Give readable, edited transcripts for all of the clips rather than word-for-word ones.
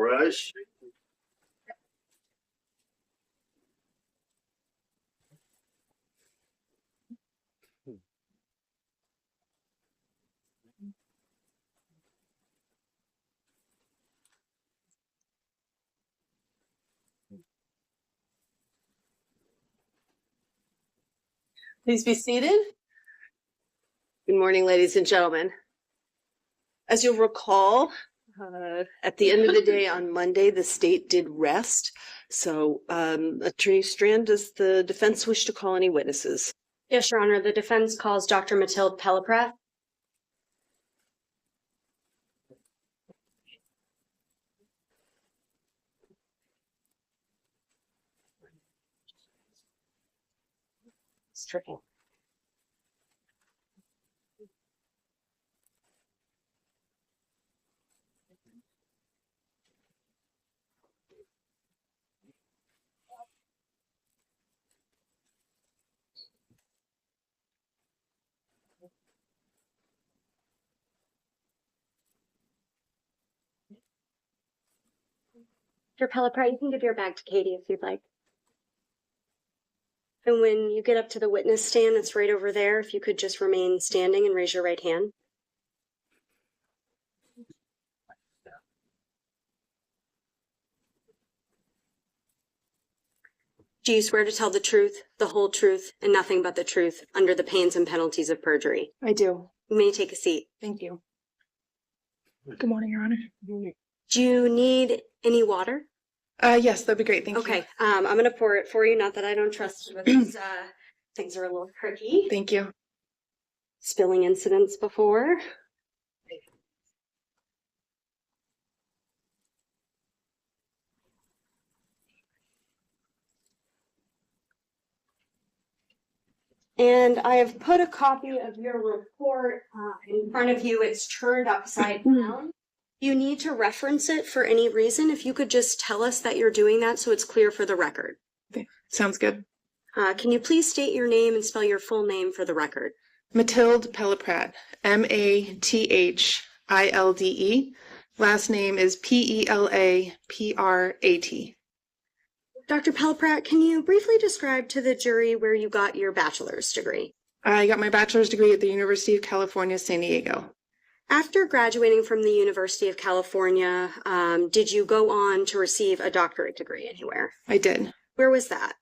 rise. Please be seated. Good morning, ladies and gentlemen. As you'll recall, at the end of the day on Monday, the state did rest. So, Attorney Strand, does the defense wish to call any witnesses? Yes, Your Honor. The defense calls Dr. Mathilde Pelleprat. It's tricky. Dr. Pelleprat, you can give your bag to Katie if you'd like. And when you get up to the witness stand, it's right over there. If you could just remain standing and raise your right hand. Do you swear to tell the truth, the whole truth, and nothing but the truth under the pains and penalties of perjury? I do. You may take a seat. Thank you. Good morning, Your Honor. Do you need any water? Yes, that'd be great. Thank you. Okay, I'm going to pour it for you. Not that I don't trust you, but these things are a little tricky. Thank you. Spilling incidents before. And I have put a copy of your report in front of you. It's turned upside down. You need to reference it for any reason. If you could just tell us that you're doing that so it's clear for the record. Okay. Sounds good. Can you please state your name and spell your full name for the record? Mathilde Pelleprat, Mathilde. Last name is Pelaprat. Dr. Pelleprat, can you briefly describe to the jury where you got your bachelor's degree? I got my bachelor's degree at the University of California, San Diego. After graduating from the University of California, did you go on to receive a doctorate degree anywhere? I did. Where was that?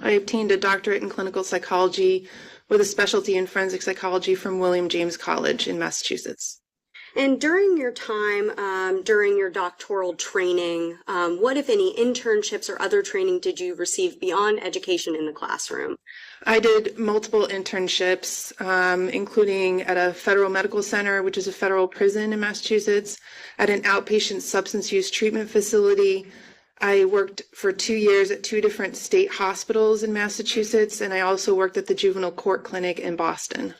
I obtained a doctorate in clinical psychology with a specialty in forensic psychology from William James College in Massachusetts. And during your time, during your doctoral training, what, if any, internships or other training did you receive beyond education in the classroom? I did multiple internships, including at a federal medical center, which is a federal prison in Massachusetts, at an outpatient substance use treatment facility. I worked for 2 years at 2 different state hospitals in Massachusetts, and I also worked at the juvenile court clinic in Boston.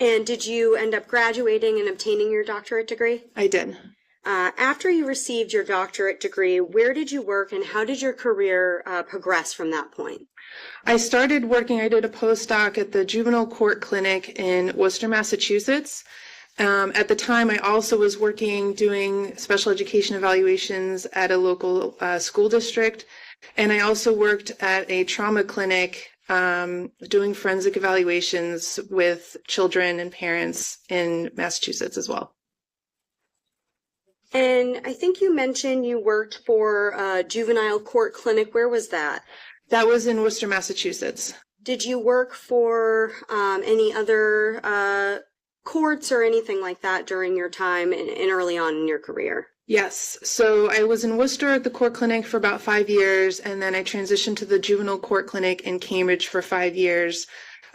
And did you end up graduating and obtaining your doctorate degree? I did. After you received your doctorate degree, where did you work and how did your career progress from that point? I started working, I did a postdoc at the juvenile court clinic in Worcester, Massachusetts. At the time, I also was working doing special education evaluations at a local school district. And I also worked at a trauma clinic doing forensic evaluations with children and parents in Massachusetts as well. And I think you mentioned you worked for a juvenile court clinic. Where was that? That was in Worcester, Massachusetts. Did you work for any other courts or anything like that during your time and early on in your career? Yes. So I was in Worcester at the court clinic for about 5 years, and then I transitioned to the juvenile court clinic in Cambridge for 5 years.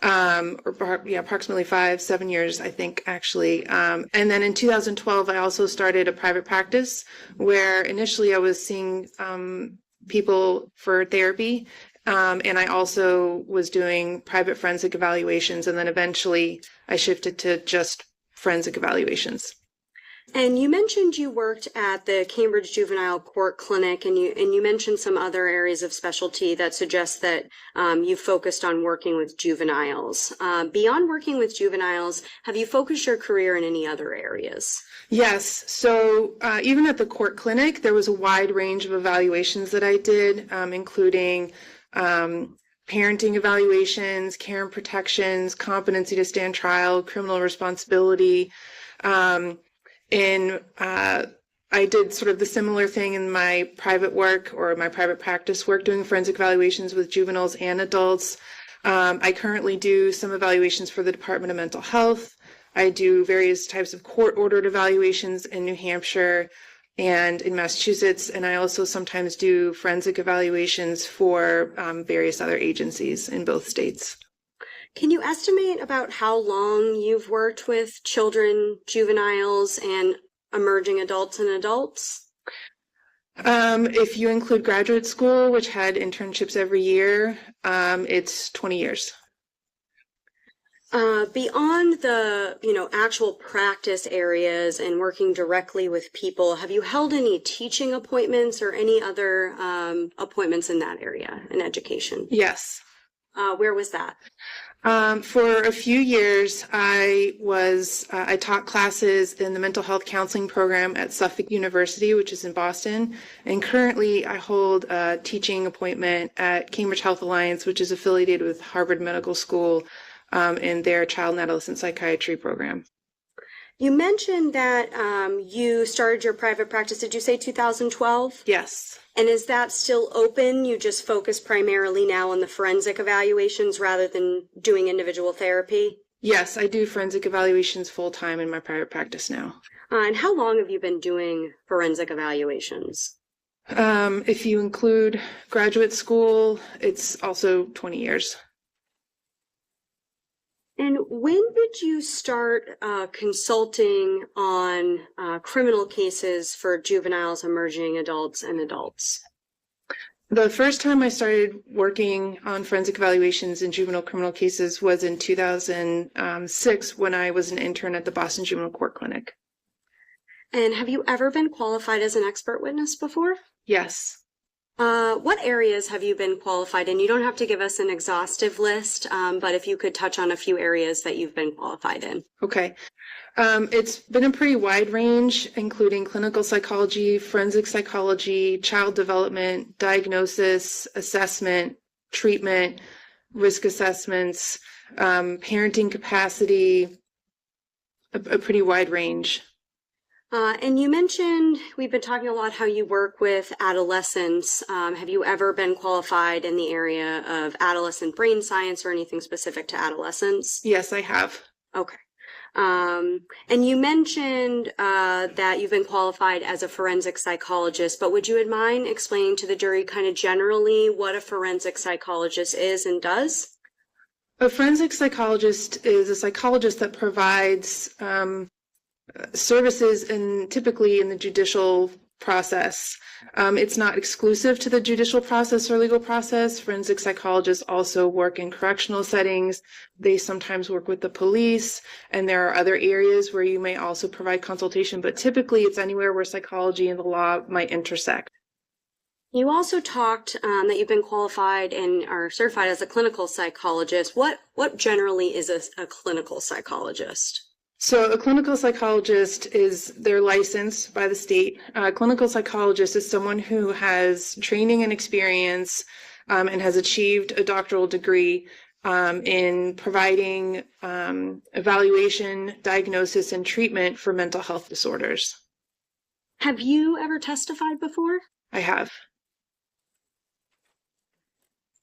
Approximately 7 years, I think, actually. And then in 2012, I also started a private practice where initially I was seeing people for therapy. And I also was doing private forensic evaluations. And then eventually I shifted to just forensic evaluations. And you mentioned you worked at the Cambridge Juvenile Court Clinic, and you mentioned some other areas of specialty that suggest that you focused on working with juveniles. Beyond working with juveniles, have you focused your career in any other areas? Yes. So even at the court clinic, there was a wide range of evaluations that I did, including parenting evaluations, care and protections, competency to stand trial, criminal responsibility. I did sort of the similar thing in my private work or my private practice work, doing forensic evaluations with juveniles and adults. I currently do some evaluations for the Department of Mental Health. I do various types of court-ordered evaluations in New Hampshire and in Massachusetts, and I also sometimes do forensic evaluations for various other agencies in both states. Can you estimate about how long you've worked with children, juveniles, and emerging adults and adults? If you include graduate school, which had internships every year, it's 20 years. Beyond the, actual practice areas and working directly with people, have you held any teaching appointments or any other appointments in that area in education? Yes. Where was that? For a few years, I taught classes in the mental health counseling program at Suffolk University, which is in Boston. And currently I hold a teaching appointment at Cambridge Health Alliance, which is affiliated with Harvard Medical School, in their child and adolescent psychiatry program. You mentioned that you started your private practice, did you say 2012? Yes. And is that still open? You just focus primarily now on the forensic evaluations rather than doing individual therapy? Yes, I do forensic evaluations full-time in my private practice now. And how long have you been doing forensic evaluations? If you include graduate school, it's also 20 years. And when did you start consulting on criminal cases for juveniles, emerging adults, and adults? The first time I started working on forensic evaluations in juvenile criminal cases was in 2006 when I was an intern at the Boston Juvenile Court Clinic. And have you ever been qualified as an expert witness before? Yes. What areas have you been qualified in? You don't have to give us an exhaustive list, but if you could touch on a few areas that you've been qualified in. Okay. It's been a pretty wide range, including clinical psychology, forensic psychology, child development, diagnosis, assessment, treatment, risk assessments, parenting capacity, a pretty wide range. And you mentioned, we've been talking a lot how you work with adolescents. Have you ever been qualified in the area of adolescent brain science or anything specific to adolescents? Yes, I have. Okay. And you mentioned that you've been qualified as a forensic psychologist, but would you mind explaining to the jury kind of generally what a forensic psychologist is and does? A forensic psychologist is a psychologist that provides services typically in the judicial process. It's not exclusive to the judicial process or legal process. Forensic psychologists also work in correctional settings. They sometimes work with the police, and there are other areas where you may also provide consultation, but typically it's anywhere where psychology and the law might intersect. You also talked that you've been qualified and are certified as a clinical psychologist. What generally is a clinical psychologist? So a clinical psychologist they're licensed by the state. A clinical psychologist is someone who has training and experience and has achieved a doctoral degree in providing evaluation, diagnosis, and treatment for mental health disorders. Have you ever testified before? I have.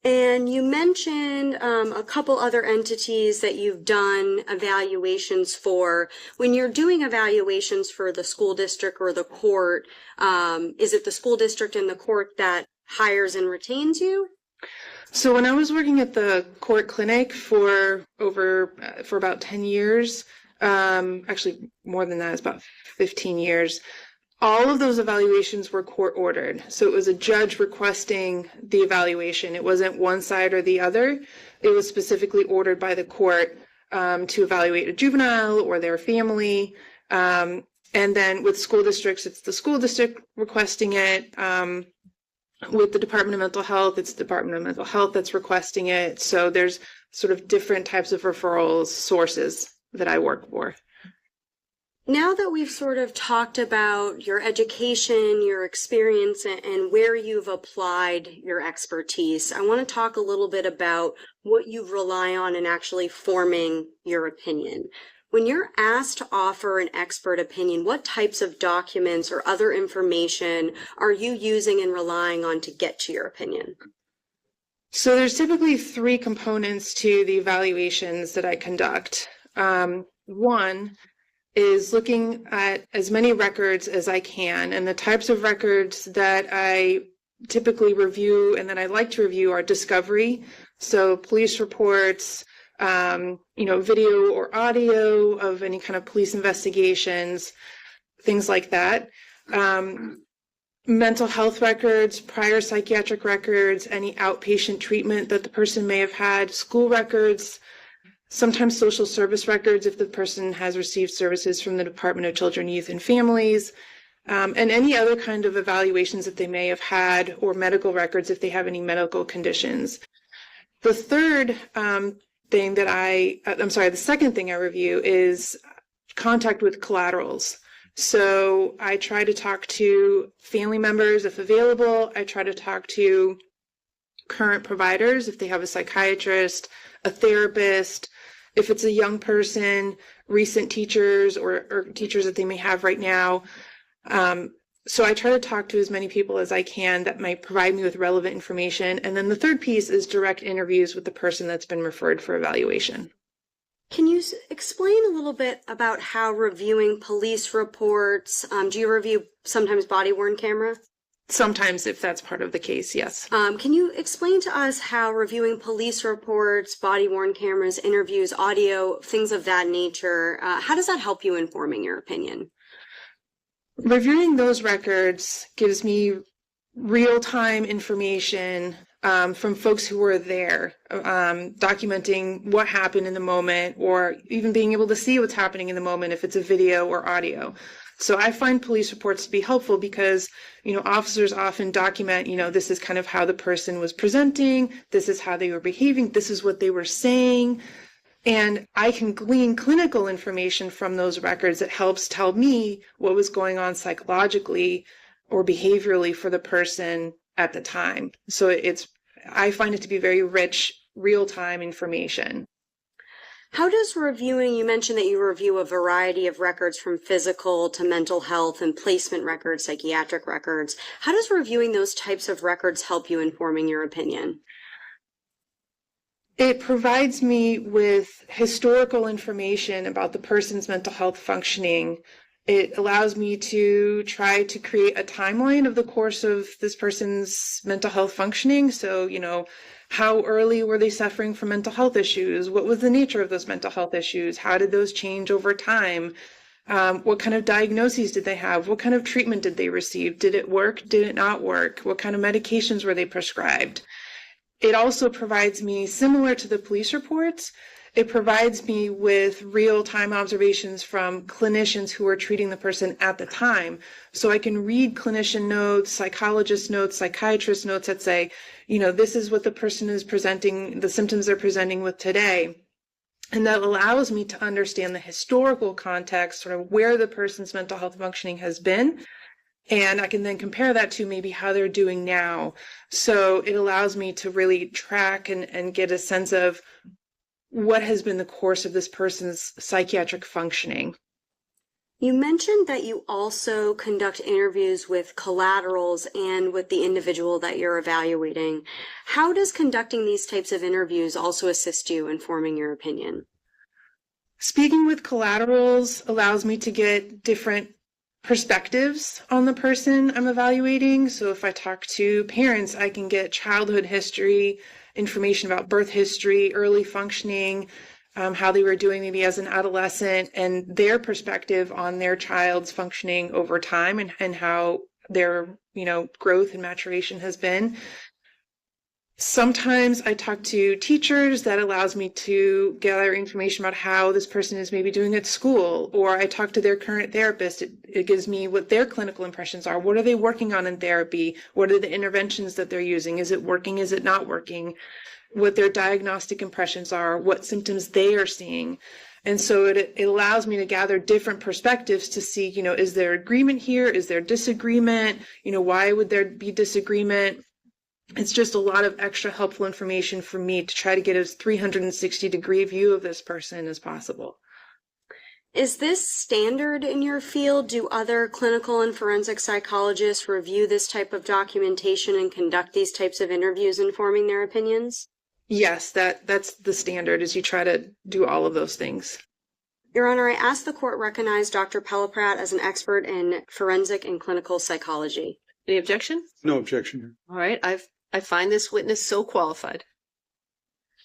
And you mentioned a couple other entities that you've done evaluations for. When you're doing evaluations for the school district or the court, is it the school district and the court that hires and retains you? So when I was working at the court clinic for about 10 years, actually more than that, it's about 15 years, all of those evaluations were court ordered. So it was a judge requesting the evaluation. It wasn't one side or the other. It was specifically ordered by the court to evaluate a juvenile or their family. And And then with school districts, it's the school district requesting it. With the Department of Mental Health, it's the Department of Mental Health that's requesting it. So there's sort of different types of referrals sources that I work for. Now that we've sort of talked about your education, your experience, and where you've applied your expertise, I want to talk a little bit about what you rely on in actually forming your opinion. When you're asked to offer an expert opinion, what types of documents or other information are you using and relying on to get to your opinion? So there's typically 3 components to the evaluations that I conduct. One is looking at as many records as I can, and the types of records that I typically review and that I like to review are discovery. So police reports, video or audio of any kind of police investigations, things like that. Mental health records, prior psychiatric records, any outpatient treatment that the person may have had, school records, sometimes social service records if the person has received services from the Department of Children, Youth, and Families, and any other kind of evaluations that they may have had, or medical records if they have any medical conditions. The third the second thing I review is contact with collaterals. So I try to talk to family members if available. I try to talk to current providers if they have a psychiatrist, a therapist, if it's a young person, recent teachers or teachers that they may have right now. So I try to talk to as many people as I can that might provide me with relevant information. And then the third piece is direct interviews with the person that's been referred for evaluation. Can you explain a little bit about how reviewing police reports, do you review sometimes body-worn camera? Sometimes, if that's part of the case, yes. Can you explain to us how reviewing police reports, body-worn cameras, interviews, audio, things of that nature, how does that help you in forming your opinion? Reviewing those records gives me real-time information from folks who were there, documenting what happened in the moment, or even being able to see what's happening in the moment if it's a video or audio. So I find police reports to be helpful because, officers often document, this is kind of how the person was presenting, this is how they were behaving, this is what they were saying. And I can glean clinical information from those records that helps tell me what was going on psychologically or behaviorally for the person at the time. So I find it to be very rich, real-time information. How does reviewing, you mentioned that you review a variety of records from physical to mental health and placement records, psychiatric records. How does reviewing those types of records help you in forming your opinion? It provides me with historical information about the person's mental health functioning. It allows me to try to create a timeline of the course of this person's mental health functioning. So, how early were they suffering from mental health issues? What was the nature of those mental health issues? How did those change over time? What kind of diagnoses did they have? What kind of treatment did they receive? Did it work? Did it not work? What kind of medications were they prescribed? It also provides me, similar to the police reports, it provides me with real-time observations from clinicians who are treating the person at the time. So I can read clinician notes, psychologist notes, psychiatrist notes that say, this is what the person is presenting, the symptoms they're presenting with today. And that allows me to understand the historical context, sort of where the person's mental health functioning has been. And I can then compare that to maybe how they're doing now. So it allows me to really track and get a sense of what has been the course of this person's psychiatric functioning. You mentioned that you also conduct interviews with collaterals and with the individual that you're evaluating. How does conducting these types of interviews also assist you in forming your opinion? Speaking with collaterals allows me to get different perspectives on the person I'm evaluating. So if I talk to parents, I can get childhood history, information about birth history, early functioning, how they were doing maybe as an adolescent, and their perspective on their child's functioning over time and how their growth and maturation has been. Sometimes I talk to teachers. That allows me to gather information about how this person is maybe doing at school, or I talk to their current therapist. It gives me what their clinical impressions are. What are they working on in therapy? What are the interventions that they're using? Is it working? Is it not working? What their diagnostic impressions are, what symptoms they are seeing. And so it allows me to gather different perspectives to see, is there agreement here? Is there disagreement? Why would there be disagreement? It's just a lot of extra helpful information for me to try to get a 360-degree view of this person as possible. Is this standard in your field? Do other clinical and forensic psychologists review this type of documentation and conduct these types of interviews informing their opinions? Yes, that's the standard, is you try to do all of those things. Your Honor, I ask the court recognize Dr. Pelleprat as an expert in forensic and clinical psychology. Any objection? No objection. All right, I find this witness so qualified.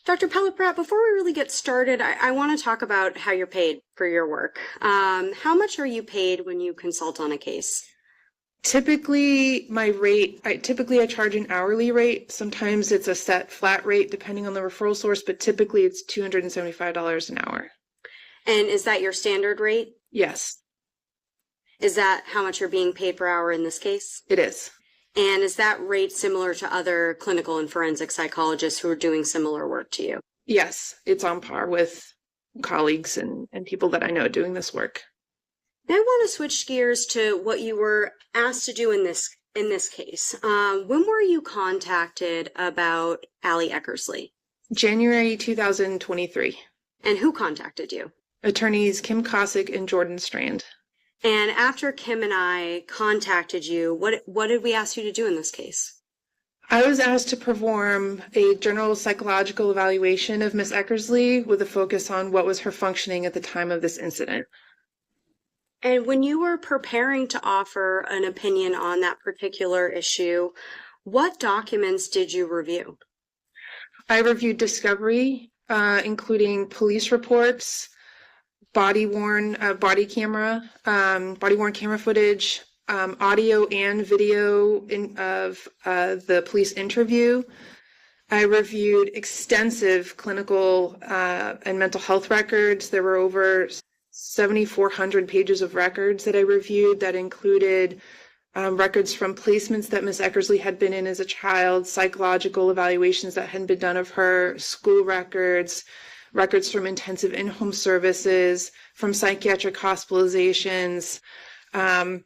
Dr. Pelleprat, before we really get started, I want to talk about how you're paid for your work. How much are you paid when you consult on a case? Typically, my rate, I charge an hourly rate. Sometimes it's a set flat rate depending on the referral source, but typically it's $275 an hour. And is that your standard rate? Yes, Is that how much you're being paid per hour in this case? it is. And is that rate similar to other clinical and forensic psychologists who are doing similar work to you? Yes, it's on par with colleagues and people that I know doing this work. Now I want to switch gears to what you were asked to do in this case. When were you contacted about Allie Eckersley? January 2023. And who contacted you? Attorneys Kim Cosick and Jordan Strand. And after Kim and I contacted you, what did we ask you to do in this case? I was asked to perform a general psychological evaluation of Miss Eckersley with a focus on what was her functioning at the time of this incident. And when you were preparing to offer an opinion on that particular issue, what documents did you review? I reviewed discovery, including police reports, body-worn camera footage, audio and video of the police interview. I reviewed extensive clinical and mental health records. There were over 7,400 pages of records that I reviewed that included records from placements that Ms. Eckersley had been in as a child, psychological evaluations that had been done of her, school records, records from intensive in-home services, from psychiatric hospitalizations. I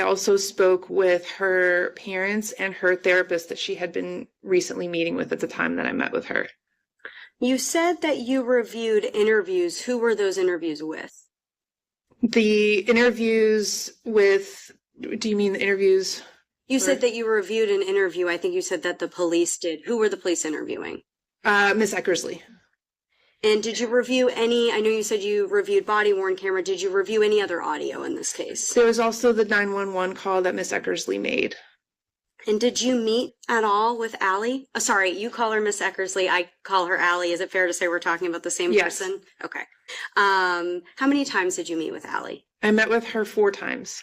also spoke with her parents and her therapist that she had been recently meeting with at the time that I met with her. You said that you reviewed interviews. Who were those interviews with? The interviews with, do you mean the interviews? You said that you reviewed an interview. I think you said that the police did. Who were the police interviewing? Miss Eckersley. And did you review any, I know you said you reviewed body-worn camera. Did you review any other audio in this case? There was also the 911 call that Miss Eckersley made. And did you meet at all with Allie? Sorry, you call her Miss Eckersley. I call her Allie. Is it fair to say we're talking about the same person? Okay. How many times did you meet with Allie? I met with her 4 times.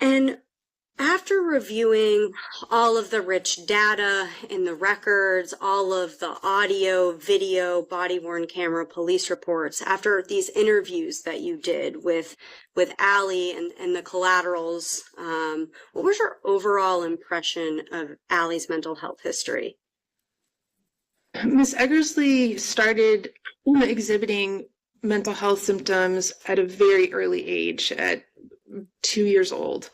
And after reviewing all of the rich data in the records, all of the audio, video, body-worn camera, police reports, after these interviews that you did with Allie and the collaterals, what was your overall impression of Allie's mental health history? Miss Eckersley started exhibiting mental health symptoms at a very early age, at 2 years old.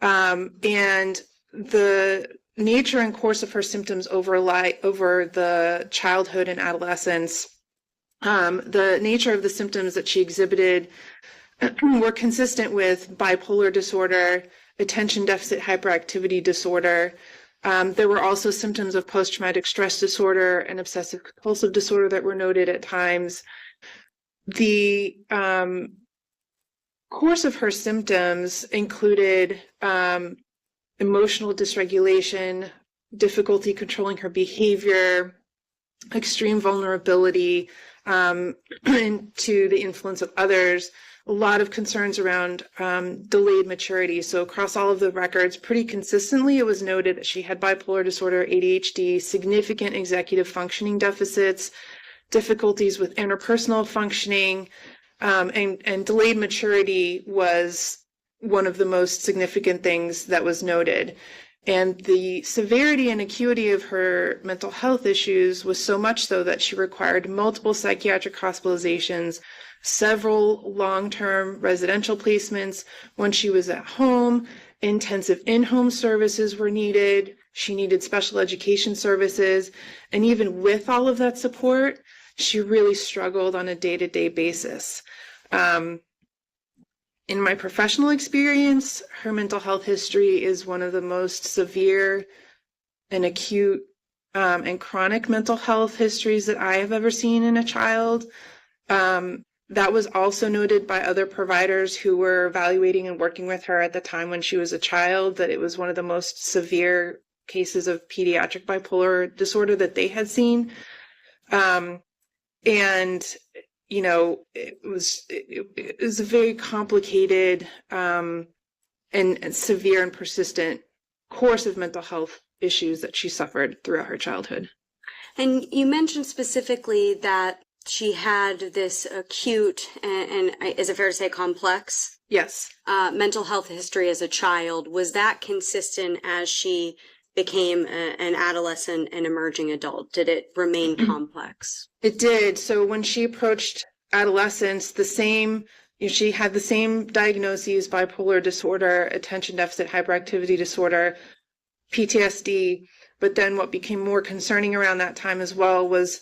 And the nature and course of her symptoms over the childhood and adolescence, the nature of the symptoms that she exhibited were consistent with bipolar disorder, attention deficit hyperactivity disorder. There were also symptoms of post-traumatic stress disorder and obsessive compulsive disorder that were noted at times. The course of her symptoms included emotional dysregulation, difficulty controlling her behavior, extreme vulnerability to the influence of others, a lot of concerns around delayed maturity. So across all of the records, pretty consistently, it was noted that she had bipolar disorder, ADHD, significant executive functioning deficits, difficulties with interpersonal functioning, and delayed maturity was one of the most significant things that was noted. And the severity and acuity of her mental health issues was so much so that she required multiple psychiatric hospitalizations, several long-term residential placements when she was at home. Intensive in-home services were needed. She needed special education services. And even with all of that support, she really struggled on a day-to-day basis. In my professional experience, her mental health history is one of the most severe and acute and chronic mental health histories that I have ever seen in a child. That was also noted by other providers who were evaluating and working with her at the time when she was a child, that it was one of the most severe cases of pediatric bipolar disorder that they had seen. And you know, it was a very complicated and severe and persistent course of mental health issues that she suffered throughout her childhood. And you mentioned specifically that she had this acute and is it fair to say complex? Yes. Mental health history as a child. Was that consistent as she became an adolescent and emerging adult? Did it remain complex? It did. So when she approached adolescence, she had the same diagnoses: bipolar disorder, attention deficit hyperactivity disorder, PTSD. But then what became more concerning around that time as well was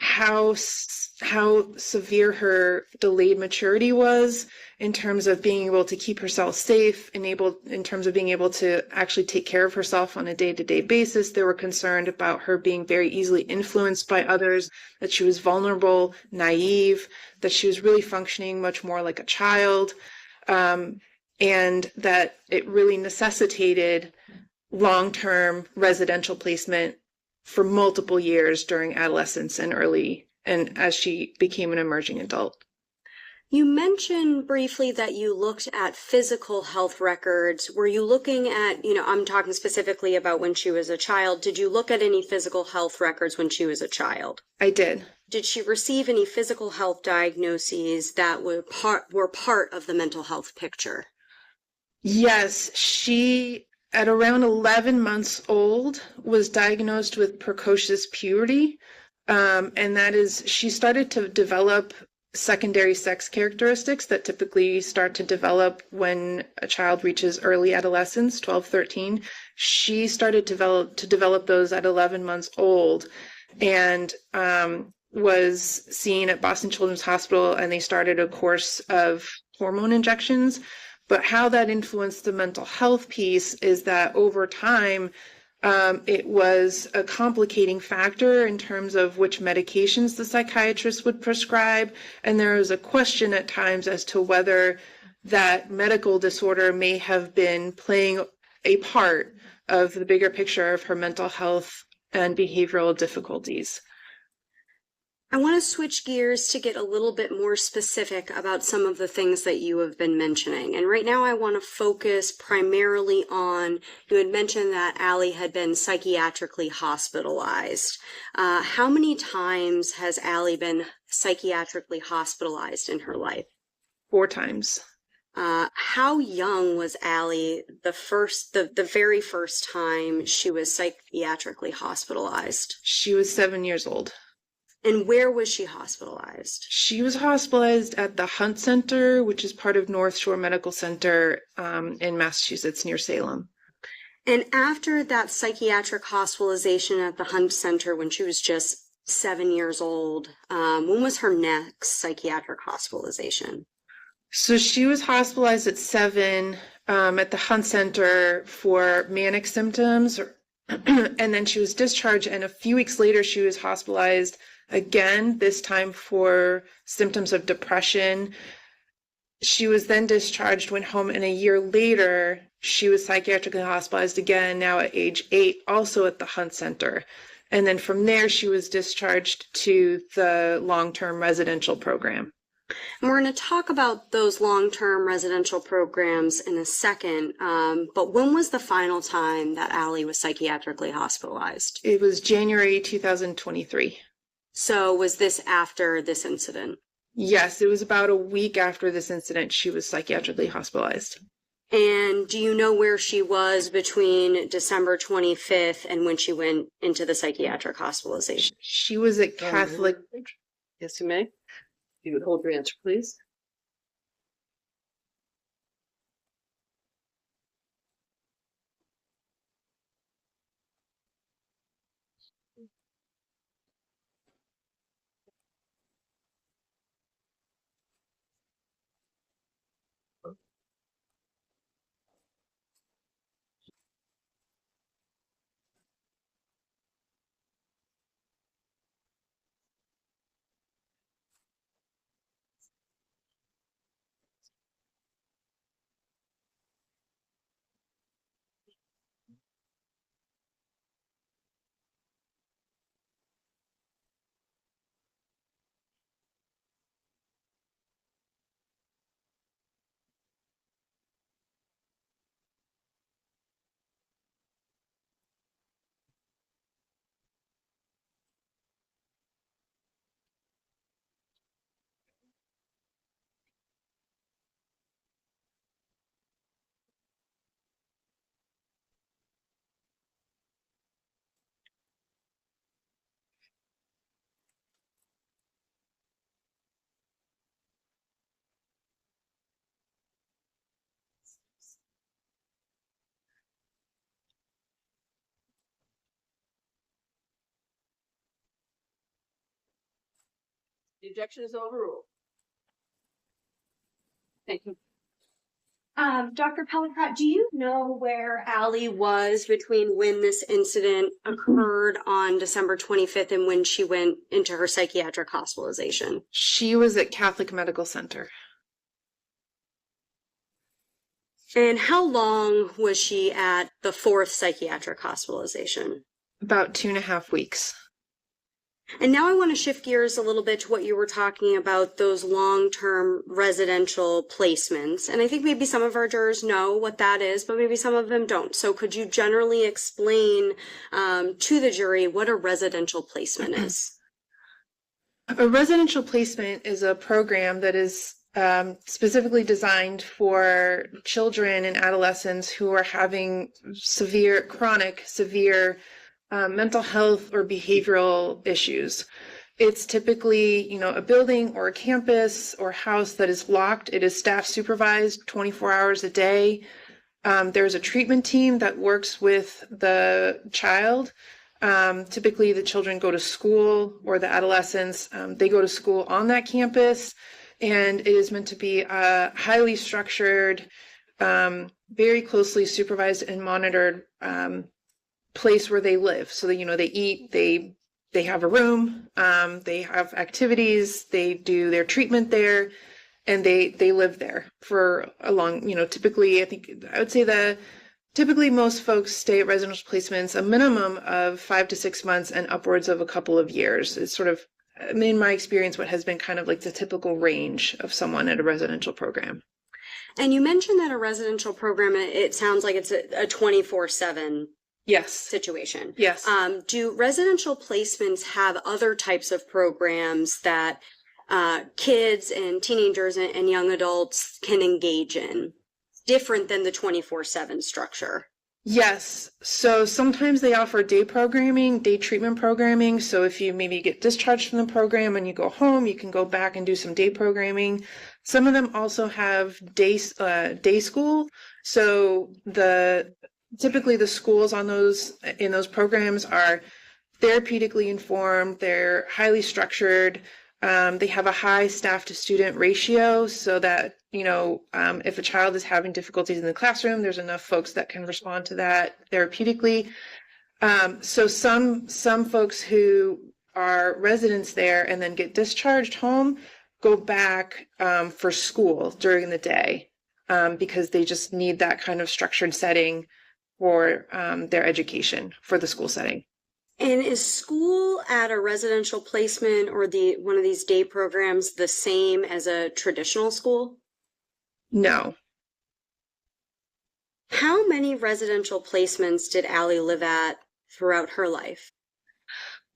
how severe her delayed maturity was in terms of being able to keep herself safe, in terms of being able to actually take care of herself on a day-to-day basis. They were concerned about her being very easily influenced by others, that she was vulnerable, naive, that she was really functioning much more like a child, and that it really necessitated long-term residential placement for multiple years during adolescence and as she became an emerging adult. You mentioned briefly that you looked at physical health records. Were you looking at, I'm talking specifically about when she was a child. Did you look at any physical health records when she was a child? I did. Did she receive any physical health diagnoses that were part of the mental health picture? Yes, she, at around 11 months old, was diagnosed with precocious puberty. And that is, she started to develop secondary sex characteristics that typically start to develop when a child reaches early adolescence, 12, 13. She started to develop those at 11 months old, and was seen at Boston Children's Hospital, and they started a course of hormone injections. But how that influenced the mental health piece is that over time, it was a complicating factor in terms of which medications the psychiatrist would prescribe. And there was a question at times as to whether that medical disorder may have been playing a part of the bigger picture of her mental health and behavioral difficulties. I want to switch gears to get a little bit more specific about some of the things that you have been mentioning. And right now I want to focus primarily on, you had mentioned that Allie had been psychiatrically hospitalized. How many times has Allie been psychiatrically hospitalized in her life? 4 times. How young was Allie the very first time she was psychiatrically hospitalized? She was 7 years old. And where was she hospitalized? She was hospitalized at the Hunt Center, which is part of North Shore Medical Center in Massachusetts near Salem. And after that psychiatric hospitalization at the Hunt Center when she was just 7 years old, when was her next psychiatric hospitalization? So she was hospitalized at 7 at the Hunt Center for manic symptoms, and then she was discharged, and a few weeks later she was hospitalized again, this time for symptoms of depression. She was then discharged, went home, and a year later she was psychiatrically hospitalized again, now at age 8, also at the Hunt Center. And then from there she was discharged to the long-term residential program. And we're going to talk about those long-term residential programs in a second. But when was the final time that Allie was psychiatrically hospitalized? It was January 2023. So was this after this incident? Yes, it was about a week after this incident she was psychiatrically hospitalized. And do you know where she was between December 25th and when she went into the psychiatric hospitalization? She was at Catholic. Yes, you may. You would hold your answer, please. The objection is overruled. Thank you. Dr. Pellicott, do you know where Allie was between when this incident occurred on December 25th and when she went into her psychiatric hospitalization? She was at Catholic Medical Center. And how long was she at the fourth psychiatric hospitalization? About 2.5 weeks. And now I want to shift gears a little bit to what you were talking about, those long-term residential placements. And I think maybe some of our jurors know what that is, but maybe some of them don't. So could you generally explain to the jury what a residential placement is? A residential placement is a program that is specifically designed for children and adolescents who are having chronic, severe mental health or behavioral issues. It's typically, a building or a campus or house that is locked. It is staff supervised 24 hours a day. There's a treatment team that works with the child. Typically, the children go to school, or the adolescents, they go to school on that campus, and it is meant to be a highly structured, very closely supervised and monitored place where they live. So that, they eat, they have a room, they have activities, they do their treatment there, and they live there for a long, typically, I would say typically most folks stay at residential placements a minimum of 5 to 6 months and upwards of a couple of years. It's sort of, in my experience, what has been kind of like the typical range of someone at a residential program. And you mentioned that a residential program, it sounds like it's a 24/7 Yes. situation. Yes. Do residential placements have other types of programs that kids and teenagers and young adults can engage in, different than the 24/7 structure? Yes. So sometimes they offer day treatment programming. So if you maybe get discharged from the program and you go home, you can go back and do some day programming. Some of them also have day school. So typically the schools in those programs are therapeutically informed. They're highly structured. They have a high staff to student ratio, so that, if a child is having difficulties in the classroom, there's enough folks that can respond to that therapeutically. So some folks who are residents there and then get discharged home go back for school during the day because they just need that kind of structured setting for their education, for the school setting. And is school at a residential placement or one of these day programs the same as a traditional school? No. How many residential placements did Allie live at throughout her life?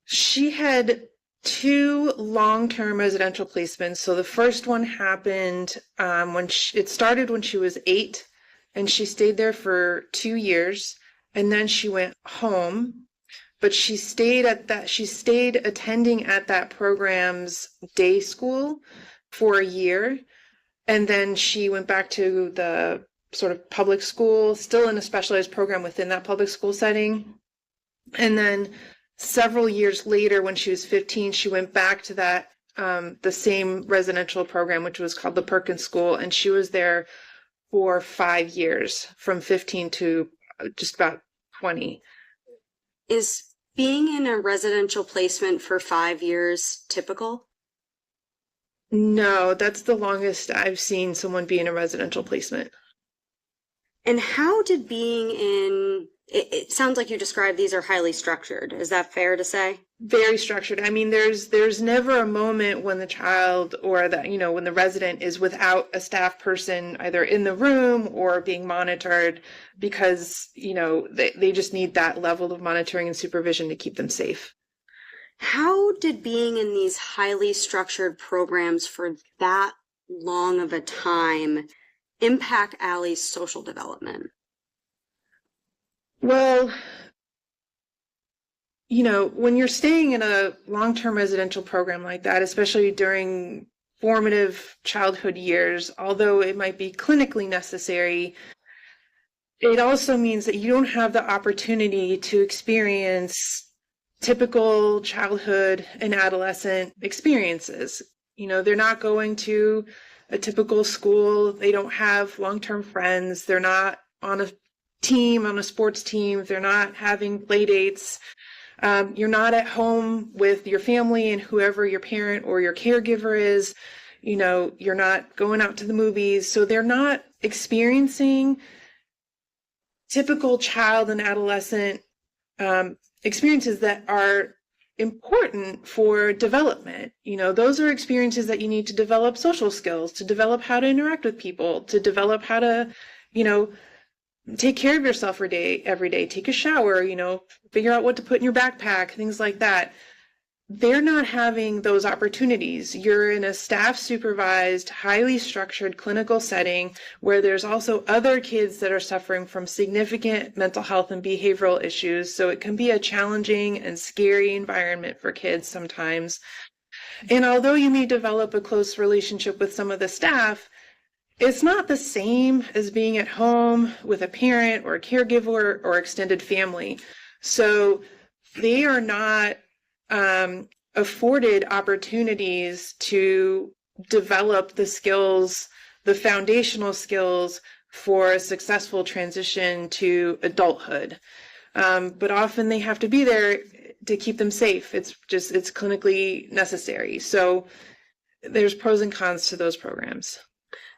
She had 2 long-term residential placements. So the first one happened it started when she was 8, and she stayed there for 2 years, and then she went home. But she stayed attending at that program's day school for a year, and then she went back to the sort of public school, still in a specialized program within that public school setting. And then several years later, when she was 15, she went back to that the same residential program, which was called the Perkins School, and she was there for 5 years, from 15 to just about 20. Is being in a residential placement for 5 years typical? No, that's the longest I've seen someone be in a residential placement. And how did being in, it sounds like you described these are highly structured. Is that fair to say? Very structured. I mean, there's never a moment when the child or when the resident is without a staff person either in the room or being monitored, because, they just need that level of monitoring and supervision to keep them safe. How did being in these highly structured programs for that long of a time impact Allie's social development? Well, when you're staying in a long-term residential program like that, especially during formative childhood years, although it might be clinically necessary, it also means that you don't have the opportunity to experience typical childhood and adolescent experiences. They're not going to a typical school. They don't have long-term friends. They're not on a sports team. They're not having play dates. You're not at home with your family and whoever your parent or your caregiver is. You're not going out to the movies. So they're not experiencing typical child and adolescent experiences that are important for development. Those are experiences that you need to develop social skills, to develop how to interact with people, to develop how to, take care of yourself every day, take a shower, figure out what to put in your backpack, things like that. They're not having those opportunities. You're in a staff supervised, highly structured clinical setting where there's also other kids that are suffering from significant mental health and behavioral issues. So it can be a challenging and scary environment for kids sometimes. And although you may develop a close relationship with some of the staff, it's not the same as being at home with a parent or a caregiver or extended family. So they are not afforded opportunities to develop the skills, the foundational skills for a successful transition to adulthood. But often they have to be there to keep them safe. It's clinically necessary. So there's pros and cons to those programs.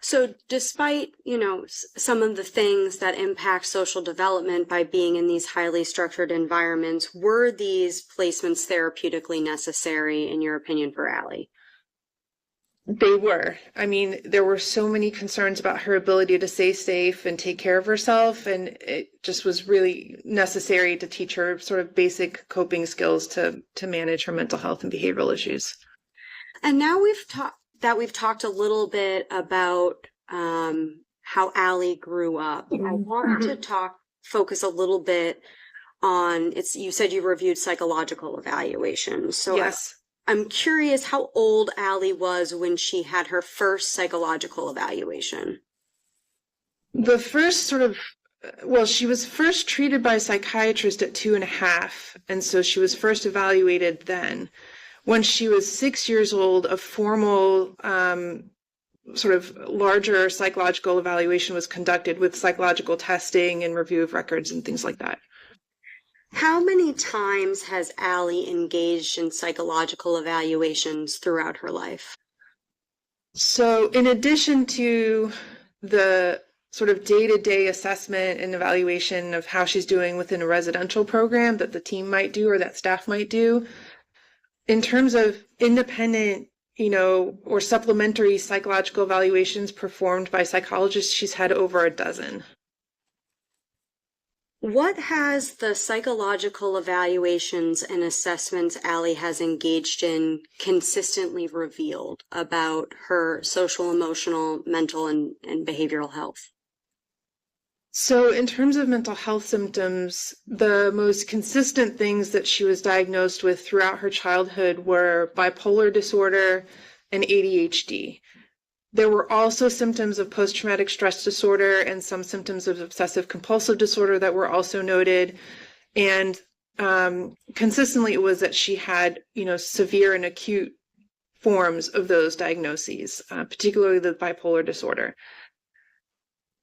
So despite, some of the things that impact social development by being in these highly structured environments, were these placements therapeutically necessary, in your opinion, for Allie? They were. I mean, there were so many concerns about her ability to stay safe and take care of herself, and it just was really necessary to teach her sort of basic coping skills to manage her mental health and behavioral issues. And now we've talked a little bit about how Allie grew up. I want to focus a little bit on you said you reviewed psychological evaluations. So yes. I'm curious how old Allie was when she had her first psychological evaluation. The first she was first treated by a psychiatrist at 2.5, and so she was first evaluated then. When she was 6 years old, a formal sort of larger psychological evaluation was conducted with psychological testing and review of records and things like that. How many times has Allie engaged in psychological evaluations throughout her life? So in addition to the sort of day-to-day assessment and evaluation of how she's doing within a residential program that the team might do or that staff might do. In terms of independent, or supplementary psychological evaluations performed by psychologists, she's had over a dozen. What has the psychological evaluations and assessments Allie has engaged in consistently revealed about her social, emotional, mental, and behavioral health? So in terms of mental health symptoms, the most consistent things that she was diagnosed with throughout her childhood were bipolar disorder and ADHD. There were also symptoms of post-traumatic stress disorder and some symptoms of obsessive compulsive disorder that were also noted. And consistently it was that she had, severe and acute forms of those diagnoses, particularly the bipolar disorder.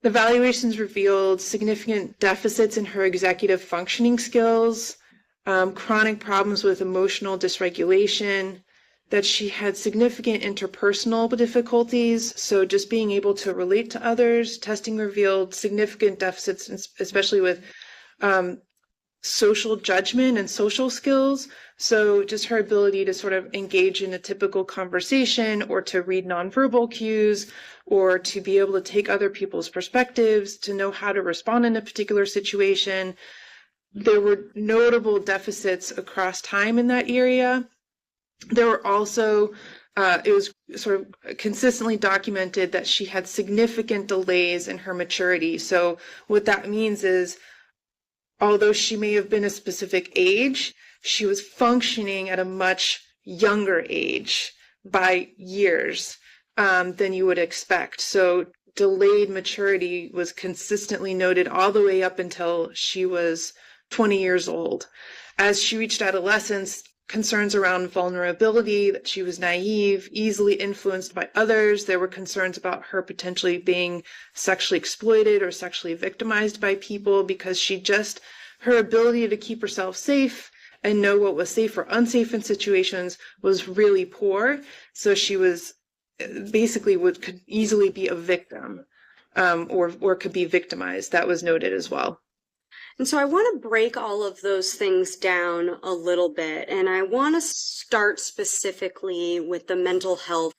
The evaluations revealed significant deficits in her executive functioning skills, chronic problems with emotional dysregulation, that she had significant interpersonal difficulties, so just being able to relate to others. Testing revealed significant deficits, especially with social judgment and social skills. So just her ability to sort of engage in a typical conversation or to read nonverbal cues or to be able to take other people's perspectives, to know how to respond in a particular situation. There were notable deficits across time in that area. There were also, it was sort of consistently documented that she had significant delays in her maturity. So what that means is, although she may have been a specific age, she was functioning at a much younger age by years than you would expect. So delayed maturity was consistently noted all the way up until she was 20 years old. As she reached adolescence, concerns around vulnerability, that she was naive, easily influenced by others. There were concerns about her potentially being sexually exploited or sexually victimized by people because her ability to keep herself safe and know what was safe or unsafe in situations was really poor. So she was basically could easily be a victim or could be victimized. That was noted as well. And so I want to break all of those things down a little bit, and I want to start specifically with the mental health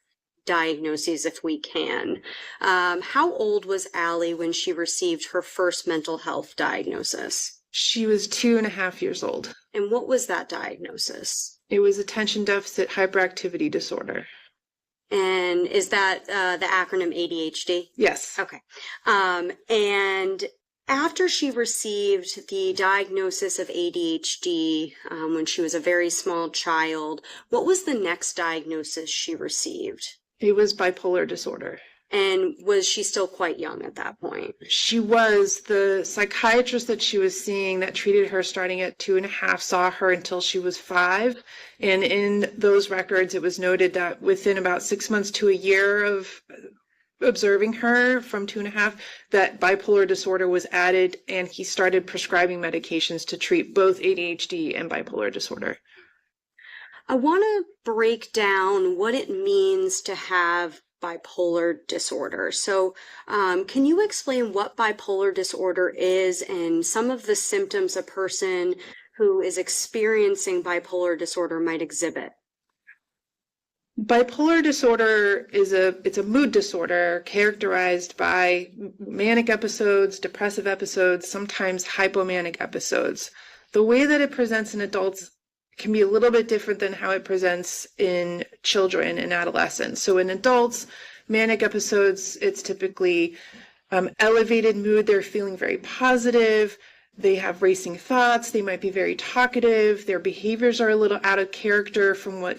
diagnoses if we can. How old was Allie when she received her first mental health diagnosis? She was 2.5 years old. And what was that diagnosis? It was attention deficit hyperactivity disorder. And is that the acronym ADHD? Yes. Okay. And after she received the diagnosis of ADHD when she was a very small child, what was the next diagnosis she received? It was bipolar disorder. And was she still quite young at that point? She was. The psychiatrist that she was seeing that treated her starting at 2.5 saw her until she was 5. And in those records, it was noted that within about 6 months to a year of observing her from 2.5, that bipolar disorder was added, and he started prescribing medications to treat both ADHD and bipolar disorder. I want to break down what it means to have bipolar disorder. So can you explain what bipolar disorder is and some of the symptoms a person who is experiencing bipolar disorder might exhibit? Bipolar disorder it's a mood disorder characterized by manic episodes, depressive episodes, sometimes hypomanic episodes. The way that it presents in adults can be a little bit different than how it presents in children and adolescents. So in adults, manic episodes, it's typically elevated mood. They're feeling very positive. They have racing thoughts. They might be very talkative. Their behaviors are a little out of character from what,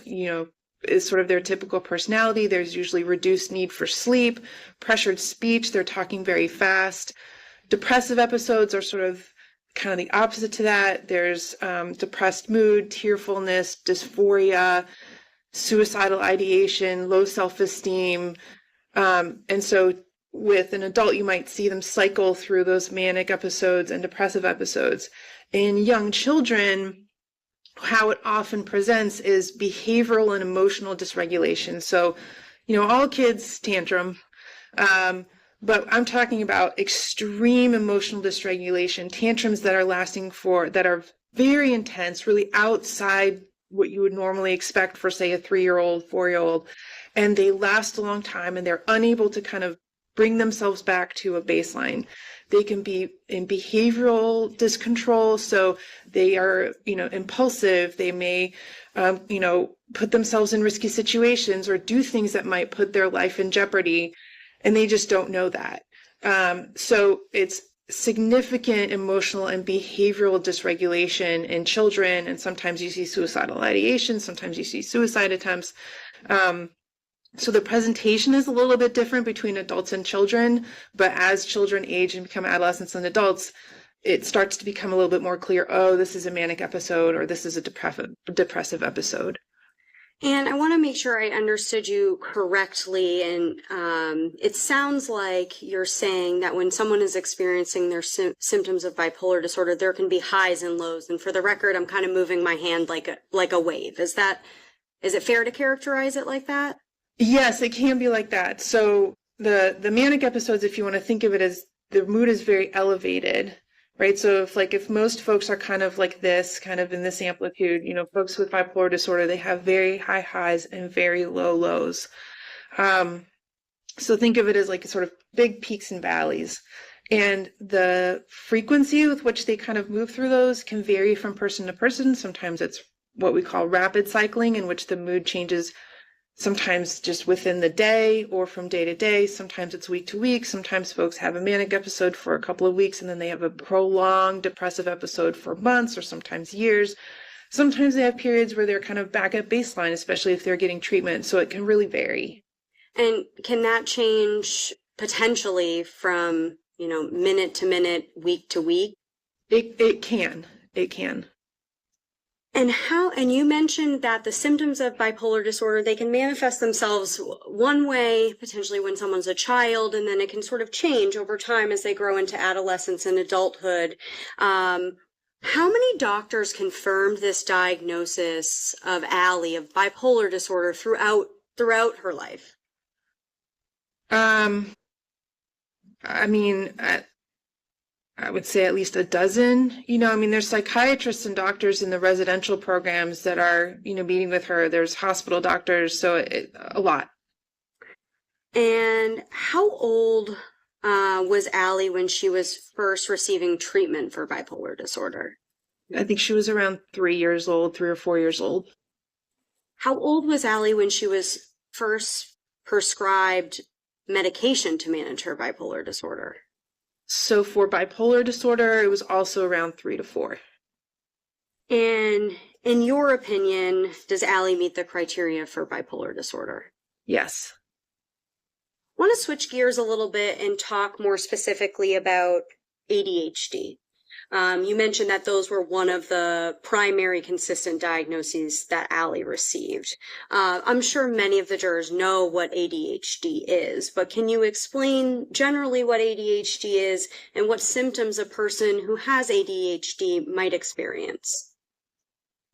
is sort of their typical personality. There's usually reduced need for sleep, pressured speech. They're talking very fast. Depressive episodes are sort of kind of the opposite to that. There's depressed mood, tearfulness, dysphoria, suicidal ideation, low self-esteem. And so with an adult, you might see them cycle through those manic episodes and depressive episodes. In young children, how it often presents is behavioral and emotional dysregulation. So, all kids tantrum, But I'm talking about extreme emotional dysregulation, tantrums that are very intense, really outside what you would normally expect for, say, a 3-year-old, 4-year-old, and they last a long time, and they're unable to kind of bring themselves back to a baseline. They can be in behavioral discontrol, so they are, impulsive. They may, put themselves in risky situations or do things that might put their life in jeopardy, and they just don't know that. So it's significant emotional and behavioral dysregulation in children, and sometimes you see suicidal ideation, sometimes you see suicide attempts. So the presentation is a little bit different between adults and children, but as children age and become adolescents and adults, it starts to become a little bit more clear, oh, this is a manic episode, or this is a depressive episode. And I want to make sure I understood you correctly. And it sounds like you're saying that when someone is experiencing their symptoms of bipolar disorder, there can be highs and lows. And for the record, I'm kind of moving my hand like a wave. Is it fair to characterize it like that? Yes, it can be like that. So the manic episodes, if you want to think of it as the mood is very elevated, right? So if most folks are kind of like this, kind of in this amplitude, folks with bipolar disorder, they have very high highs and very low lows. So think of it as like sort of big peaks and valleys. And the frequency with which they kind of move through those can vary from person to person. Sometimes it's what we call rapid cycling, in which the mood changes sometimes just within the day or from day to day. Sometimes it's week to week. Sometimes folks have a manic episode for a couple of weeks and then they have a prolonged depressive episode for months or sometimes years. Sometimes they have periods where they're kind of back at baseline, especially if they're getting treatment. So it can really vary. And can that change potentially from, minute to minute, week to week? It can. And you mentioned that the symptoms of bipolar disorder, they can manifest themselves one way, potentially when someone's a child, and then it can sort of change over time as they grow into adolescence and adulthood. How many doctors confirmed this diagnosis of Allie of bipolar disorder throughout her life? I would say at least a dozen. There's psychiatrists and doctors in the residential programs that are, meeting with her. There's hospital doctors, so a lot. And how old was Allie when she was first receiving treatment for bipolar disorder? I think she was around 3 or 4 years old. How old was Allie when she was first prescribed medication to manage her bipolar disorder? So for bipolar disorder, it was also around 3 to 4. And in your opinion, does Allie meet the criteria for bipolar disorder? Yes. I want to switch gears a little bit and talk more specifically about ADHD. You mentioned that those were one of the primary consistent diagnoses that Allie received. I'm sure many of the jurors know what ADHD is, but can you explain generally what ADHD is and what symptoms a person who has ADHD might experience?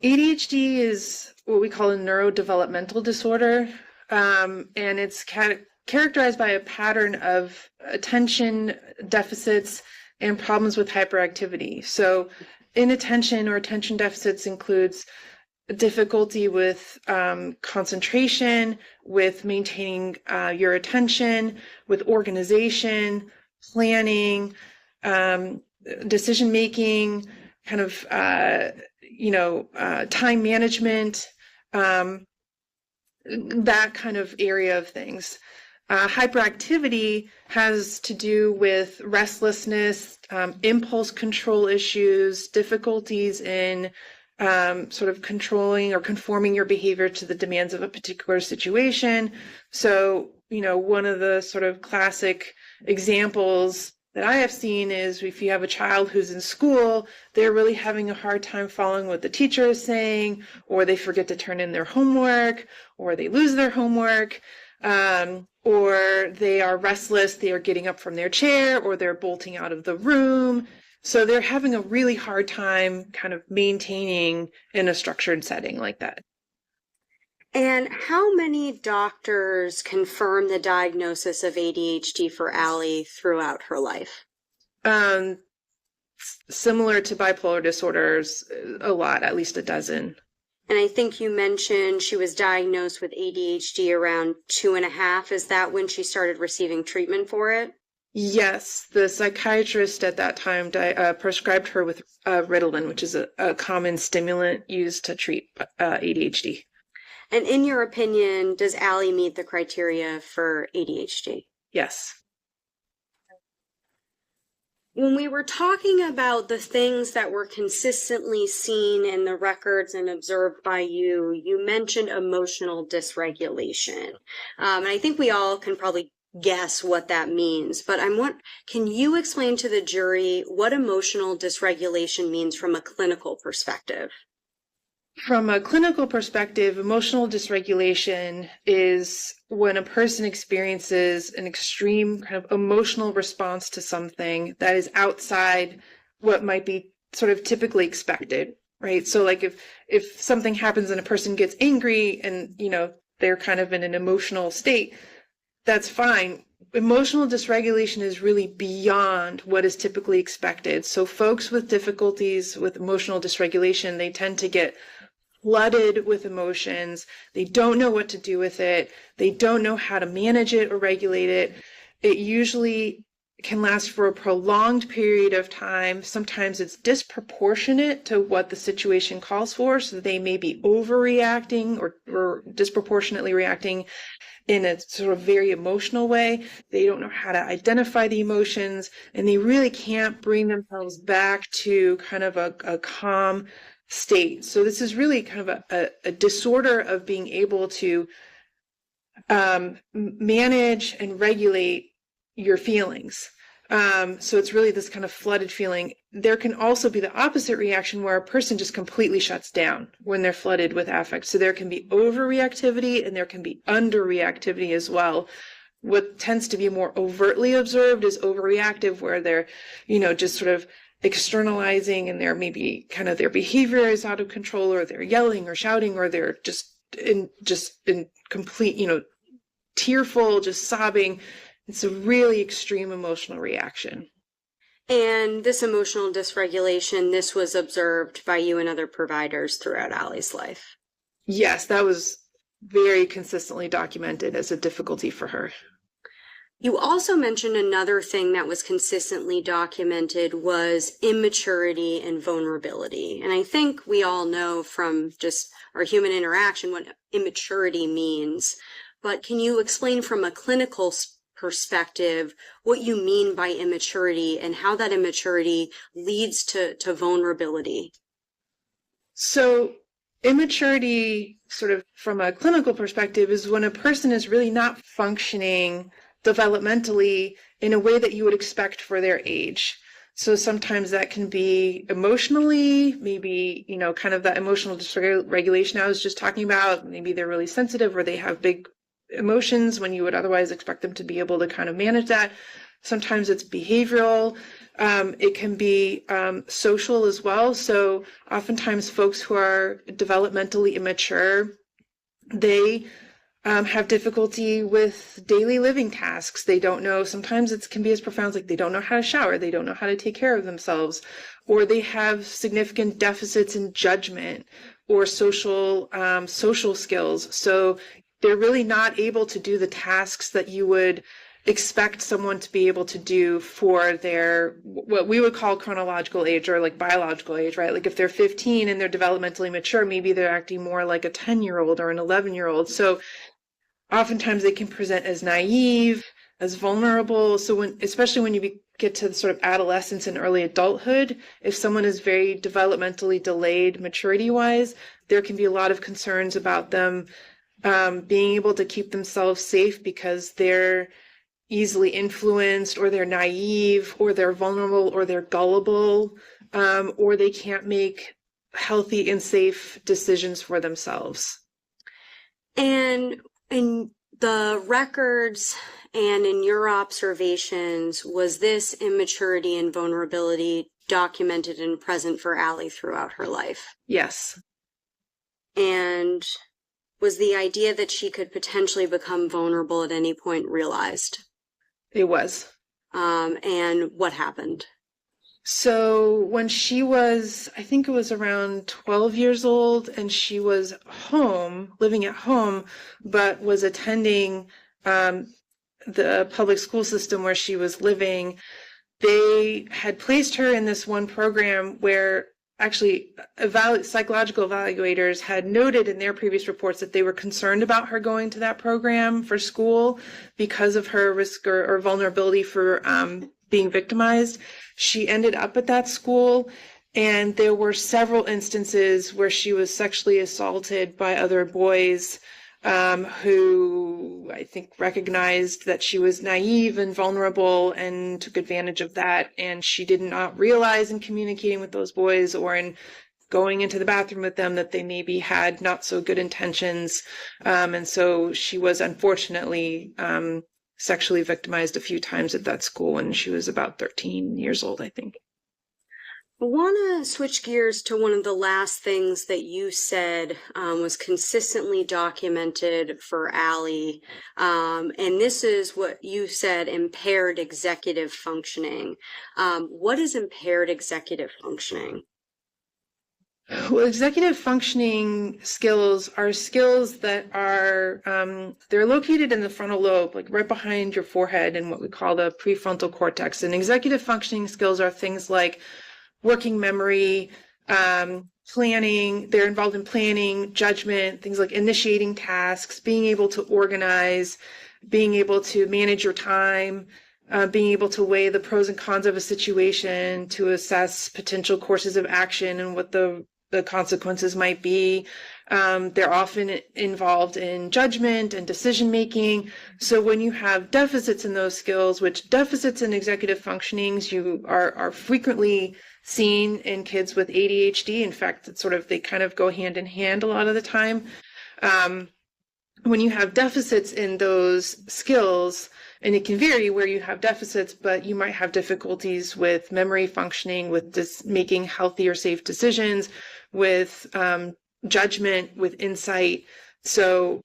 ADHD is what we call a neurodevelopmental disorder, and it's characterized by a pattern of attention deficits and problems with hyperactivity. So inattention or attention deficits includes difficulty with concentration, with maintaining your attention, with organization, planning, decision-making, kind of, time management, that kind of area of things. Hyperactivity has to do with restlessness, impulse control issues, difficulties in sort of controlling or conforming your behavior to the demands of a particular situation. So, one of the sort of classic examples that I have seen is if you have a child who's in school, they're really having a hard time following what the teacher is saying, or they forget to turn in their homework, or they lose their homework. Or they are restless, they are getting up from their chair, or they're bolting out of the room. So they're having a really hard time kind of maintaining in a structured setting like that. And how many doctors confirm the diagnosis of ADHD for Allie throughout her life? Similar to bipolar disorders, a lot, at least a dozen. And I think you mentioned she was diagnosed with ADHD around 2.5. Is that when she started receiving treatment for it? Yes, the psychiatrist at that time prescribed her with Ritalin, which is a common stimulant used to treat ADHD. And in your opinion, does Allie meet the criteria for ADHD? Yes. When we were talking about the things that were consistently seen in the records and observed by you, you mentioned emotional dysregulation. And I think we all can probably guess what that means, but can you explain to the jury what emotional dysregulation means from a clinical perspective? From a clinical perspective, emotional dysregulation is when a person experiences an extreme kind of emotional response to something that is outside what might be sort of typically expected, right? So like if something happens and a person gets angry and, they're kind of in an emotional state, that's fine. Emotional dysregulation is really beyond what is typically expected. So folks with difficulties with emotional dysregulation, they tend to get flooded with emotions. They don't know what to do with it. They don't know how to manage it or regulate it. It usually can last for a prolonged period of time. Sometimes it's disproportionate to what the situation calls for. So they may be overreacting or disproportionately reacting in a sort of very emotional way. They don't know how to identify the emotions, and they really can't bring themselves back to kind of a calm state. So this is really kind of a disorder of being able to manage and regulate your feelings. So it's really this kind of flooded feeling. There can also be the opposite reaction where a person just completely shuts down when they're flooded with affect. So there can be overreactivity and there can be underreactivity as well. What tends to be more overtly observed is overreactive, where they're, just sort of externalizing, and they're maybe kind of their behavior is out of control, or they're yelling or shouting, or they're just in complete, tearful, just sobbing. It's a really extreme emotional reaction. And this emotional dysregulation, this was observed by you and other providers throughout Allie's life? Yes, that was very consistently documented as a difficulty for her. You also mentioned another thing that was consistently documented was immaturity and vulnerability. And I think we all know from just our human interaction what immaturity means. But can you explain from a clinical perspective what you mean by immaturity and how that immaturity leads to vulnerability? So immaturity, sort of from a clinical perspective, is when a person is really not functioning developmentally in a way that you would expect for their age. So sometimes that can be emotionally, maybe, kind of that emotional dysregulation I was just talking about. Maybe they're really sensitive, or they have big emotions when you would otherwise expect them to be able to kind of manage that. Sometimes it's behavioral. It can be social as well. So oftentimes folks who are developmentally immature, they have difficulty with daily living tasks. They don't know, sometimes it can be as profound as like they don't know how to shower, they don't know how to take care of themselves, or they have significant deficits in judgment or social skills. So they're really not able to do the tasks that you would expect someone to be able to do for their, what we would call chronological age, or like biological age, right? Like if they're 15 and they're developmentally mature, maybe they're acting more like a 10-year-old or an 11-year-old. So oftentimes they can present as naive, as vulnerable. So especially when you get to the sort of adolescence and early adulthood, if someone is very developmentally delayed maturity-wise, there can be a lot of concerns about them being able to keep themselves safe because they're easily influenced, or they're naive, or they're vulnerable, or they're gullible, or they can't make healthy and safe decisions for themselves. And in the records and in your observations, was this immaturity and vulnerability documented and present for Allie throughout her life? Yes. And Was the idea that she could potentially become vulnerable at any point realized? It was. And what happened? So when she was, I think it was around 12 years old, and she was home, living at home, but was attending the public school system where she was living, they had placed her in this one program where actually psychological evaluators had noted in their previous reports that they were concerned about her going to that program for school because of her risk or vulnerability for being victimized. She ended up at that school, and there were several instances where she was sexually assaulted by other boys who I think recognized that she was naive and vulnerable and took advantage of that. And she did not realize in communicating with those boys or in going into the bathroom with them that they maybe had not so good intentions. And so she was unfortunately sexually victimized a few times at that school when she was about 13 years old, I think. I want to switch gears to one of the last things that you said was consistently documented for Allie. And this is what you said, impaired executive functioning. What is impaired executive functioning? Well, executive functioning skills are skills that are, they're located in the frontal lobe, like right behind your forehead in what we call the prefrontal cortex. And executive functioning skills are things like working memory, planning. They're involved in planning, judgment, things like initiating tasks, being able to organize, being able to manage your time, being able to weigh the pros and cons of a situation, to assess potential courses of action and what the consequences might be. They're often involved in judgment and decision making. So when you have deficits in those skills, which deficits in executive functionings you are frequently seen in kids with ADHD. In fact, it's they kind of go hand in hand a lot of the time. When you have deficits in those skills, and it can vary where you have deficits, but you might have difficulties with memory functioning, with just making healthy or safe decisions, with judgment, with insight. So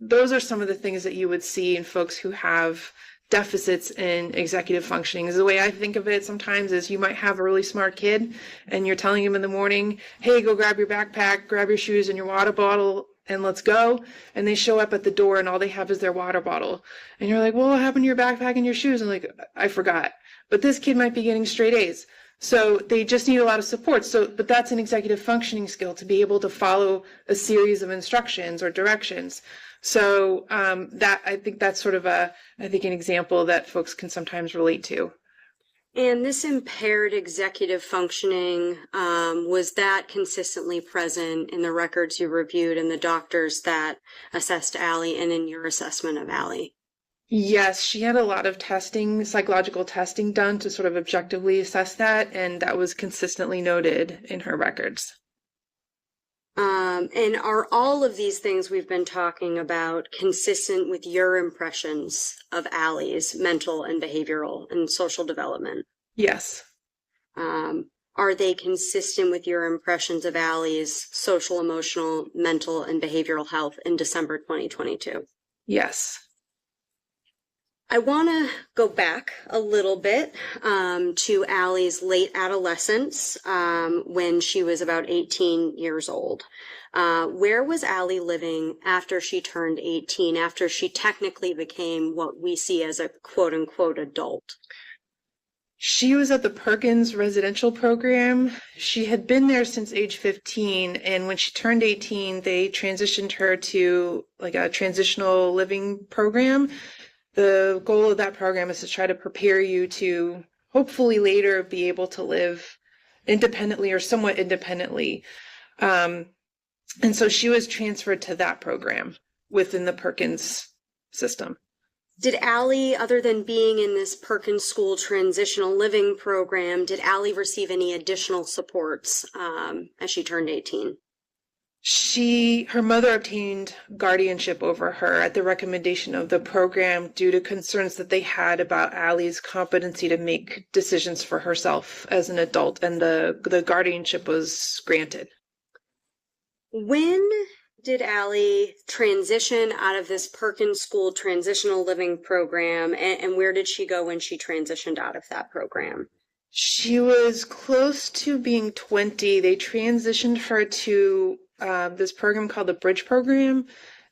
those are some of the things that you would see in folks who have deficits in executive functioning. The way I think of it sometimes is you might have a really smart kid and you're telling him in the morning, hey, go grab your backpack, grab your shoes and your water bottle, and let's go. And they show up at the door and all they have is their water bottle. And you're like, well, what happened to your backpack and your shoes? And like, I forgot. But this kid might be getting straight A's. So they just need a lot of support. But that's an executive functioning skill, to be able to follow a series of instructions or directions. So that, I think that's an example that folks can sometimes relate to. And this impaired executive functioning, was that consistently present in the records you reviewed and the doctors that assessed Allie and in your assessment of Allie? Yes, she had a lot of testing, psychological testing done to sort of objectively assess that, and that was consistently noted in her records. And are all of these things we've been talking about consistent with your impressions of Allie's mental and behavioral and social development? Yes. Are they consistent with your impressions of Allie's social, emotional, mental, and behavioral health in December 2022? Yes. I want to go back a little bit to Allie's late adolescence when she was about 18 years old. Where was Allie living after she turned 18, after she technically became what we see as a quote-unquote adult? She was at the Perkins residential program. She had been there since age 15, and when she turned 18, they transitioned her to like a transitional living program. The goal of that program is to try to prepare you to hopefully later be able to live independently or somewhat independently. And so she was transferred to that program within the Perkins system. Did Allie, other than being in this Perkins School transitional living program, did Allie receive any additional supports as she turned 18? Her mother obtained guardianship over her at the recommendation of the program due to concerns that they had about Allie's competency to make decisions for herself as an adult, and the guardianship was granted. When did Allie transition out of this Perkins School transitional living program, and where did she go when she transitioned out of that program? She was close to being 20. They transitioned her to this program called the Bridge Program.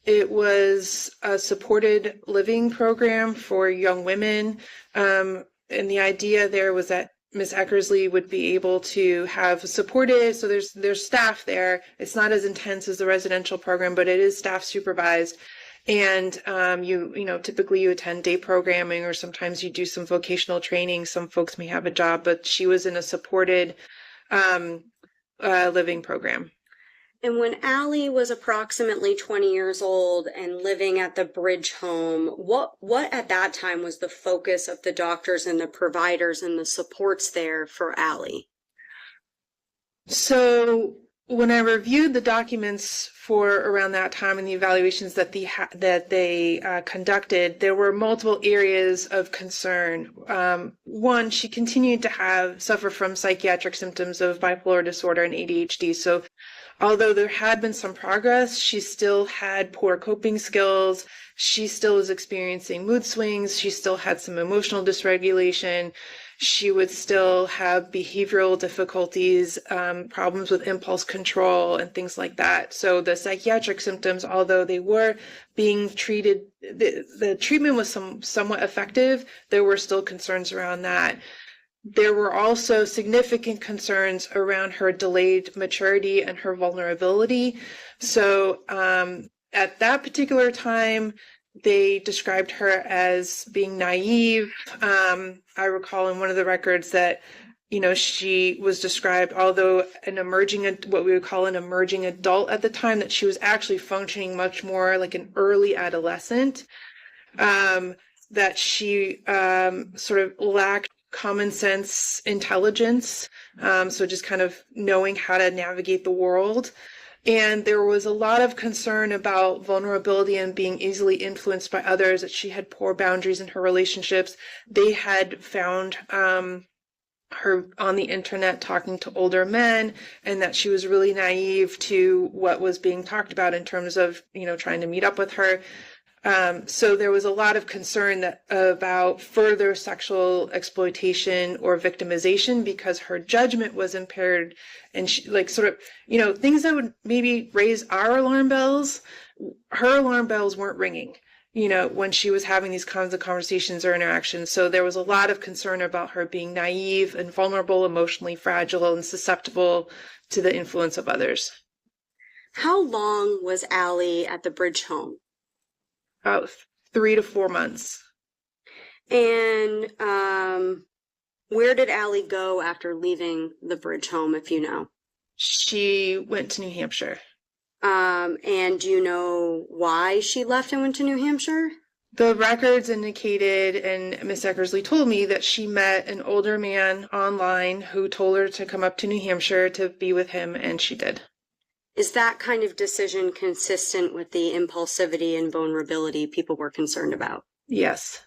It was a supported living program for young women. And the idea there was that Miss Eckersley would be able to have supported, so there's staff there. It's not as intense as the residential program, but it is staff supervised. And typically you attend day programming, or sometimes you do some vocational training. Some folks may have a job, but she was in a supported living program. And when Allie was approximately 20 years old and living at the Bridge home, what at that time was the focus of the doctors and the providers and the supports there for Allie? So when I reviewed the documents for around that time and the evaluations that they conducted, there were multiple areas of concern. One, she continued to suffer from psychiatric symptoms of bipolar disorder and ADHD. So although there had been some progress, she still had poor coping skills. She still was experiencing mood swings. She still had some emotional dysregulation. She would still have behavioral difficulties, problems with impulse control and things like that. So the psychiatric symptoms, although they were being treated, the treatment was somewhat effective, there were still concerns around that. There were also significant concerns around her delayed maturity and her vulnerability. So at that particular time, they described her as being naive. I recall in one of the records that, she was described, although what we would call an emerging adult at the time, that she was actually functioning much more like an early adolescent, that she sort of lacked common sense intelligence, so just kind of knowing how to navigate the world. And there was a lot of concern about vulnerability and being easily influenced by others, that she had poor boundaries in her relationships. They had found her on the internet talking to older men, and that she was really naive to what was being talked about in terms of, trying to meet up with her. So there was a lot of concern about further sexual exploitation or victimization, because her judgment was impaired, and she, things that would maybe raise our alarm bells, her alarm bells weren't ringing, when she was having these kinds of conversations or interactions. So there was a lot of concern about her being naive and vulnerable, emotionally fragile, and susceptible to the influence of others. How long was Allie at the Bridge home? About 3 to 4 months. And where did Allie go after leaving the Bridge home, if you know? She went to New Hampshire. And do you know why she left and went to New Hampshire? The records indicated, and Miss Eckersley told me, that she met an older man online who told her to come up to New Hampshire to be with him, and she did. Is that kind of decision consistent with the impulsivity and vulnerability people were concerned about? Yes.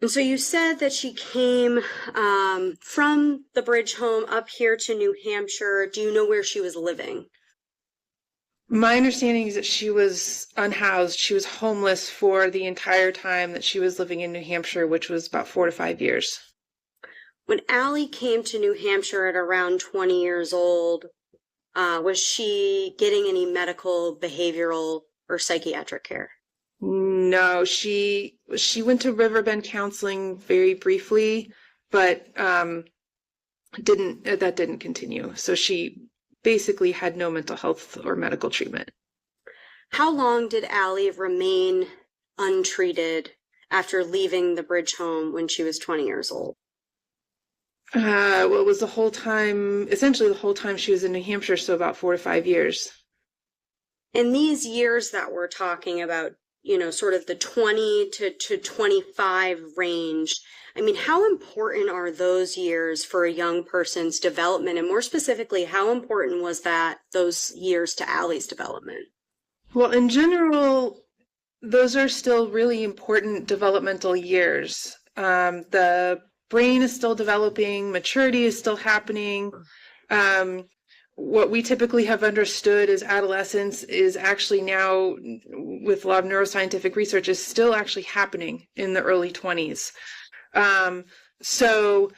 And so you said that she came from the Bridge home up here to New Hampshire. Do you know where she was living? My understanding is that she was unhoused. She was homeless for the entire time that she was living in New Hampshire, which was about 4 to 5 years. When Allie came to New Hampshire at around 20 years old, was she getting any medical, behavioral, or psychiatric care? No, she went to Riverbend counseling very briefly, but that didn't continue. So she basically had no mental health or medical treatment. How long did Allie remain untreated after leaving the Bridge home when she was 20 years old? Well, it was essentially the whole time she was in New Hampshire, so about 4 to 5 years. In these years that we're talking about, sort of the 20 to 25 range, I mean, how important are those years for a young person's development? And more specifically, how important was those years to Allie's development? Well, in general, those are still really important developmental years. The brain is still developing, maturity is still happening. what we typically have understood as adolescence is actually now, with a lot of neuroscientific research, is still actually happening in the early 20s. So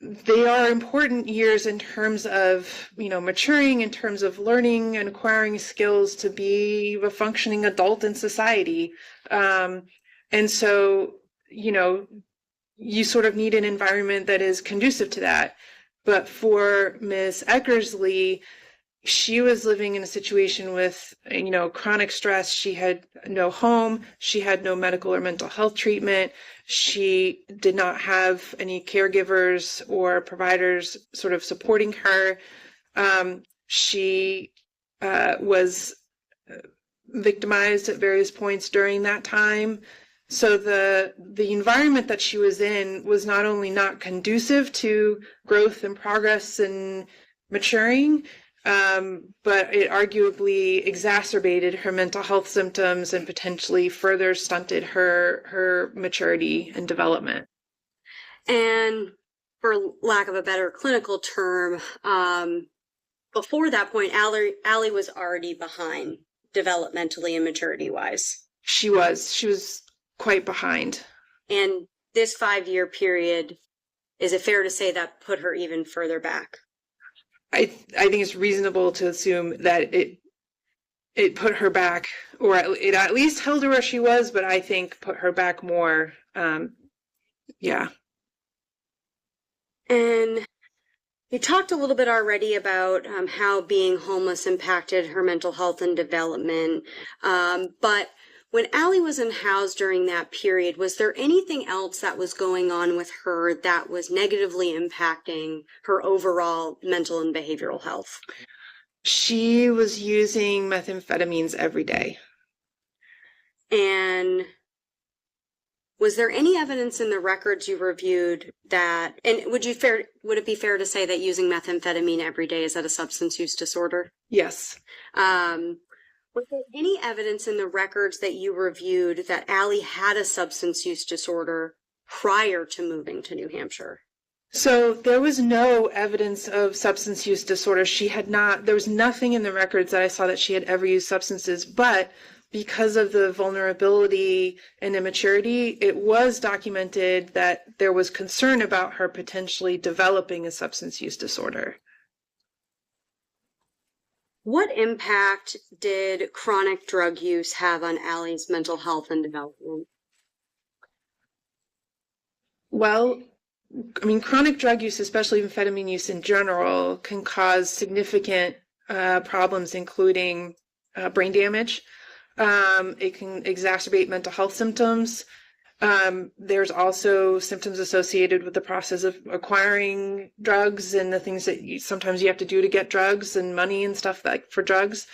they are important years in terms of, maturing, in terms of learning and acquiring skills to be a functioning adult in society. And so, you sort of need an environment that is conducive to that. But for Ms. Eckersley, she was living in a situation with, chronic stress. She had no home. She had no medical or mental health treatment. She did not have any caregivers or providers sort of supporting her. She was victimized at various points during that time. So the environment that she was in was not only not conducive to growth and progress and maturing, but it arguably exacerbated her mental health symptoms and potentially further stunted her maturity and development. And for lack of a better clinical term, before that point, Allie was already behind developmentally and maturity-wise. She was quite behind. And this 5-year period, is it fair to say that put her even further back? I think it's reasonable to assume that it put her back, or it at least held her where she was, but I think put her back more. Yeah. And you talked a little bit already about how being homeless impacted her mental health and development, but when Allie was unhoused during that period, was there anything else that was going on with her that was negatively impacting her overall mental and behavioral health? She was using methamphetamines every day. And was there any evidence in the records you reviewed that, and would it be fair to say that using methamphetamine every day, is that a substance use disorder? Yes. Was there any evidence in the records that you reviewed that Allie had a substance use disorder prior to moving to New Hampshire? So there was no evidence of substance use disorder. There was nothing in the records that I saw that she had ever used substances, but because of the vulnerability and immaturity, it was documented that there was concern about her potentially developing a substance use disorder. What impact did chronic drug use have on Allie's mental health and development? Well, chronic drug use, especially amphetamine use in general, can cause significant problems, including brain damage. It can exacerbate mental health symptoms. There's also symptoms associated with the process of acquiring drugs and the things that sometimes you have to do to get drugs and money and stuff like for drugs.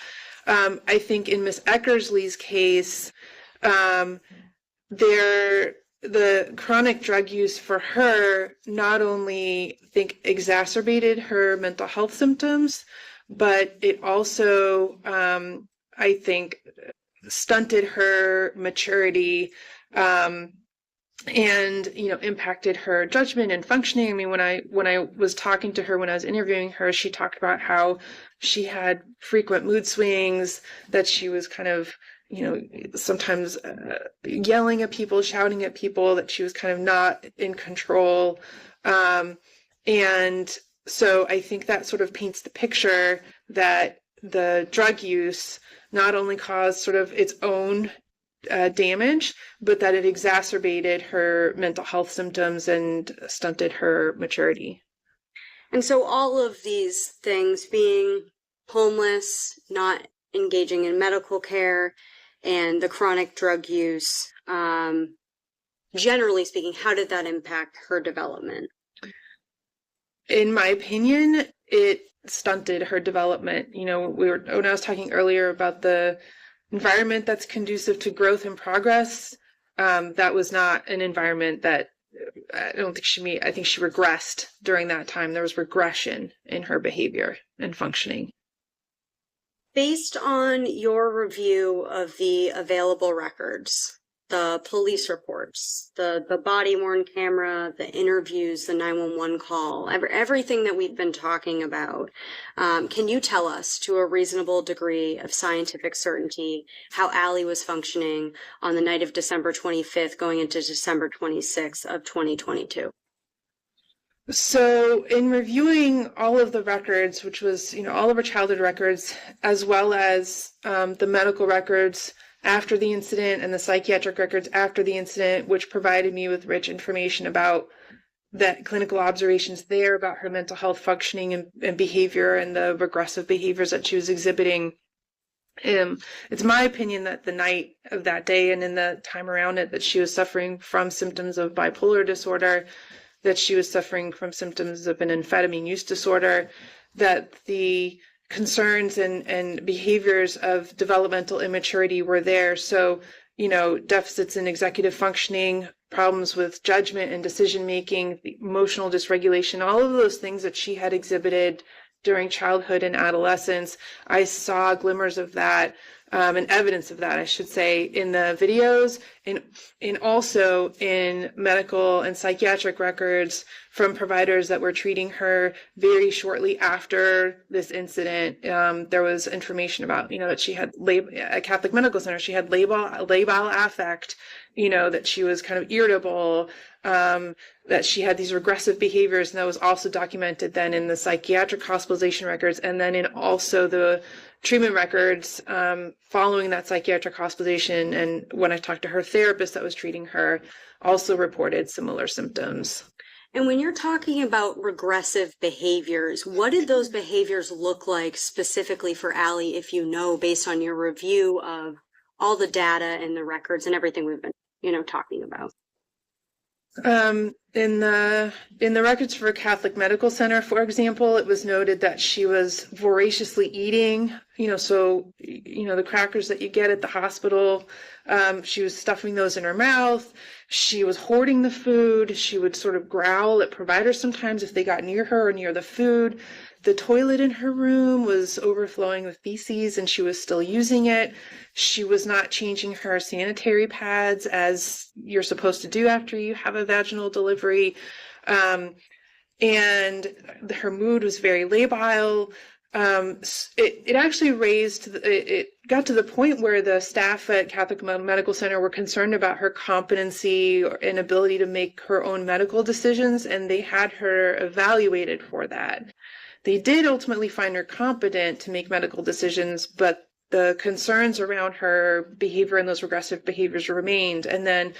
I think in Miss Eckersley's case, the chronic drug use for her not only, I think, exacerbated her mental health symptoms, but it also, I think, stunted her maturity, and impacted her judgment and functioning. When I was talking to her, when I was interviewing her, she talked about how she had frequent mood swings, that she was kind of sometimes yelling at people, shouting at people, that she was kind of not in control, and so I think that sort of paints the picture that the drug use not only caused sort of its own damage, but that it exacerbated her mental health symptoms and stunted her maturity. And so all of these things, being homeless, not engaging in medical care, and the chronic drug use, generally speaking, how did that impact her development? In my opinion, it stunted her development. When I was talking earlier about the environment that's conducive to growth and progress, that was not an environment that I think she regressed during that time. There was regression in her behavior and functioning. Based on your review of the available records, the police reports, the body-worn camera, the interviews, the 911 call, everything that we've been talking about. Can you tell us, to a reasonable degree of scientific certainty, how Allie was functioning on the night of December 25th going into December 26th of 2022? So in reviewing all of the records, which was, all of her childhood records, as well as the medical records after the incident and the psychiatric records after the incident, which provided me with rich information about that clinical observations there about her mental health functioning and behavior and the regressive behaviors that she was exhibiting. It's my opinion that the night of that day and in the time around it, that she was suffering from symptoms of bipolar disorder, that she was suffering from symptoms of an amphetamine use disorder, that the concerns and behaviors of developmental immaturity were there. So, deficits in executive functioning, problems with judgment and decision-making, emotional dysregulation, all of those things that she had exhibited during childhood and adolescence. I saw glimmers of that, and evidence of that, I should say, in the videos and also in medical and psychiatric records from providers that were treating her very shortly after this incident. There was information about, that she had at Catholic Medical Center, she had labile affect, that she was kind of irritable, that she had these regressive behaviors, and that was also documented then in the psychiatric hospitalization records, and then in also the treatment records following that psychiatric hospitalization. And when I talked to her therapist that was treating her, also reported similar symptoms. And when you're talking about regressive behaviors, what did those behaviors look like specifically for Allie, if you know, based on your review of all the data and the records and everything we've been, talking about? In the records for Catholic Medical Center, for example, it was noted that she was voraciously eating, the crackers that you get at the hospital, she was stuffing those in her mouth. She was hoarding the food. She would sort of growl at providers sometimes if they got near her or near the food. The toilet in her room was overflowing with feces and she was still using it. She was not changing her sanitary pads as you're supposed to do after you have a vaginal delivery. And her mood was very labile. It actually it got to the point where the staff at Catholic Medical Center were concerned about her competency and ability to make her own medical decisions, and they had her evaluated for that. They did ultimately find her competent to make medical decisions, but the concerns around her behavior and those regressive behaviors remained. And then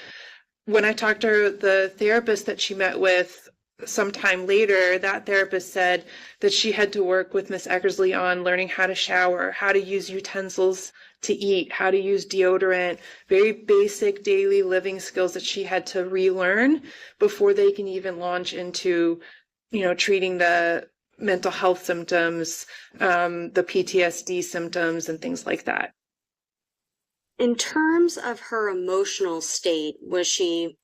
when I talked to her, the therapist that she met with sometime later, that therapist said that she had to work with Miss Eckersley on learning how to shower, how to use utensils to eat, how to use deodorant, very basic daily living skills that she had to relearn before they can even launch into, treating the mental health symptoms, the PTSD symptoms and things like that. In terms of her emotional state, was she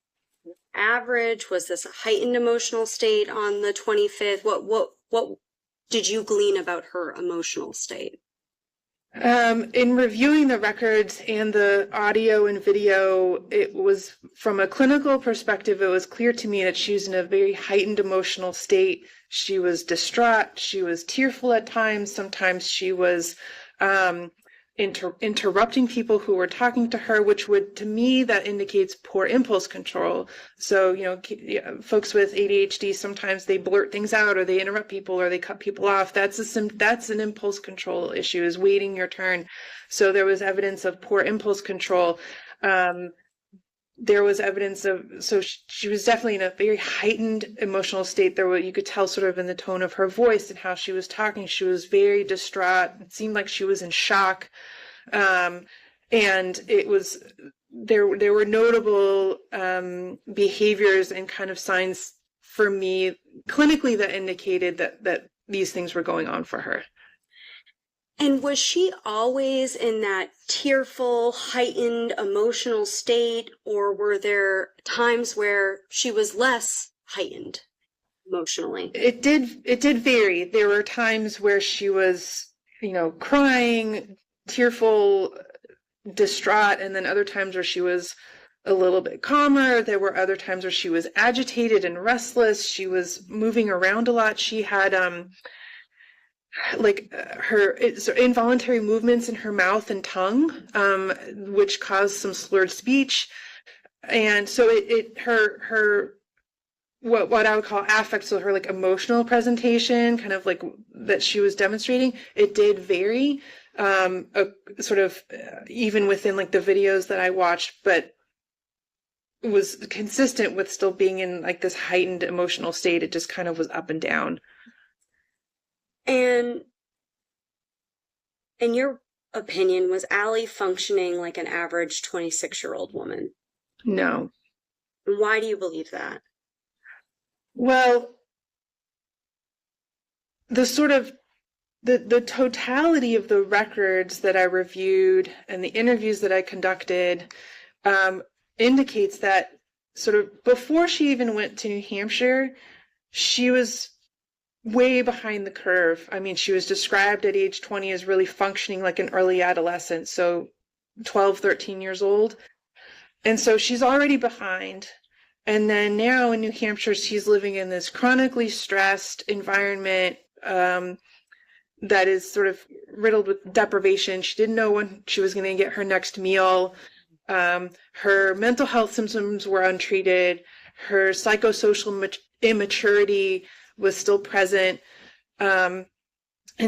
average? Was this a heightened emotional state on the 25th? What did you glean about her emotional state? In reviewing the records and the audio and video, it was, from a clinical perspective, it was clear to me that she was in a very heightened emotional state. She was distraught. She was tearful at times. Sometimes she was interrupting people who were talking to her, which would, to me, that indicates poor impulse control. So, folks with ADHD, sometimes they blurt things out or they interrupt people or they cut people off. That's an impulse control issue, is waiting your turn. So there was evidence of poor impulse control. There was evidence of, so she was definitely in a very heightened emotional state. You could tell sort of in the tone of her voice and how she was talking. She was very distraught. It seemed like she was in shock. And it was, there were notable behaviors and kind of signs for me clinically that indicated that these things were going on for her. And was she always in that tearful, heightened emotional state, or were there times where she was less heightened emotionally? It did vary. There were times where she was, crying, tearful, distraught, and then other times where she was a little bit calmer. There were other times where she was agitated and restless. She was moving around a lot. She had involuntary movements in her mouth and tongue, which caused some slurred speech. And so her what I would call affect, so her like emotional presentation, kind of like that she was demonstrating, it did vary, even within like the videos that I watched, but it was consistent with still being in like this heightened emotional state. It just kind of was up and down. And in your opinion, was Allie functioning like an average 26-year-old woman? No. Why do you believe that? Well, the totality of the records that I reviewed and the interviews that I conducted indicates that sort of before she even went to New Hampshire, she was way behind the curve. I mean, she was described at age 20 as really functioning like an early adolescent, so 12, 13 years old. And so she's already behind. And then now in New Hampshire, she's living in this chronically stressed environment that is sort of riddled with deprivation. She didn't know when she was going to get her next meal. Her mental health symptoms were untreated. Her psychosocial immaturity was still present. And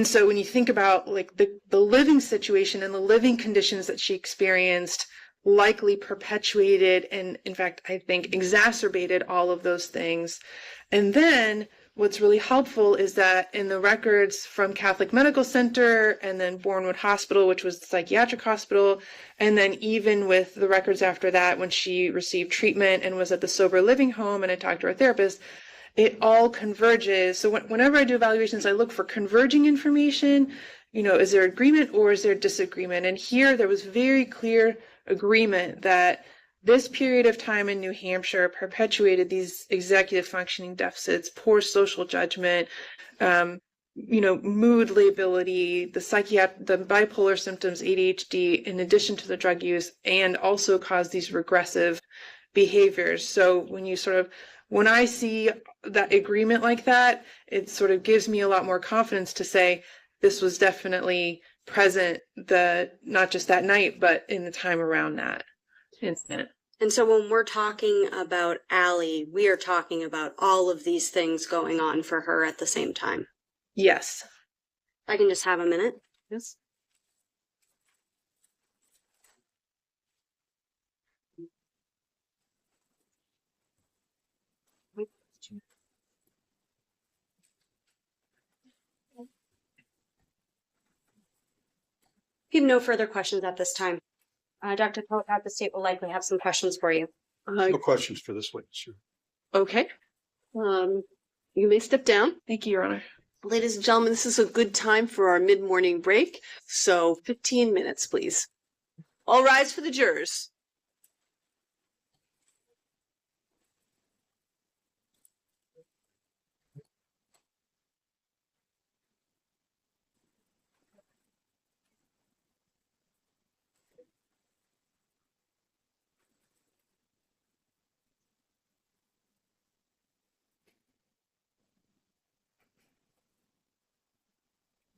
so when you think about like the living situation and the living conditions that she experienced, likely perpetuated and in fact I think exacerbated all of those things. And then what's really helpful is that in the records from Catholic Medical Center and then Bournemouth Hospital, which was the psychiatric hospital, and then even with the records after that when she received treatment and was at the sober living home and I talked to her therapist, it all converges. So whenever I do evaluations, I look for converging information. You know, is there agreement or is there disagreement? And here there was very clear agreement that this period of time in New Hampshire perpetuated these executive functioning deficits, poor social judgment, mood lability, the bipolar symptoms, ADHD, in addition to the drug use, and also caused these regressive behaviors. So when I see that agreement like that, it sort of gives me a lot more confidence to say this was definitely present not just that night, but in the time around that incident. And so when we're talking about Allie, we are talking about all of these things going on for her at the same time. Yes. I can just have a minute. Yes. If you have no further questions at this time, Dr. Cote at the state will likely have some questions for you. No questions for this witness. Sure. Okay. You may step down. Thank you, Your Honor. Ladies and gentlemen, this is a good time for our mid-morning break. So 15 minutes, please. All rise for the jurors.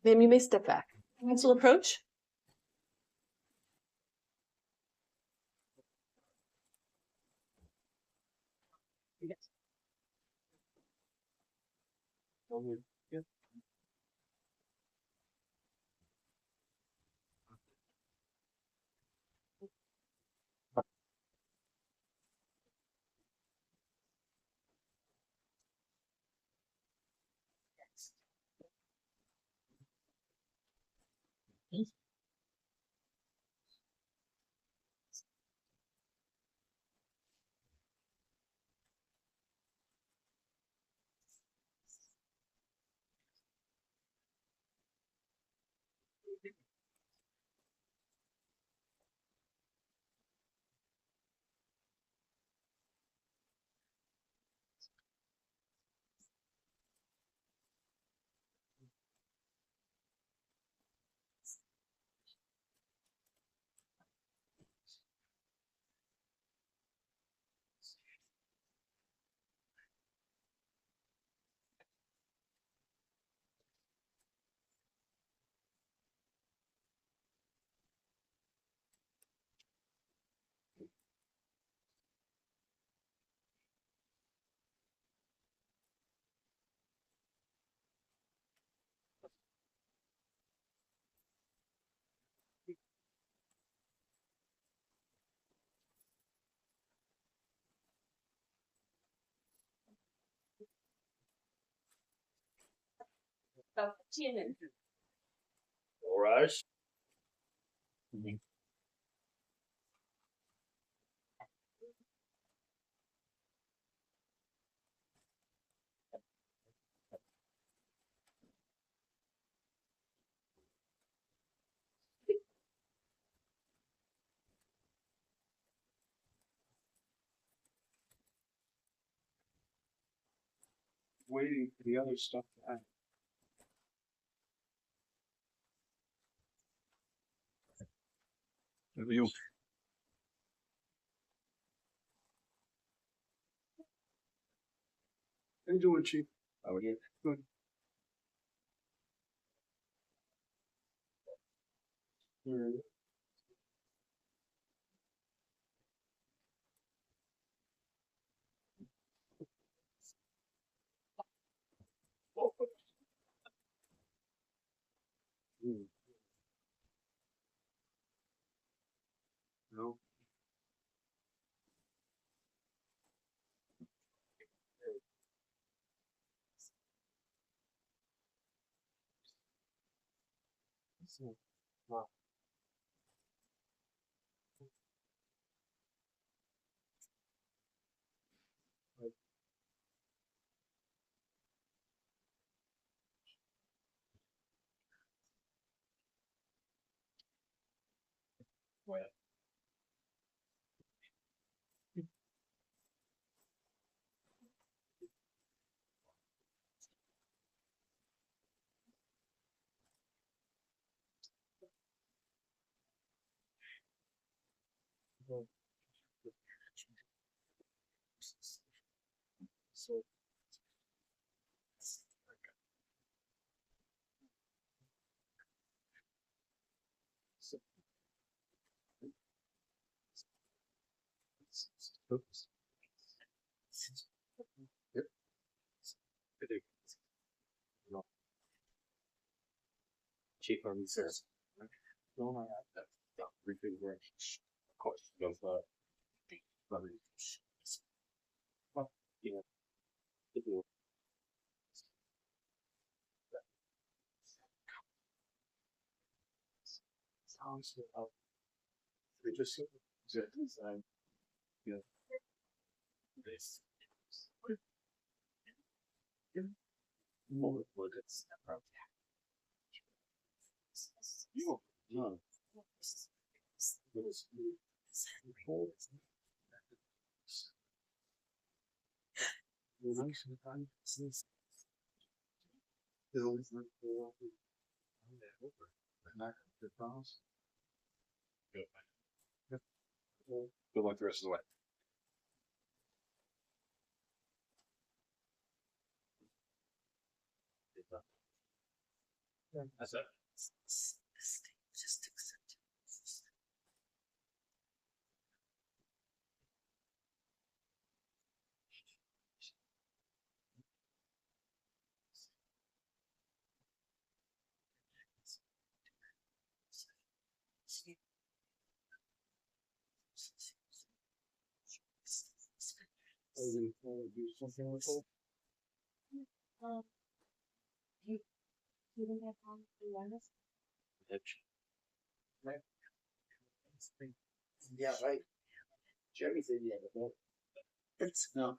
Ma'am, you may step back. Counsel approach. Yes. About 15 minutes. All rise. Waiting for the other stuff to happen. You. How you doing, Chief? How are you? Good. No. Wow. So. Yep. Chief, I'm sir. No, I have that. Refiguration. Of course, of yeah. Sounds we just design. Yeah. This. More what it's about. You. No. Good luck the rest of the way. That's it. Just accept it. Do something with it. You don't have time to be honest? Yeah, right. Jeremy said yeah, but it's no.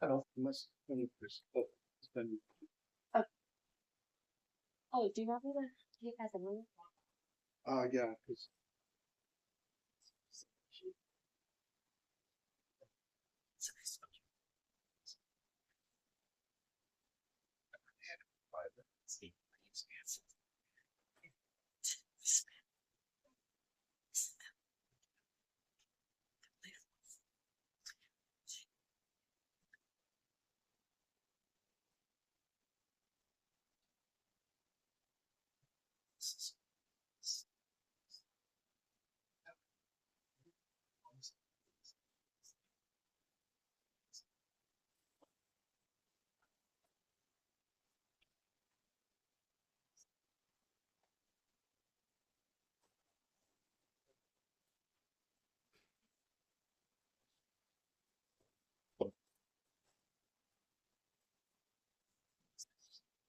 I don't must spend. Oh, do you want me to give you guys a minute? Yeah, because.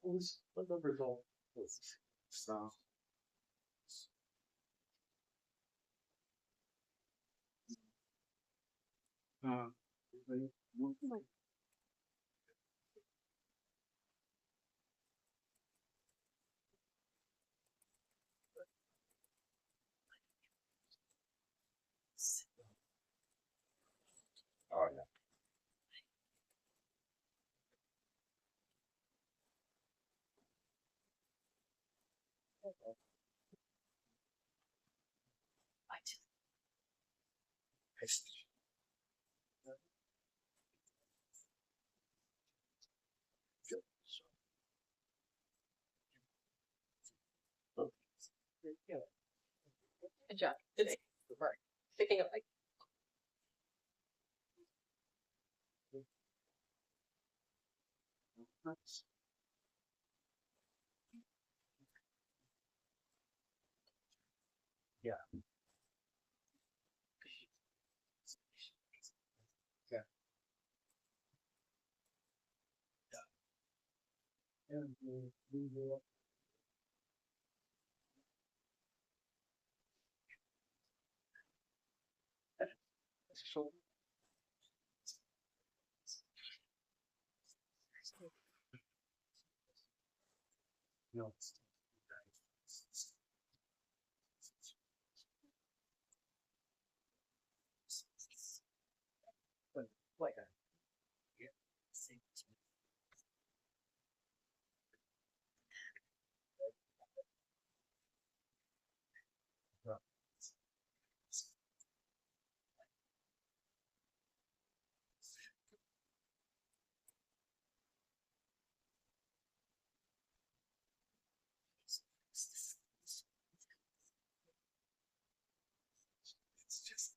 What the result was? So. Uh, oh yeah. Good job. It's picking up like. Yeah. Yeah. And we will. So. No. But like a. Yeah. It's just.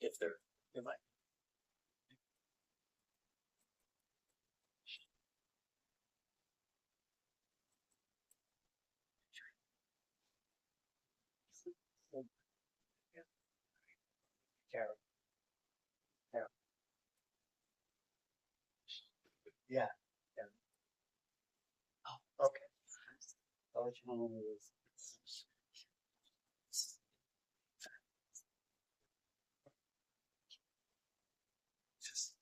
If they're, if I. Carol. Carol. Yeah. Yeah. Oh, okay. I'll let you know when it is. Just.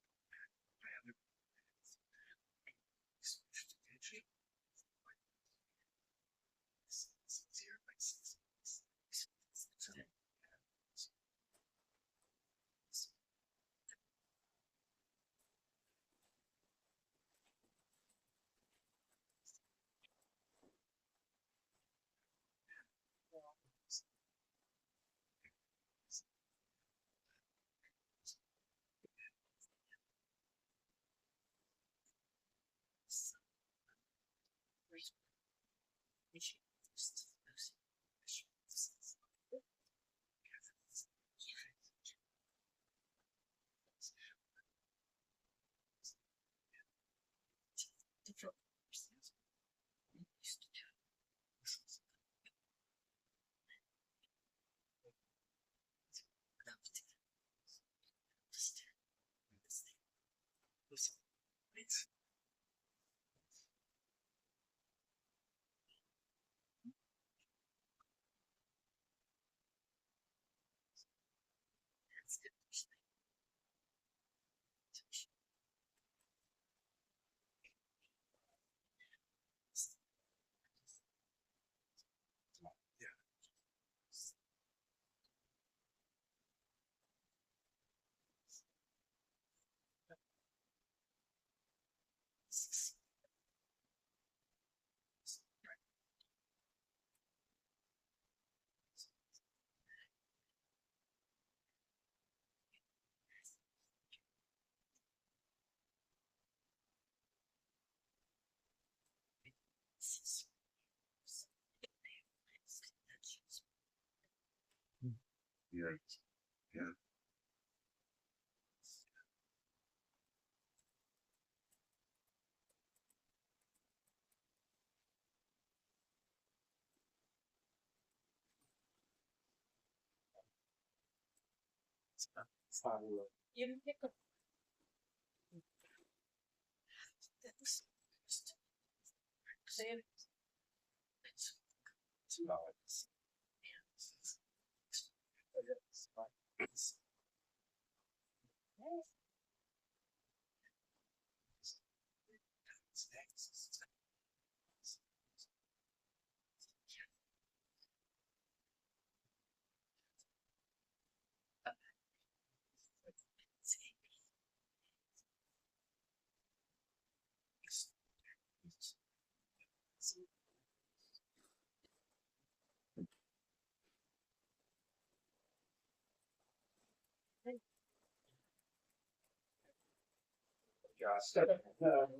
Yeah. Yeah. You can pick up. Say it.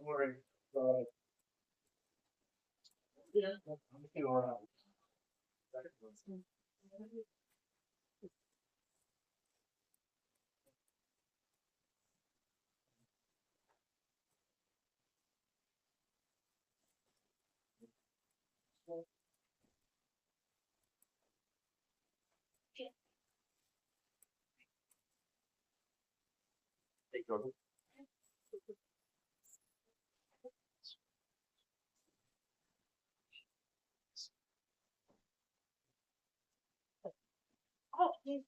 Morning. Yeah. Take your Oh, you.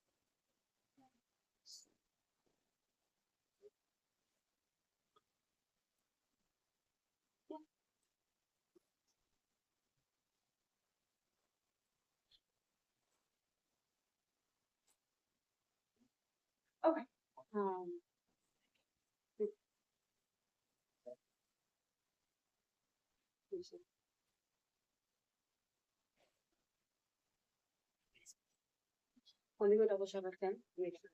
Okay. Let me go double check again. Make sure.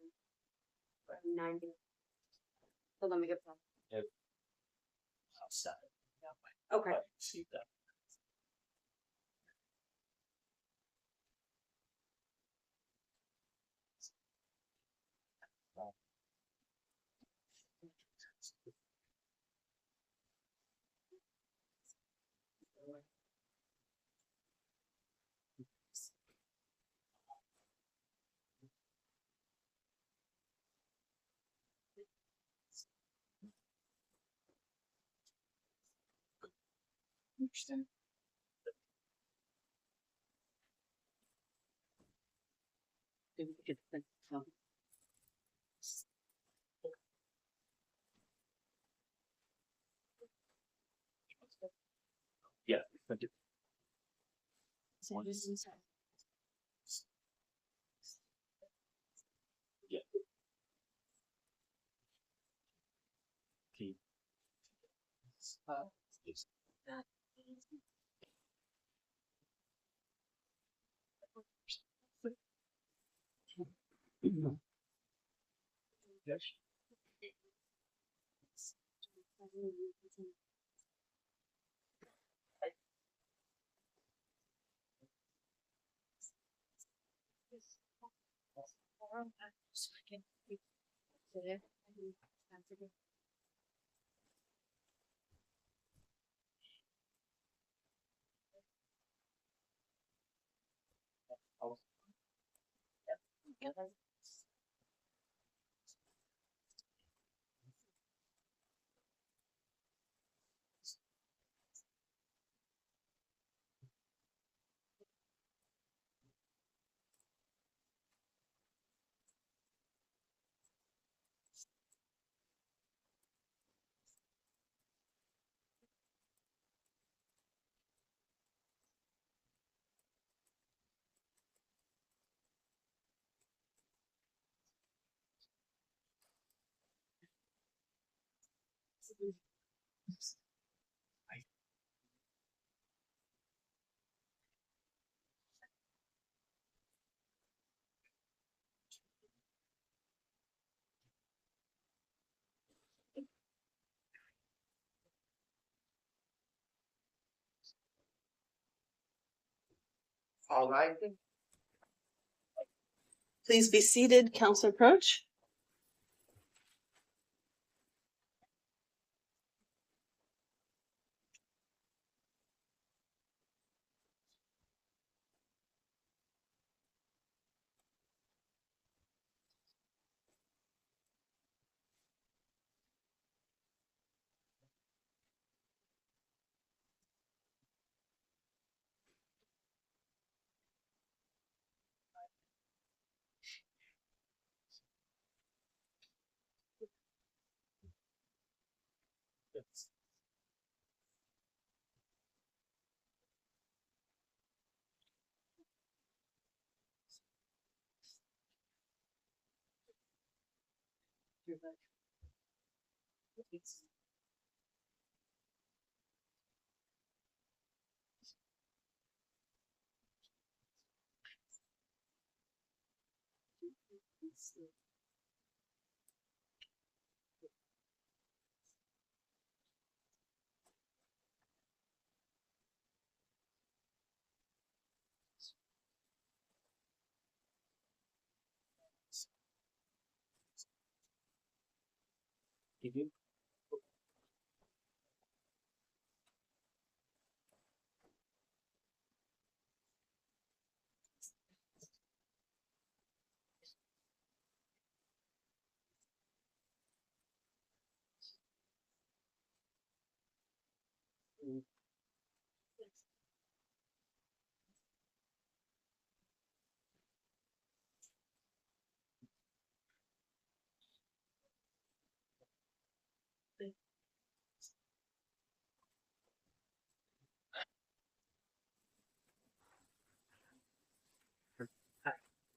90. So let me get that. outside. Okay. See that. Understand. Yeah, thank you. Yeah. Key. Yes. Yes. All right. Please be seated, Counselor Approach.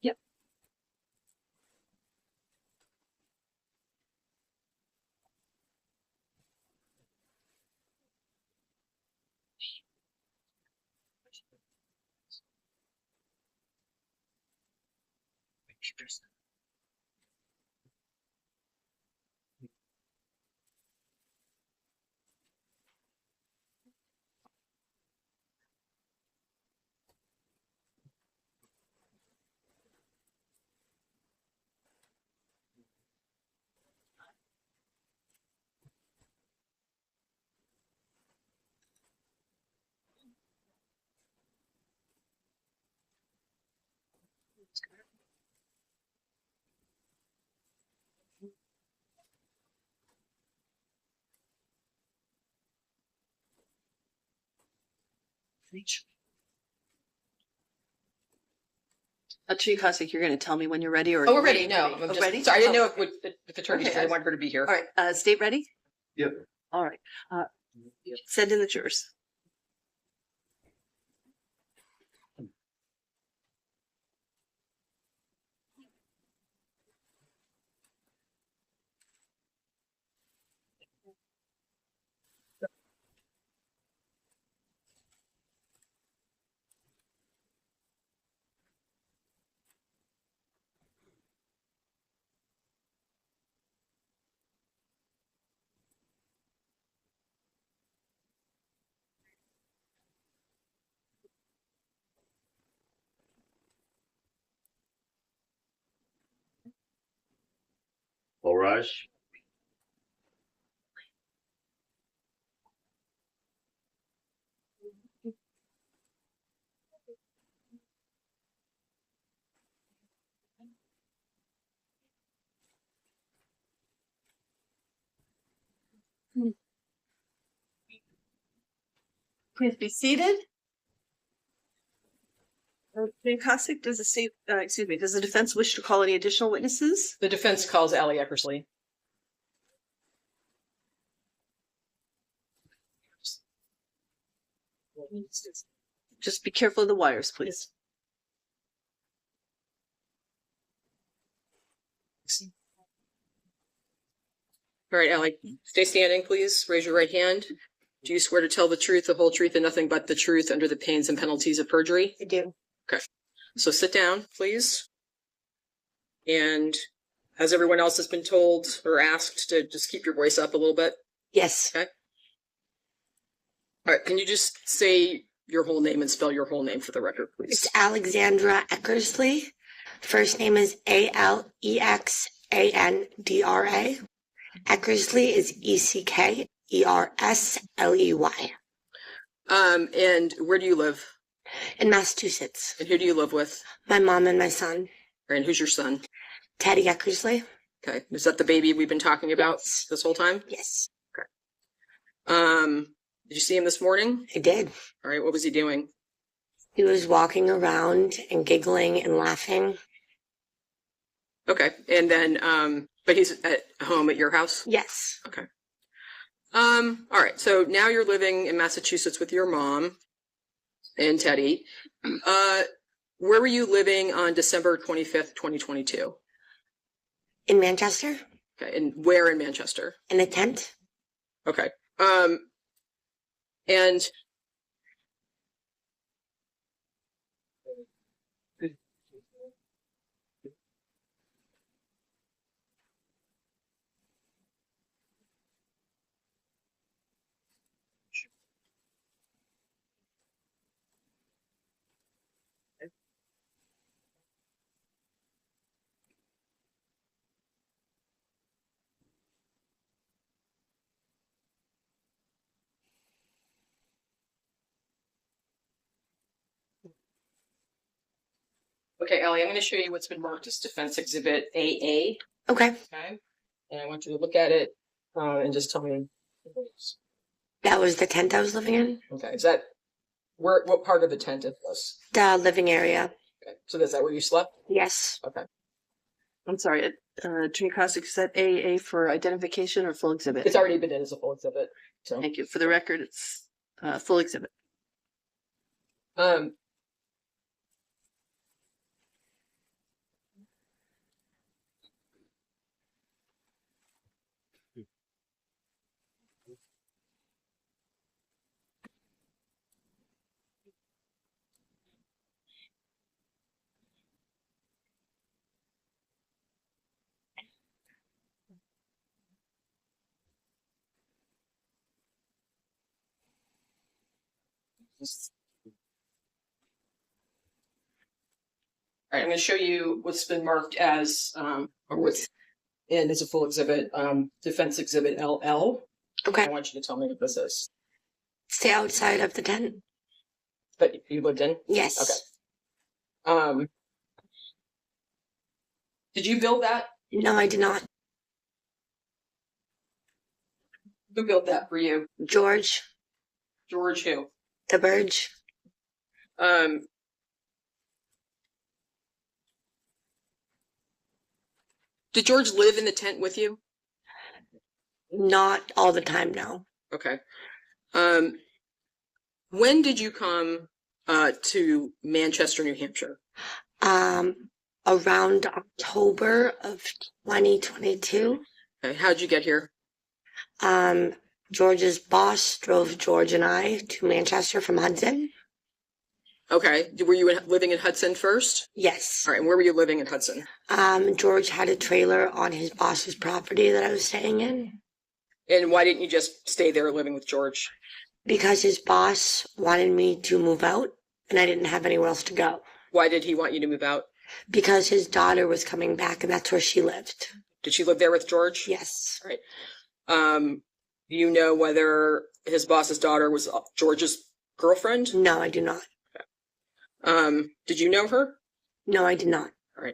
Yep. Attorney Cossack, you're going to tell me when you're ready, or Oh, we're ready. No, I'm just, ready? sorry, I didn't Oh, know if attorneys Okay, really wanted her to be here. All right, state ready? Yep. All right. Send in the jurors. All rise. Please be seated. Attorney Cossack, does the defense wish to call any additional witnesses? The defense calls Allie Eckersley. Just be careful of the wires, please. All right, Allie, stay standing, please. Raise your right hand. Do you swear to tell the truth, the whole truth, and nothing but the truth under the pains and penalties of perjury? I do. So sit down, please. And as everyone else has been told or asked to just keep your voice up a little bit. Yes. Okay. All right, can you just say your whole name and spell your whole name for the record, please? It's Alexandra Eckersley. First name is Alexandra. Eckersley is Eckersley. And where do you live? In Massachusetts. And who do you live with? My mom and my son, And who's your son? Teddy Eckersley. Okay. Is that the baby we've been talking about Yes. this whole time? Yes, Did you see him this morning? I did. All right. What was he doing? He was walking around and giggling and laughing. Okay. And then, but he's at home at your house? Yes. Okay. All right. So now you're living in Massachusetts with your mom and Teddy. Where were you living on December 25th, 2022? In Manchester, Okay. And where in Manchester? in a tent. Okay. And okay, Ellie, I'm going to show you what's been marked as Defense Exhibit AA. Okay. Okay. And I want you to look at it and just tell me. That was the tent I was living in. Okay. Is that what part of the tent it was? The living area. Okay. So is that where you slept? Yes. Okay. I'm sorry, Attorney Cossack, is that AA for identification or full exhibit? It's already been in as a full exhibit. So. Thank you. For the record, it's full exhibit. All right, I'm going to show you what's been marked as, or what's in as a full exhibit, Defense Exhibit LL. Okay. I want you to tell me what this is. Stay outside of the tent. That you lived in? Yes. Okay. Did you build that? No, I did not. Who built that for you? George, George who? the Burge. Did George live in the tent with you? Not all the time, no. Okay. When did you come to Manchester, New Hampshire? Around October of 2022. Okay. How'd you get here? George's boss drove George and I to Manchester from Hudson. Okay. Were you living in Hudson first? Yes. All right. And where were you living in Hudson? George had a trailer on his boss's property that I was staying in. And why didn't you just stay there living with George? Because his boss wanted me to move out and I didn't have anywhere else to go. Why did he want you to move out? Because his daughter was coming back and that's where she lived. Did she live there with George? Yes. All right. Do you know whether his boss's daughter was George's girlfriend? No, I do not. Did you know her? No, I did not. All right.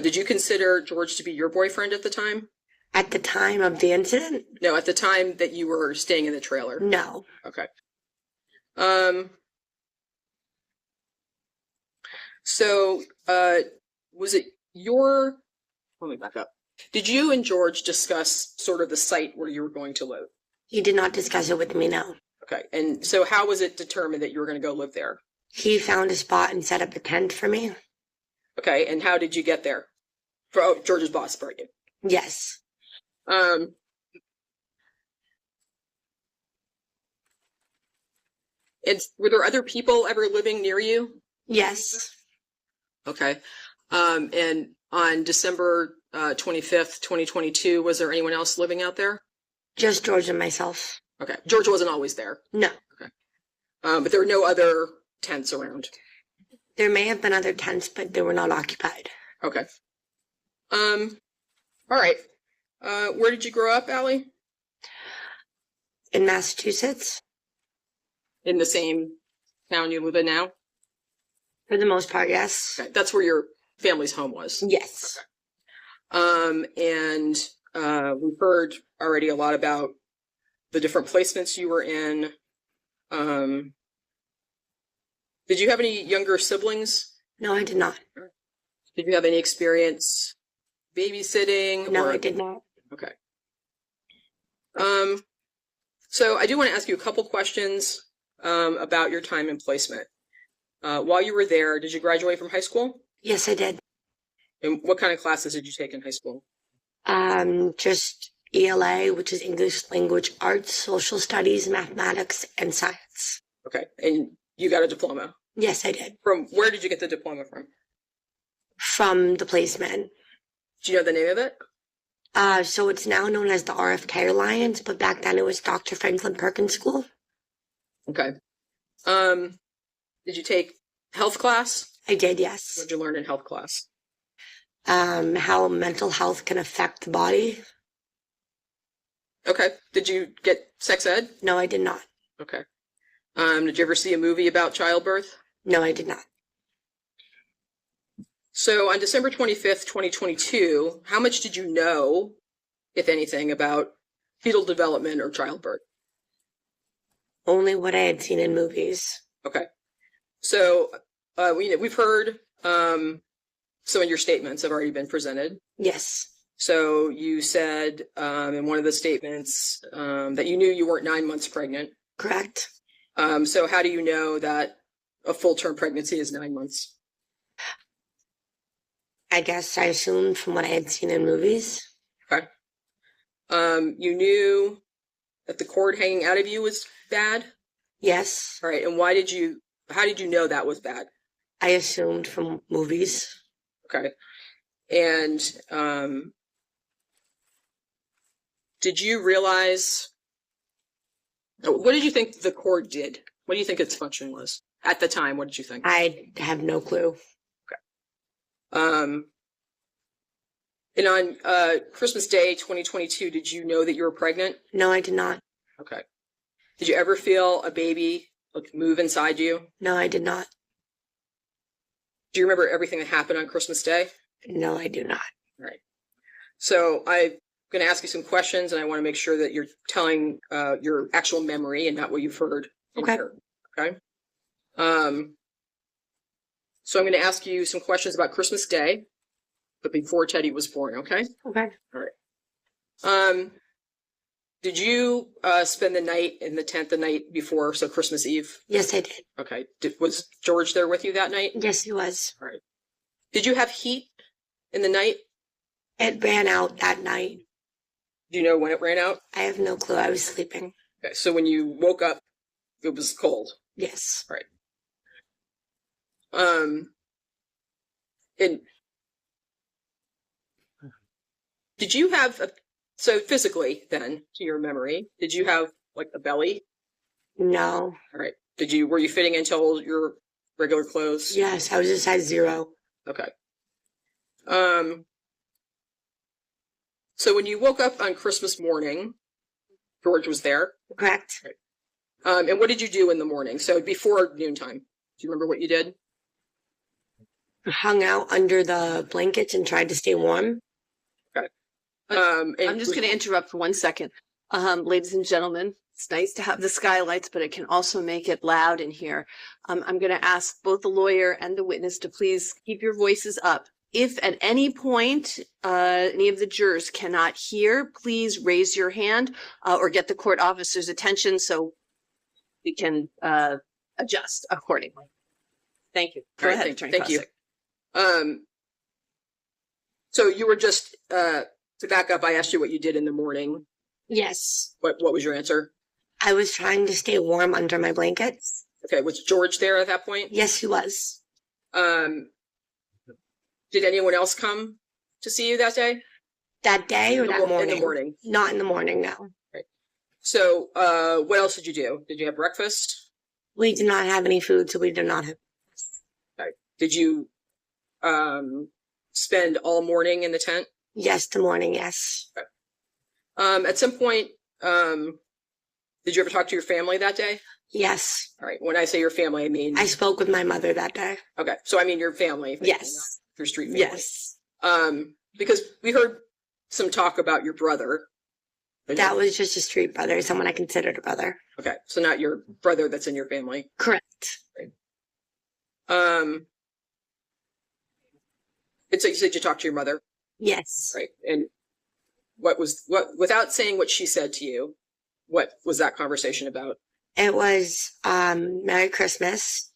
Did you consider George to be your boyfriend at the time? At the time of the incident? No, at the time that you were staying in the trailer. No. Okay. So, was it your, let me back up. Did you and George discuss sort of the site where you were going to live? He did not discuss it with me, no. Okay. And so how was it determined that you were going to go live there? He found a spot and set up a tent for me. Okay. And how did you get there? George's boss brought you. Yes. Were there other people ever living near you? Yes. Okay. And on December 25th, 2022, was there anyone else living out there? Just George and myself. Okay. George wasn't always there. No. Okay. But there were no other tents around. There may have been other tents, but they were not occupied. Okay. All right. Where did you grow up, Allie? In Massachusetts, In the same town you live in now? for the most part, yes. Okay. That's where your family's home was. Yes. And we've heard already a lot about the different placements you were in. Did you have any younger siblings? No, I did not. Did you have any experience babysitting? No, or- I did not. Okay. So I do want to ask you a couple questions about your time in placement. While you were there, did you graduate from high school? Yes, I did. And what kind of classes did you take in high school? Just ELA, which is English Language Arts, Social Studies, Mathematics, and Science. Okay. And you got a diploma. Yes, I did. From where did you get the diploma from? From the placement. Do you know the name of it? So it's now known as the RFK Alliance, but back then it was Dr. Franklin Perkins School. Okay. Did you take health class? I did, yes. What did you learn in health class? How mental health can affect the body. Okay. Did you get sex ed? No, I did not. Okay. Did you ever see a movie about childbirth? No, I did not. So on December 25th, 2022, how much did you know, if anything, about fetal development or childbirth? Only what I had seen in movies. Okay. So we've heard some of your statements have already been presented. Yes. So you said in one of the statements that you knew you weren't 9 months pregnant. Correct. So how do you know that a full-term pregnancy is 9 months? I guess I assumed from what I had seen in movies. Okay. You knew that the cord hanging out of you was bad? Yes. All right. And how did you know that was bad? I assumed from movies. Okay. And did you realize, what did you think the cord did? What do you think its function was? At the time, what did you think? I have no clue. And on Christmas Day 2022, did you know that you were pregnant? No, I did not. Okay. Did you ever feel a baby move inside you? No, I did not. Do you remember everything that happened on Christmas Day? No, I do not. Right. So I'm going to ask you some questions, and I want to make sure that you're telling your actual memory and not what you've heard. Okay. Okay. So I'm going to ask you some questions about Christmas Day, but before Teddy was born. Okay. Okay. All right. Did you spend the night in the tent the night before, so Christmas Eve? Yes, I did. Okay. Was George there with you that night? Yes, he was. All right. Did you have heat in the night? It ran out that night. Do you know when it ran out? I have no clue. I was sleeping. Okay. So when you woke up, it was cold. Yes. Right. And did you have so physically then, to your memory, did you have like a belly? No. All right. Were you fitting into all your regular clothes? Yes, I was a size 0. Okay. So when you woke up on Christmas morning, George was there. Correct. And what did you do in the morning? So before noontime, do you remember what you did? Hung out under the blankets and tried to stay warm. Okay. I'm just going to interrupt for 1 second. Ladies and gentlemen, it's nice to have the skylights, but it can also make it loud in here. I'm going to ask both the lawyer and the witness to please keep your voices up. If at any point any of the jurors cannot hear, please raise your hand or get the court officer's attention so we can adjust accordingly. Thank you. Go ahead, Attorney Thank you. Kosick. So you were just to back up, I asked you what you did in the morning. Yes. What was your answer? I was trying to stay warm under my blankets. Okay, was George there at that point? Yes, he was. Did anyone else come to see you that day? That day or that morning? In the morning. Not in the morning, no. Right. So what else did you do? Did you have breakfast? We did not have any food, so we did not have. Did you spend all morning in the tent? Yes, the morning, yes. At some point, did you ever talk to your family that day? Yes. All right. When I say your family, I mean I spoke with my mother that day. okay. So I mean your family. Yes. Not your street family. Yes. Because we heard some talk about your brother. That was just a street brother, someone I considered a brother. Okay. So not your brother that's in your family. Correct. And so you said you talked to your mother, Yes. right? And what without saying what she said to you, what was that conversation about? It was Merry Christmas,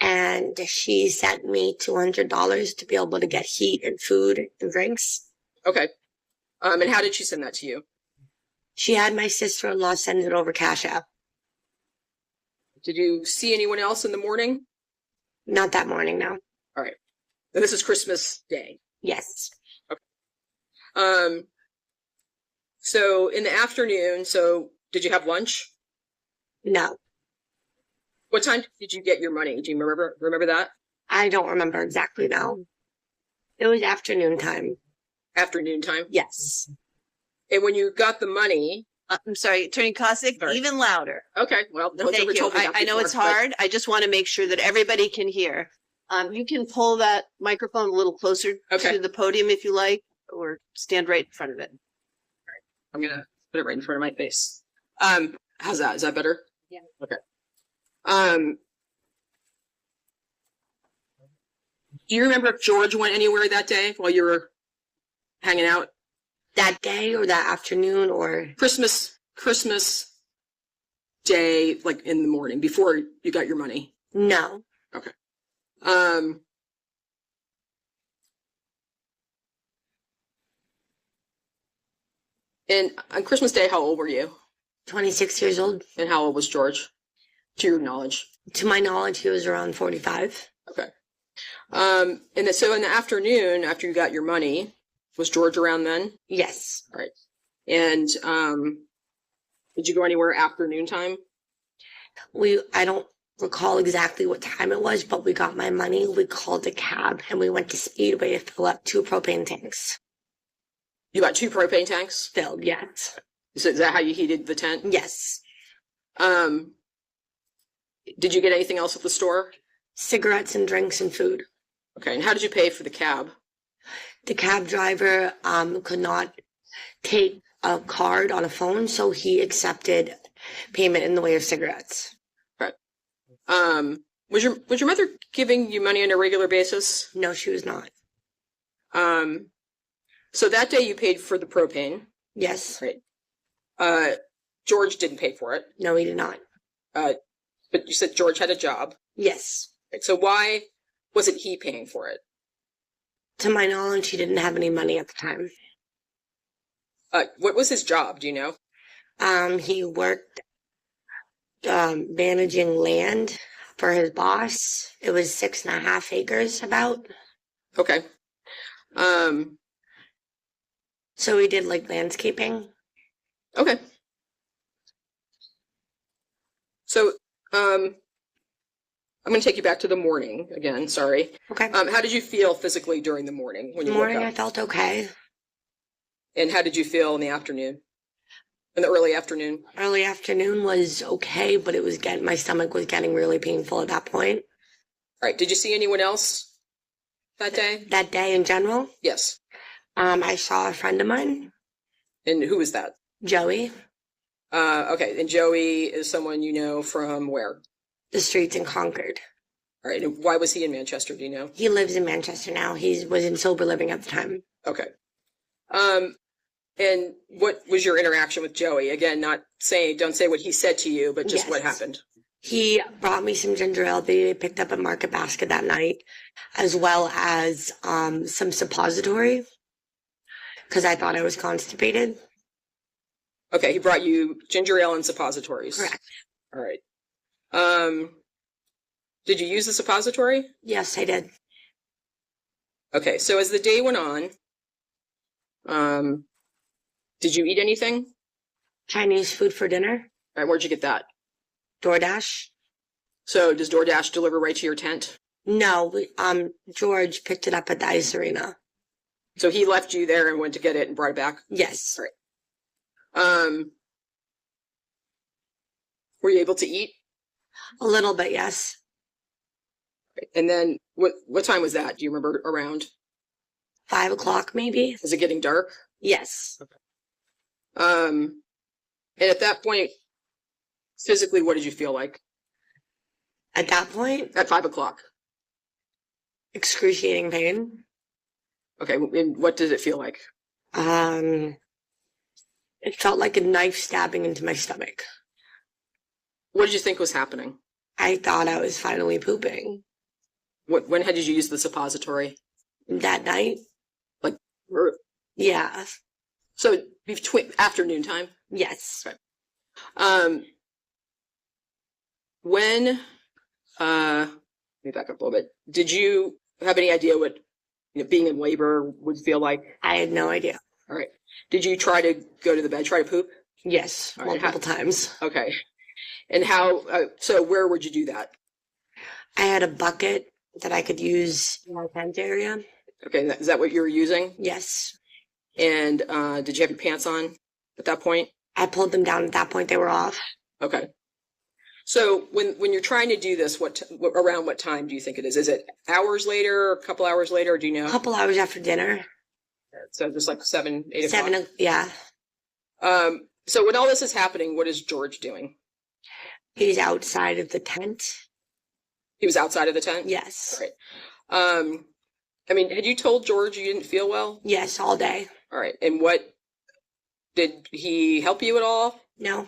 and she sent me $200 to be able to get heat and food and drinks. Okay. And how did she send that to you? She had my sister-in-law send it over Cash App. Did you see anyone else in the morning? Not that morning, no. All right. And this is Christmas Day. Yes. So in the afternoon, so did you have lunch? No. What time did you get your money? Do you remember that? I don't remember exactly now. It was afternoon time. Afternoon time? Yes. And when you got the money, I'm sorry, Attorney Cossack, Sorry. even louder. okay, well, no one's Thank ever you. told me that I know before, it's but- hard. I just want to make sure that everybody can hear. You can pull that microphone a little closer Okay. to the podium if you like, or stand right in front of it. I'm gonna put it right in front of my face. How's that? Is that better? Yeah. Okay. Do you remember if George went anywhere that day while you were hanging out? That day or that afternoon or Christmas Day, like in the morning before you got your money. no. And on Christmas Day, how old were you? 26 years old. And how old was George? To your knowledge. To my knowledge, he was around 45. Okay. So in the afternoon, after you got your money, was George around then? Yes. All right. And did you go anywhere afternoon time? I don't recall exactly what time it was, but we got my money. We called a cab and we went to Speedway to fill up 2 propane tanks. You got 2 propane tanks? Filled, yes. So is that how you heated the tent? Yes. Did you get anything else at the store? Cigarettes and drinks and food. Okay. And how did you pay for the cab? The cab driver could not take a card on a phone, so he accepted payment in the way of cigarettes. Okay. Was your mother giving you money on a regular basis? No, she was not. So that day you paid for the propane. Yes. Right. George didn't pay for it. No, he did not. But you said George had a job. Yes. Right. So why wasn't he paying for it? To my knowledge, he didn't have any money at the time. What was his job? Do you know? He worked managing land for his boss. It was 6.5 acres about. Okay. So he did like landscaping. Okay. So, I'm going to take you back to the morning again. Sorry. Okay. How did you feel physically during the morning when In you the morning, woke I up? felt okay. And how did you feel in the afternoon? In the early afternoon? Early afternoon was okay, but my stomach was getting really painful at that point. All right. Did you see anyone else that day? That day in general, Yes. I saw a friend of mine, And who was that? Joey, Okay. And Joey is someone you know from where? the streets in Concord. All right. And why was he in Manchester? Do you know? He lives in Manchester now. He was in sober living at the time. Okay. And what was your interaction with Joey? Again, don't say what he said to you, but just what Yes. happened. He brought me some ginger ale that he picked up at Market Basket that night, as well as some suppository, because I thought I was constipated. Okay. He brought you ginger ale and suppositories. Correct. All right. Did you use the suppository? Yes, I did. Okay. So as the day went on, did you eat anything? Chinese food for dinner. All right. Where'd you get that? DoorDash. So does DoorDash deliver right to your tent? No, George picked it up at the ice arena. So he left you there and went to get it and brought it back? Yes. Right. Were you able to eat? A little bit, yes. And then what time was that? Do you remember around? 5 o'clock, maybe? Was it getting dark? Yes. And at that point, physically, what did you feel like At that point, at 5 o'clock? excruciating pain. Okay, and what did it feel like? It felt like a knife stabbing into my stomach. What did you think was happening? I thought I was finally pooping. When did you use the suppository? That night? Or- Yeah. So between afternoon time. Yes. When let me back up a little bit. Did you have any idea what being in labor would feel like? I had no idea. All right. Did you try to go to the bed, try to poop? Yes, All right, multiple times. Okay. And how? So where would you do that? I had a bucket that I could use in my tent area. Okay, is that what you were using? Yes. And did you have your pants on at that point? I pulled them down at that point. They were off. Okay. So when you're trying to do this, around what time do you think it is? Is it hours later, a couple hours later, or do you know? A couple hours after dinner. So just like 7, 8 o'clock? 7, yeah. So when all this is happening, what is George doing? He's outside of the tent. He was outside of the tent? Yes. Right. I mean, had you told George you didn't feel well? Yes, all day. All right. And did he help you at all? No. All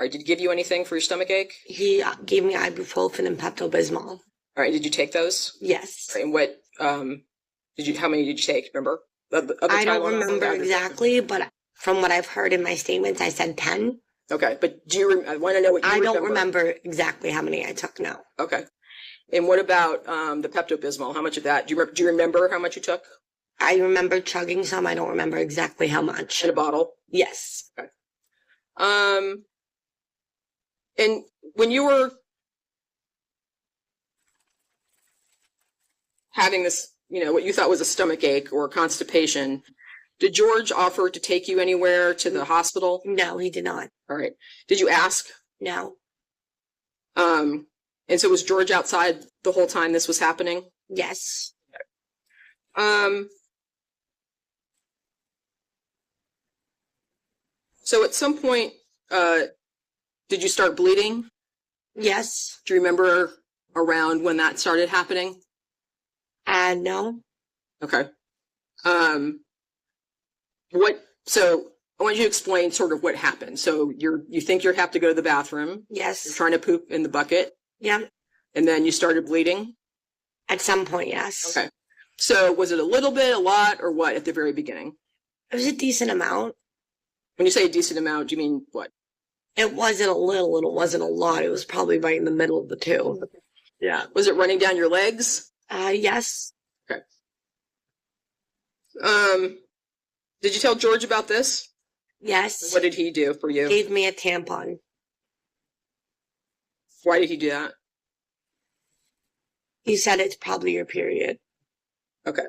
right. Did he give you anything for your stomach ache? He gave me ibuprofen and Pepto-Bismol. All right. Did you take those? Yes. All right, and what, how many did you take? Remember? I don't remember exactly, but from what I've heard in my statements, I said 10. Okay. But I want to know what you I don't remember exactly how many I took, no. Okay. And what about the Pepto-Bismol? How much of that? Do you remember how much you took I remember chugging some. I don't remember exactly how much. in a bottle? Yes. Okay. And when you were having this, what you thought was a stomach ache or constipation, did George offer to take you anywhere to the hospital? No, he did not. All right. Did you ask? No. And so was George outside the whole time this was happening? Yes. So at some point, did you start bleeding? Yes. Do you remember around when that started happening? No. Okay. So I want you to explain sort of what happened. So you think you have to go to the bathroom. You're Yes. trying to poop in the bucket, Yeah. and then you started bleeding. At some point, yes. Okay. So was it a little bit, a lot, or what at the very beginning? It was a decent amount. When you say a decent amount, do you mean what? It wasn't a little and it wasn't a lot. It was probably right in the middle of the two. Yeah. Was it running down your legs? Yes. Okay. Did you tell George about this? Yes. What did he do for you? Gave me a tampon. Why did he do that? He said it's probably your period. Okay.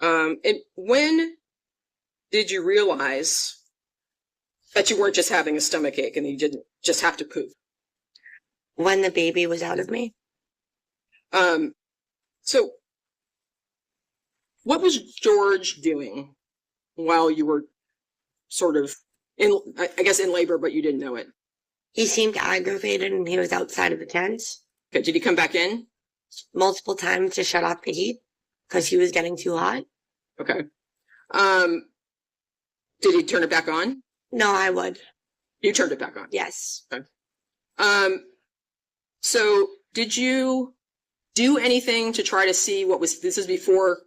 And when did you realize that you weren't just having a stomach ache and you didn't just have to poop? When the baby was out of me. So what was George doing while you were sort of I guess in labor, but you didn't know it? He seemed aggravated and he was outside of the tent Okay. Did he come back in? multiple times to shut off the heat because he was getting too hot. Okay. Did he turn it back on? No, I would. You turned it back on. Yes. So did you do anything to try to see this is before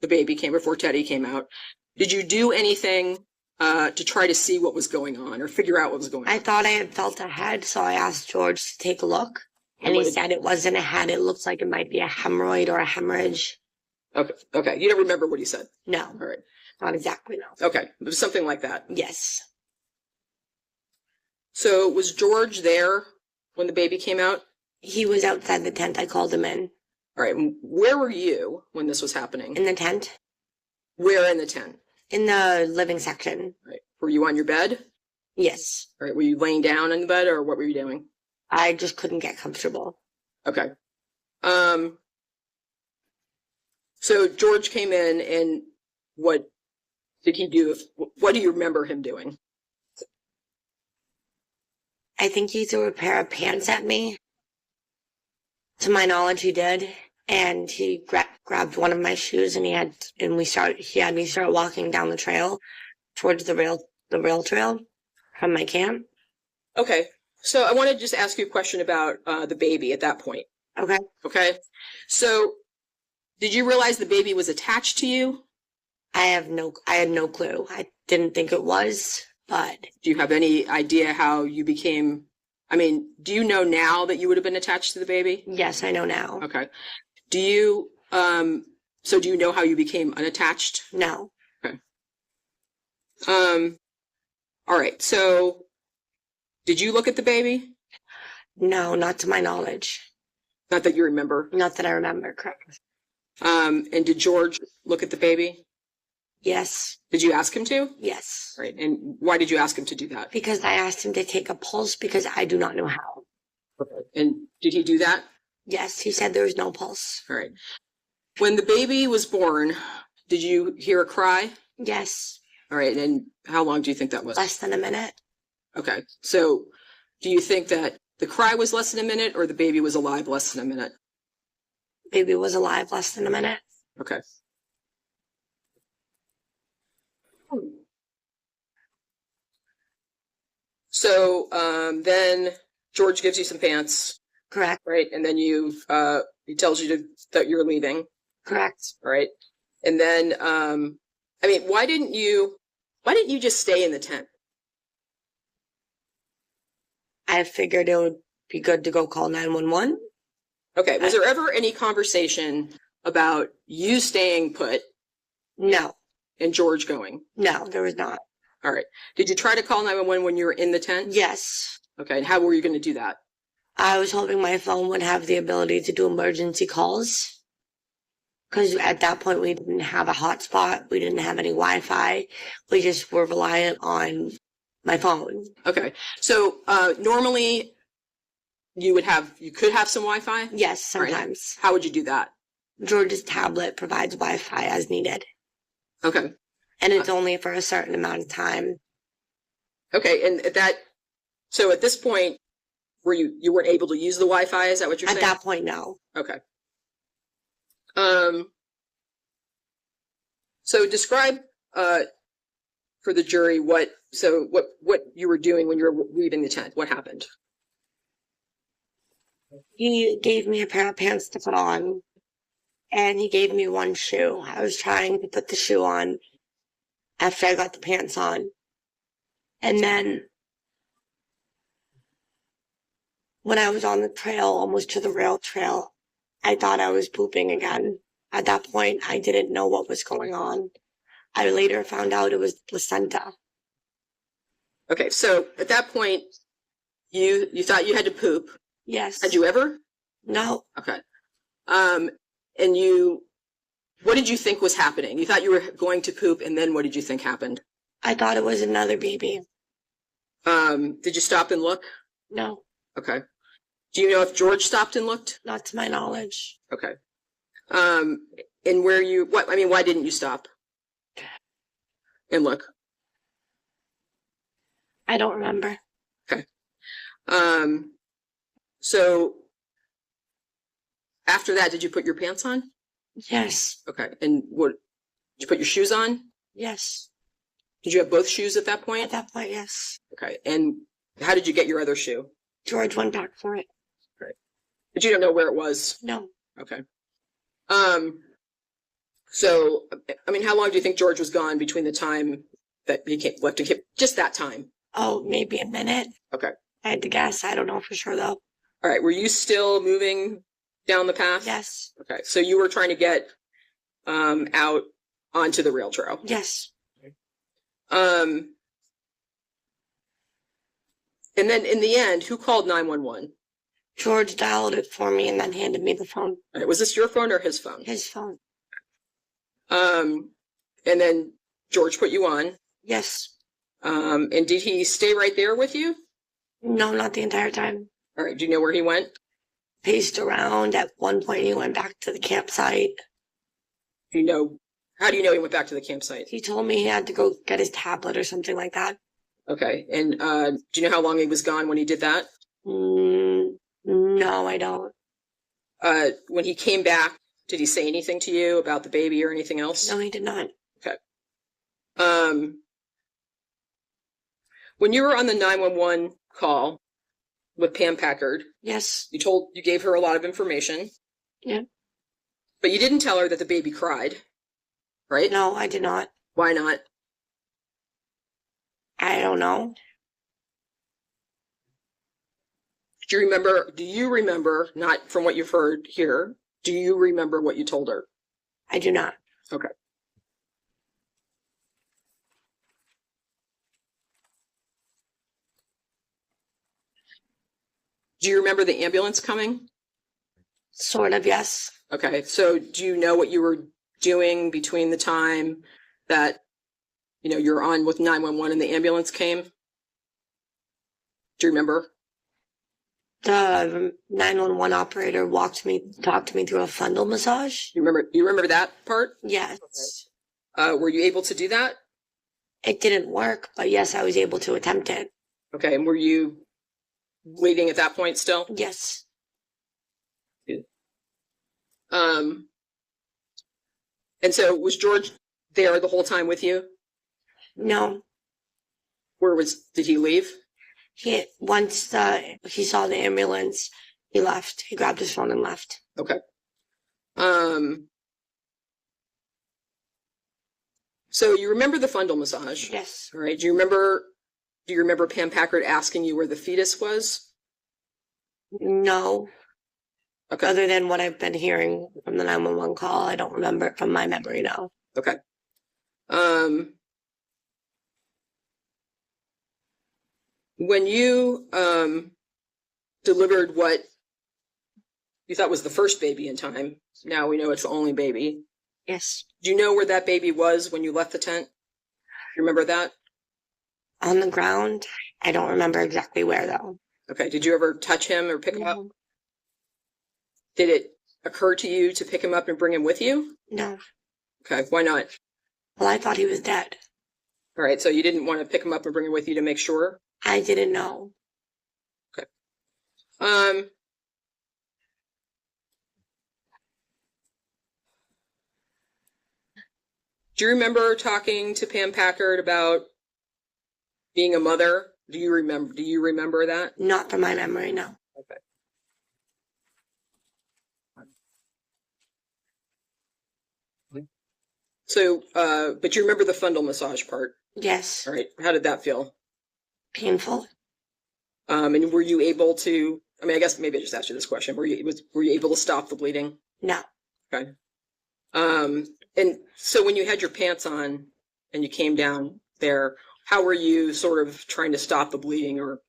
the baby before Teddy came out. Did you do anything to try to see what was going on or figure out what was going on? I thought I had felt a head, so I asked George to take a look. And he said it wasn't a head. It looks like it might be a hemorrhoid or a hemorrhage. Okay. Okay. You don't remember what he said? No, All right. not exactly, no. Okay. It was something like that. Yes. So was George there when the baby came out? He was outside the tent. I called him in. All right. Where were you when this was happening? In the tent, Where in the tent? in the living section. Right. Were you on your bed? Yes, All right. Were you laying down in the bed, or what were you doing? I just couldn't get comfortable. Okay. So George came in, and what did he do? What do you remember him doing? I think he threw a pair of pants at me. To my knowledge, he did, and he grabbed one of my shoes, and he had me start walking down the trail towards the rail trail from my camp. Okay. So I want to just ask you a question about the baby at that point. Okay. Okay. So did you realize the baby was attached to you? I had no clue. I didn't think it was, but Do you have any idea how you became, do you know now that you would have been attached to the baby? yes, I know now. Okay. Do you, do you know how you became unattached? No, All right. So did you look at the baby? no, not to my knowledge. Not that you remember. Not that I remember, correct. And did George look at the baby? Yes, Did you ask him to? yes. Right. And why did you ask him to do that? Because I asked him to take a pulse because I do not know how. And did he do that? Yes, he said there was no pulse. All right. When the baby was born, did you hear a cry? Yes, All right. And how long do you think that was? less than a minute. Okay. So do you think that the cry was less than a minute, or the baby was alive less than a minute? Baby was alive less than a minute. Okay. So then George gives you some pants, Correct, right? And then he tells you that you're leaving, correct. right? And then why didn't you just stay in the tent? I figured it would be good to go call 911. Okay. Was there ever any conversation about you staying put No, and George going? no, there was not. All right. Did you try to call 911 when you were in the tent? Yes, Okay. And how were you going to do that? I was hoping my phone would have the ability to do emergency calls. Because at that point, we didn't have a hotspot. We didn't have any Wi-Fi. We just were reliant on my phone. Okay. So normally you could have some Wi-Fi? Yes, All right. sometimes. How would you do that? George's tablet provides Wi-Fi as needed. Okay. And it's only for a certain amount of time. Okay. And so at this point, you weren't able to use the Wi-Fi? Is that what you're At saying? that point, no. Okay. So describe for the jury what you were doing when you were leaving the tent. What happened? He gave me a pair of pants to put on, and he gave me one shoe. I was trying to put the shoe on after I got the pants on. And then when I was on the trail, almost to the rail trail, I thought I was pooping again. At that point, I didn't know what was going on. I later found out it was placenta. Okay. So at that point, you thought you had to poop. Yes. Had you ever? No. Okay. And what did you think was happening? You thought you were going to poop, and then what did you think happened? I thought it was another baby. Did you stop and look? No, Okay. Do you know if George stopped and looked? not to my knowledge. Okay. And why didn't you stop and look? I don't remember. So after that, did you put your pants on? Yes. Okay. And what, did you put your shoes on? Yes. Did you have both shoes at that At point? that point, yes. Okay. And how did you get your other shoe? George went back for it. But you don't know where it was? No. Okay. So, how long do you think George was gone between the time that he left and came? Just that time? Oh, maybe a minute. Okay. I had to guess. I don't know for sure, though. All right. Were you still moving down the path? Yes. Okay. So you were trying to get out onto the rail trail. Yes. And then in the end, who called 911? George dialed it for me and then handed me the phone. All right, was this your phone or his phone? His phone. And then George put you on. Yes. And did he stay right there with you? No, not the entire time. All right, do you know where he went? Paced around. At one point, he went back to the campsite. Do you know, how do you know he went back to the campsite? He told me he had to go get his tablet or something like that. Okay, and do you know how long he was gone when he did that? No, I don't. When he came back, did he say anything to you about the baby or anything else? No, he did not. Okay. When you were on the 911 call with Pam Packard, Yes. you gave her a lot of information. Yeah. But you didn't tell her that the baby cried, right? No, I did not. Why not? I don't know. Do you remember, not from what you've heard here, do you remember what you told her? I do not. Okay. Do you remember the ambulance coming? Sort of, yes. Okay, so do you know what you were doing between the time that, you were on with 911 and the ambulance came? Do you remember? The 911 operator talked to me through a fundal massage. You remember that part? Yes. Were you able to do that? It didn't work, but yes, I was able to attempt it. Okay, and were you bleeding at that point still? Yes. And so was George there the whole time with you? No. Did he leave? Once he saw the ambulance, he left. He grabbed his phone and left. Okay. So you remember the fundal massage? Yes. All right. Do you remember Pam Packard asking you where the fetus was? No. Okay. Other than what I've been hearing from the 911 call, I don't remember it from my memory now. Okay. When you delivered what you thought was the first baby in time, now we know it's the only baby. Yes. Do you know where that baby was when you left the tent? You remember that? On the ground. I don't remember exactly where, though. Okay. Did you ever touch him or pick him up? Did it occur to you to pick him up and bring him with you? No. Okay. Why not? Well, I thought he was dead. All right. So you didn't want to pick him up and bring him with you to make sure? I didn't know. Okay. Do you remember talking to Pam Packard about being a mother? Do you remember that? Not from my memory, no. Okay. So, but you remember the fundal massage part? Yes. All right. How did that feel? Painful. And were you able to, I guess maybe I just asked you this question. Were you able to stop the bleeding? No. Okay. And so when you had your pants on and you came down there, how were you sort of trying to stop the bleeding, or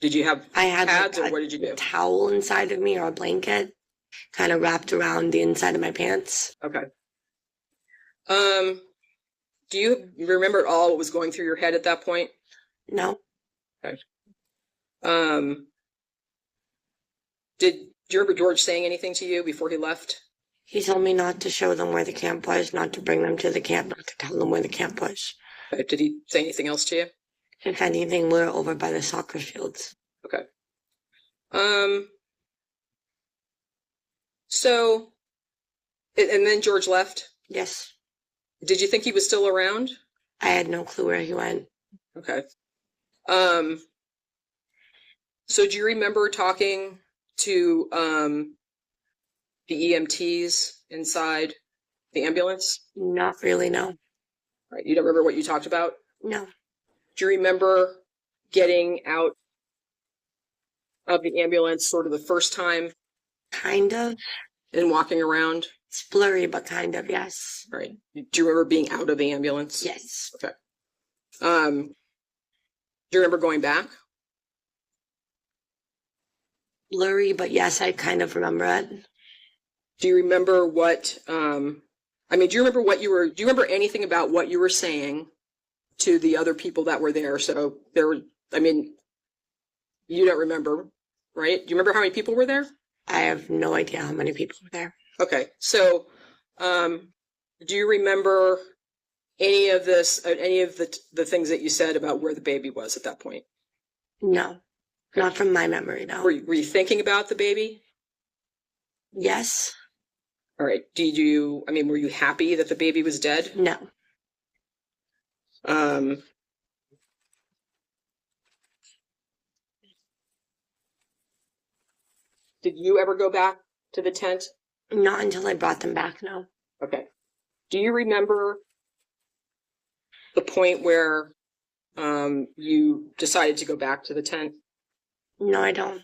did you have pads, or what did you do? A towel inside of me or a blanket kind of wrapped around the inside of my pants. Okay. Do you remember at all what was going through your head at that point? No. Okay. Do you remember George saying anything to you before he left? He told me not to show them where the camp was, not to bring them to the camp, not to tell them where the camp was. Okay. Did he say anything else to you? If anything, we're over by the soccer fields. Okay. So, and then George left? Yes. Did you think he was still around? I had no clue where he went. Okay. So do you remember talking to the EMTs inside the ambulance? Not really, no. Right. You don't remember what you talked about? No. Do you remember getting out of the ambulance sort of the first time Kind of. and walking around? It's blurry, but kind of, yes. Right. Do you remember being out of the ambulance? Yes. Okay. Do you remember going back? blurry, but yes, I kind of remember it. Do you remember what, I mean, do you remember anything about what you were saying to the other people that were there? So there were, I mean, you don't remember, right? Do you remember how many people were there? I have no idea how many people were there. Okay, so, do you remember any of this, any of the things that you said about where the baby was at that point? No, not from my memory, no. Were you thinking about the baby? Yes, All right. Were you happy that the baby was dead? no, Did you ever go back to the tent? not until I brought them back, no. Okay. Do you remember the point where you decided to go back to the tent? No, I don't.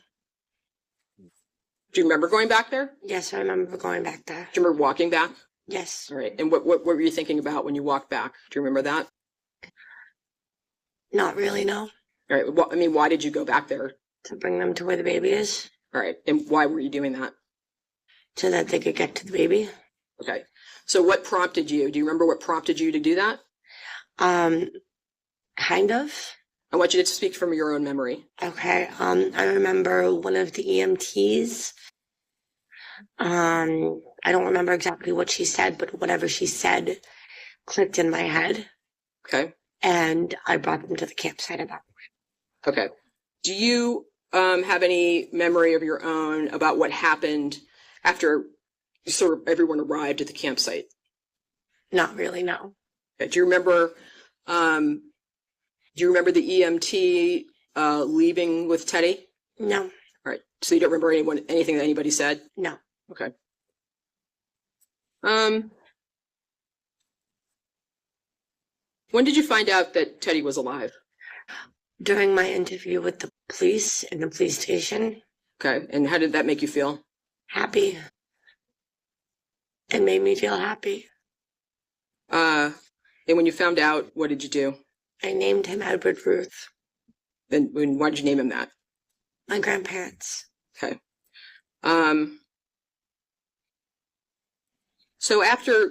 Do you remember going back there? Yes, I remember going back there. Do you remember walking back? Yes, All right. And what were you thinking about when you walked back? Do you remember that? not really, no. All right. Well, I mean, why did you go back there? To bring them to where the baby is, All right. And why were you doing that? so that they could get to the baby. Okay. So what prompted you? Do you remember what prompted you to do that? Kind of. I want you to speak from your own memory. Okay. I remember one of the EMTs. I don't remember exactly what she said, but whatever she said clicked in my head, Okay. and I brought them to the campsite at that point. Okay. Do you have any memory of your own about what happened after sort of everyone arrived at the campsite? Not really, no. Okay. Do you remember the EMT leaving with Teddy? No, All right. So you don't remember anything that anybody said? no. Okay. When did you find out that Teddy was alive? During my interview with the police in the police station, Okay. And how did that make you feel? happy. It made me feel happy. And when you found out, what did you do? I named him Edward Ruth, And why did you name him that? my grandparents. Okay. So after,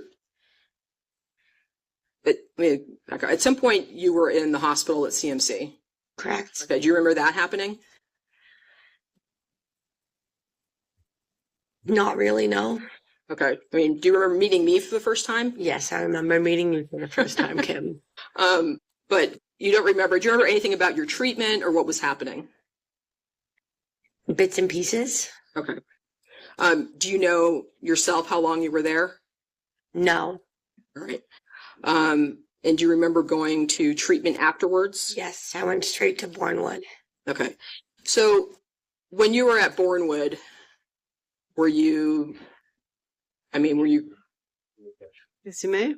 at some point you were in the hospital at CMC. Correct? Okay. Do you remember that happening? Not really, no. Okay. I mean, do you remember meeting me for the first time? Yes, I remember meeting you for the first time, Kim. But you don't remember. Do you remember anything about your treatment or what was happening? Bits and pieces? Okay. Do you know yourself how long you were there? No. All right. And do you remember going to treatment afterwards? Yes, I went straight to Bournewood. Okay. So when you were at Bournewood, were you? Yes, you may.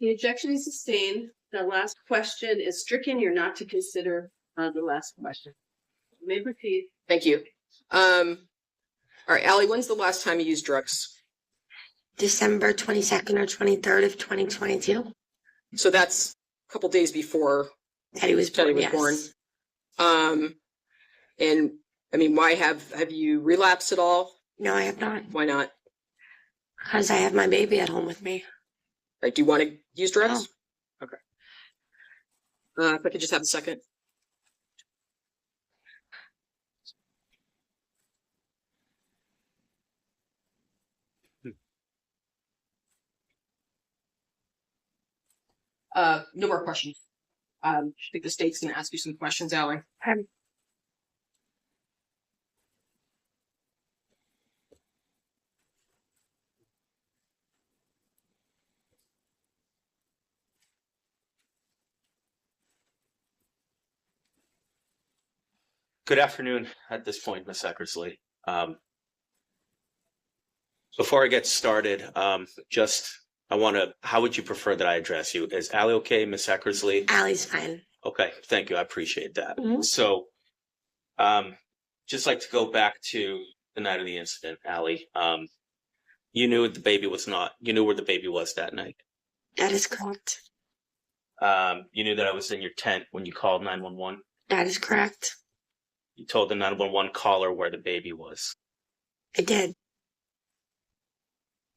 The objection is sustained. The last question is stricken. You're not to consider the last question. You may proceed. Thank you. All right, Allie, when's the last time you used drugs? December 22nd or 23rd of 2022. So that's a couple days before Teddy was born. Teddy was born. And I mean, why have you relapsed at all? No, I have not. Why not? Because I have my baby at home with me. Like, do you want to use drugs? Okay. If I could just have a second. No more questions. I think the state's going to ask you some questions, Allie. Good afternoon at this point, Ms. Eckersley. Before I get started, how would you prefer that I address you? Is Allie okay, Ms. Eckersley? Allie's fine. Okay, thank you. I appreciate that. Mhm. So, just like to go back to the night of the incident, Allie. You knew the baby was you knew where the baby was that night. That is correct. You knew that I was in your tent when you called 911. That is correct. You told the 911 caller where the baby was. I did.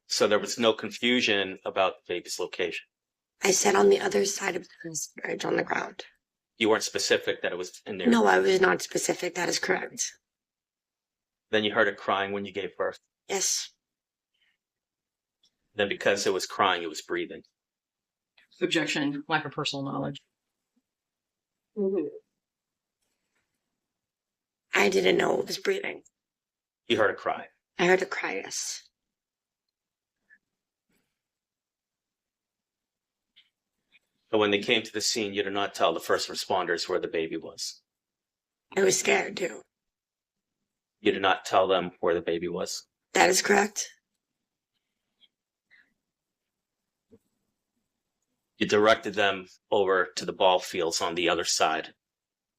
So there was no confusion about the baby's location. I sat on the other side of the bridge on the ground. You weren't specific that it was in there. No, I was not specific. That is correct. Then you heard it crying when you gave birth. Yes. Then because it was crying, it was breathing. Objection, lack of personal knowledge. I didn't know it was breathing. You heard it cry. I heard it cry, yes. But when they came to the scene, you did not tell the first responders where the baby was. I was scared too. You did not tell them where the baby was. That is correct. You directed them over to the ball fields on the other side,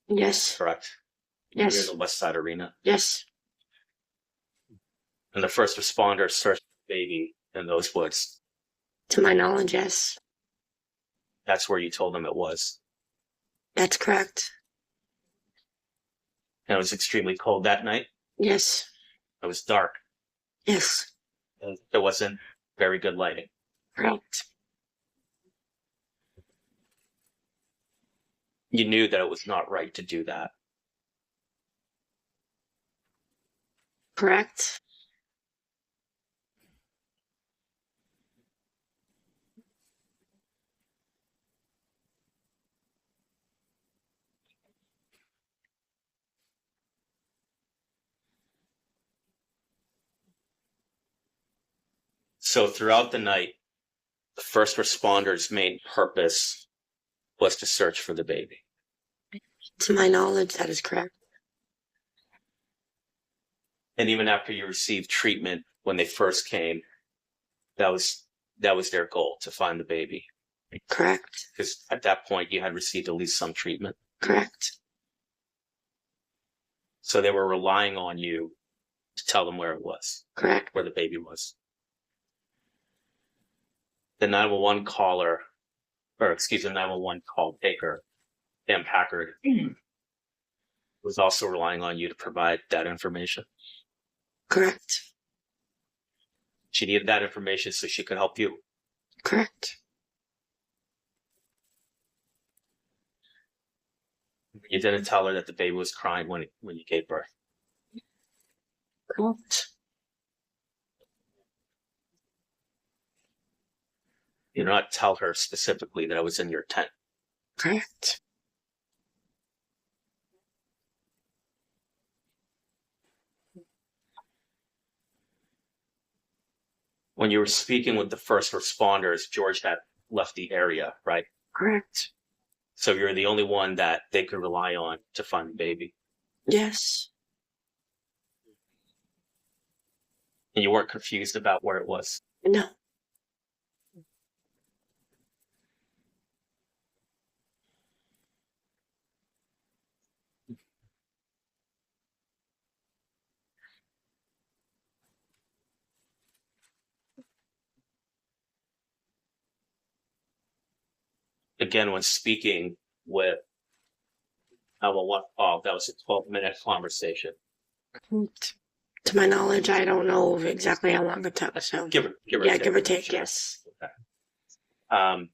Yes. correct? Near Yes. the West Side Arena. Yes. And the first responders searched the baby in those woods. To my knowledge, yes. That's where you told them it was. That's correct. And it was extremely cold that night. Yes. It was dark. Yes. And there wasn't very good lighting. Correct. You knew that it was not right to do that. Correct. So throughout the night, the first responders' main purpose was to search for the baby. To my knowledge, that is correct. And even after you received treatment when they first came, that was their goal, to find the baby. Correct. Because at that point you had received at least some treatment. Correct. So they were relying on you to tell them where it was, Correct. where the baby was. The 911 caller, or excuse me, 911 call taker, Dan Packard, was also relying on you to provide that information. Correct. She needed that information so she could help you. Correct. You didn't tell her that the baby was crying when you gave birth. Correct. You did not tell her specifically that I was in your tent. Correct. When you were speaking with the first responders, George had left the area, right? Correct. So you're the only one that they could rely on to find the baby. Yes. And you weren't confused about where it was. No. Again, when speaking with that was a 12-minute conversation. Correct. To my knowledge, I don't know exactly how long it took, so. Give or Yeah, take. give or take, Sure. yes. Okay. Um,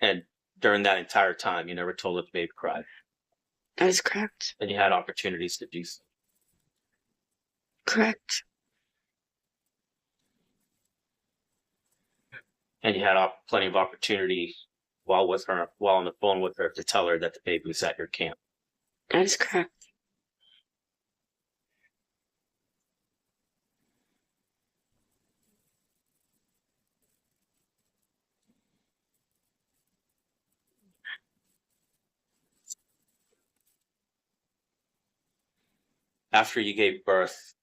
and during that entire time, you never told the baby to cry, That is correct. and you had opportunities to do so. Correct. And you had plenty of opportunity while on the phone with her, to tell her that the baby was at your camp. That is correct. After you gave birth,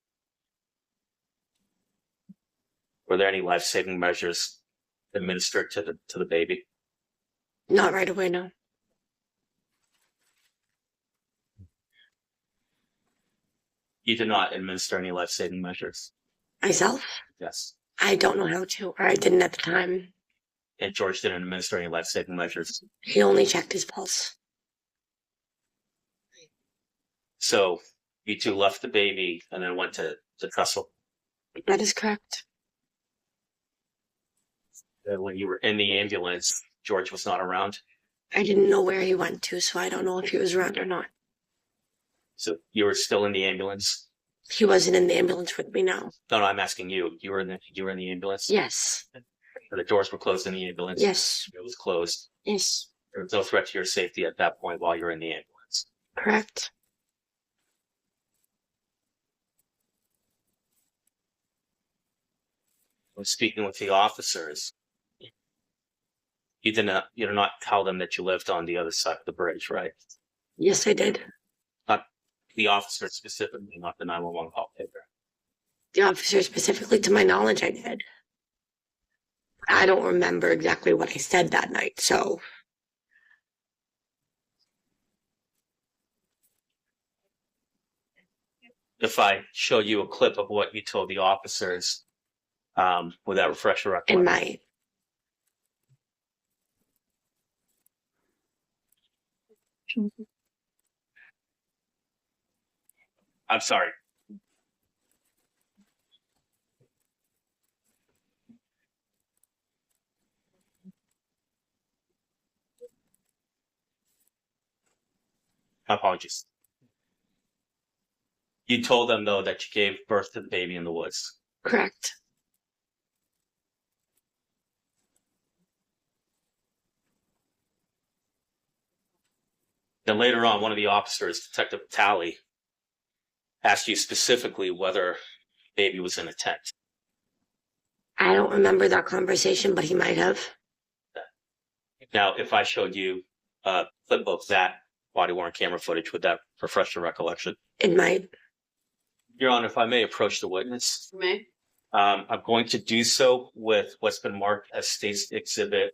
were there any life-saving measures administered to the baby? Not right away, no. You did not administer any life-saving measures. Myself? Yes. I don't know how to, or I didn't at the time. And George didn't administer any life-saving measures. He only checked his pulse. So you two left the baby and then went to Trestle. That is correct. And when you were in the ambulance, George was not around. I didn't know where he went to, so I don't know if he was around or not. So you were still in the ambulance. He wasn't in the ambulance with me now. No, I'm asking you. You were in the ambulance. Yes. The doors were closed in the ambulance. Yes. It was closed. Yes. There was no threat to your safety at that point while you were in the ambulance. Correct. When speaking with the officers, you did not tell them that you lived on the other side of the bridge, right? Yes, I did. Not the officer specifically, not the 911 call taker. The officer specifically, to my knowledge, I did. I don't remember exactly what I said that night, so. If I show you a clip of what you told the officers, would that refresh your recollection? In my. I'm sorry. Apologies. You told them, though, that you gave birth to the baby in the woods. Correct. Then later on, one of the officers, Detective Talley, asked you specifically whether baby was in a tent. I don't remember that conversation, but he might have. Now, if I showed you a clip of that body-worn camera footage, would that refresh your recollection? It might. Your Honor, if I may approach the witness. May? I'm going to do so with what's been marked as State's Exhibit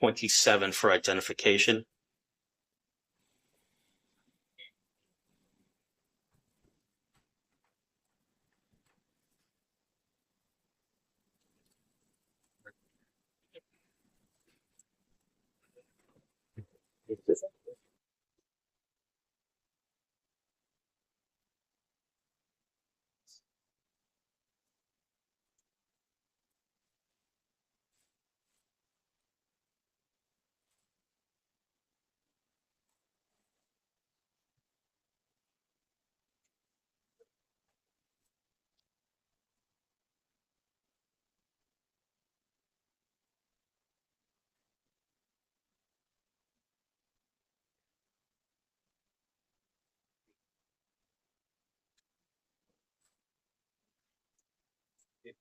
27 for identification.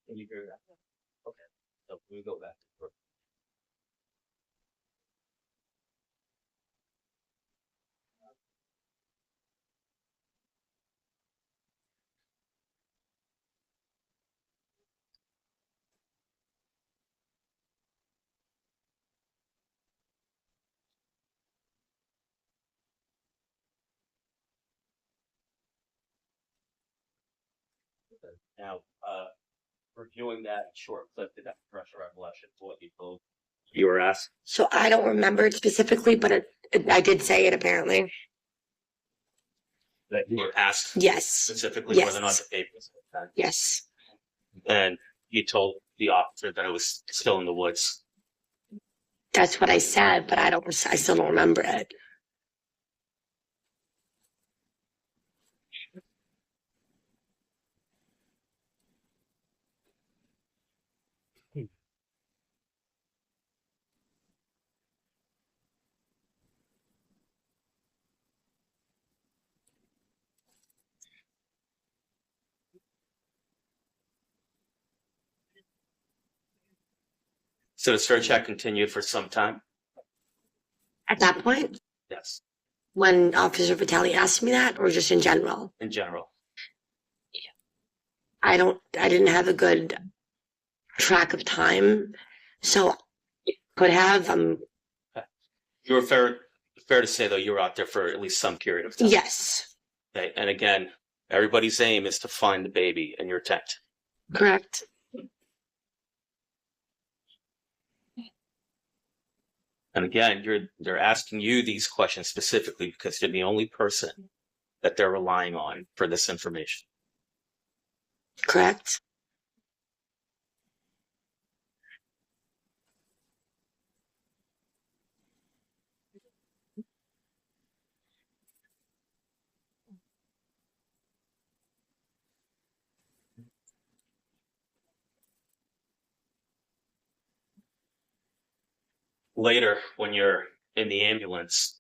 Can you hear that? Okay. So we go back to work. Now, reviewing that short clip, did that refresh your recollection to what you told? You were asked. So I don't remember it specifically, but I did say it apparently. that you were asked Yes. specifically whether or not the baby was dead. Yes. And you told the officer that it was still in the woods. That's what I said, but I still don't remember it. So the search had continued for some time? At that point, Yes, when Officer Vitale asked me that, or just in general, in general. I didn't have a good track of time, so could have, You were fair to say, though, you were out there for at least some period of time. yes, Okay. And again, everybody's aim is to find the baby in your tent. correct. And again, they're asking you these questions specifically because you're the only person that they're relying on for this information. Correct. Later, when you're in the ambulance,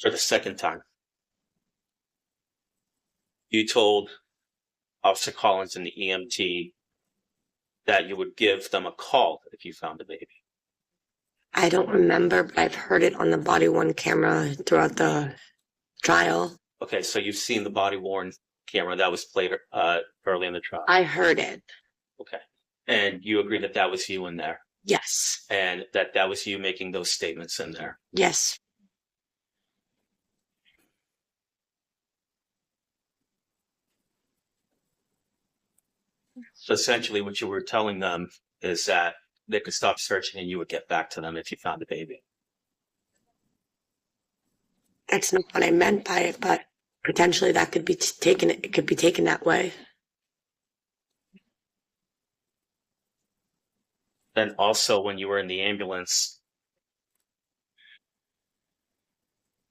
for the second time, you told Officer Collins and the EMT that you would give them a call if you found the baby. I don't remember, but I've heard it on the body worn camera throughout the trial. Okay, so you've seen the body worn camera that was played early in the trial. I heard it. Okay, and you agree that that was you in there, Yes. and that was you making those statements in there. Yes. So essentially, what you were telling them is that they could stop searching and you would get back to them if you found the baby. That's not what I meant by it, but potentially that could be taken. It could be taken that way. Then also, when you were in the ambulance,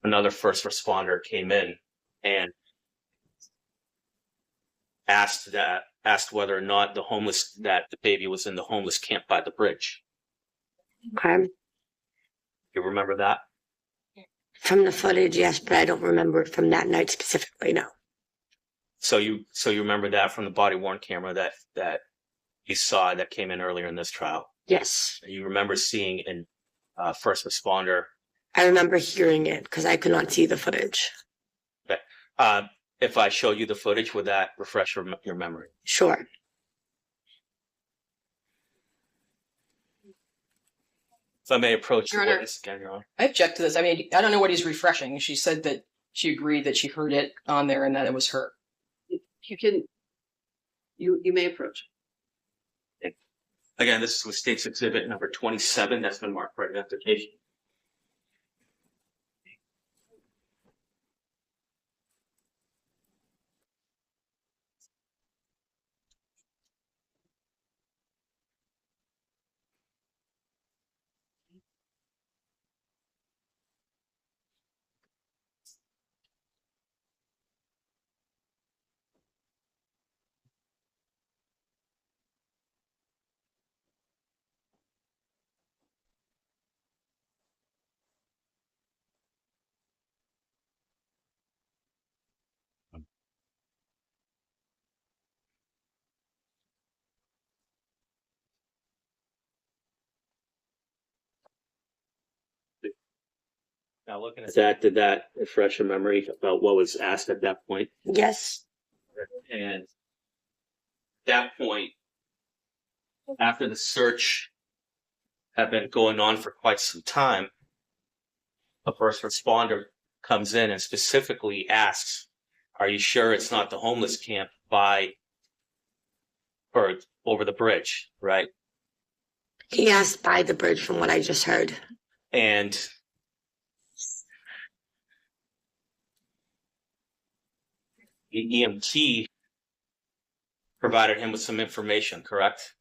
another first responder came in and asked whether or not that the baby was in the homeless camp by the bridge. Okay. You remember that? From the footage, yes, but I don't remember it from that night specifically. No. So you remember that from the body worn camera that you saw that came in earlier in this trial. Yes. You remember seeing a first responder. I remember hearing it because I could not see the footage. Okay. If I show you the footage, would that refresh your memory? Sure. If I may approach the Your Honor. witness again, Your Honor. I object to this. I mean, I don't know what he's refreshing. She said that she agreed that she heard it on there and that it was her. You may approach. Again, this was State's Exhibit number 27. That's been marked for identification. Now, looking at that, did that refresh your memory about what was asked at that point? Yes. And at that point, after the search had been going on for quite some time, a first responder comes in and specifically asks, "Are you sure it's not the homeless camp or over the bridge?" Right? He asked by the bridge from what I just heard. And the EMT provided him with some information, correct?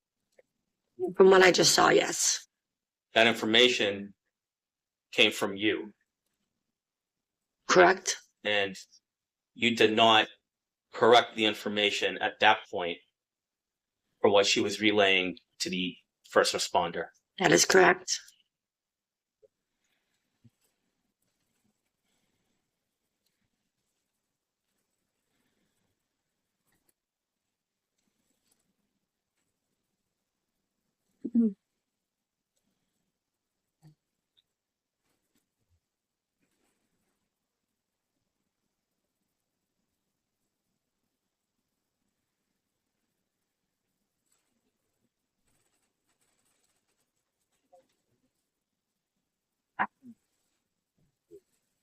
From what I just saw, yes. That information came from you, Correct? and you did not correct the information at that point for what she was relaying to the first responder. That is correct.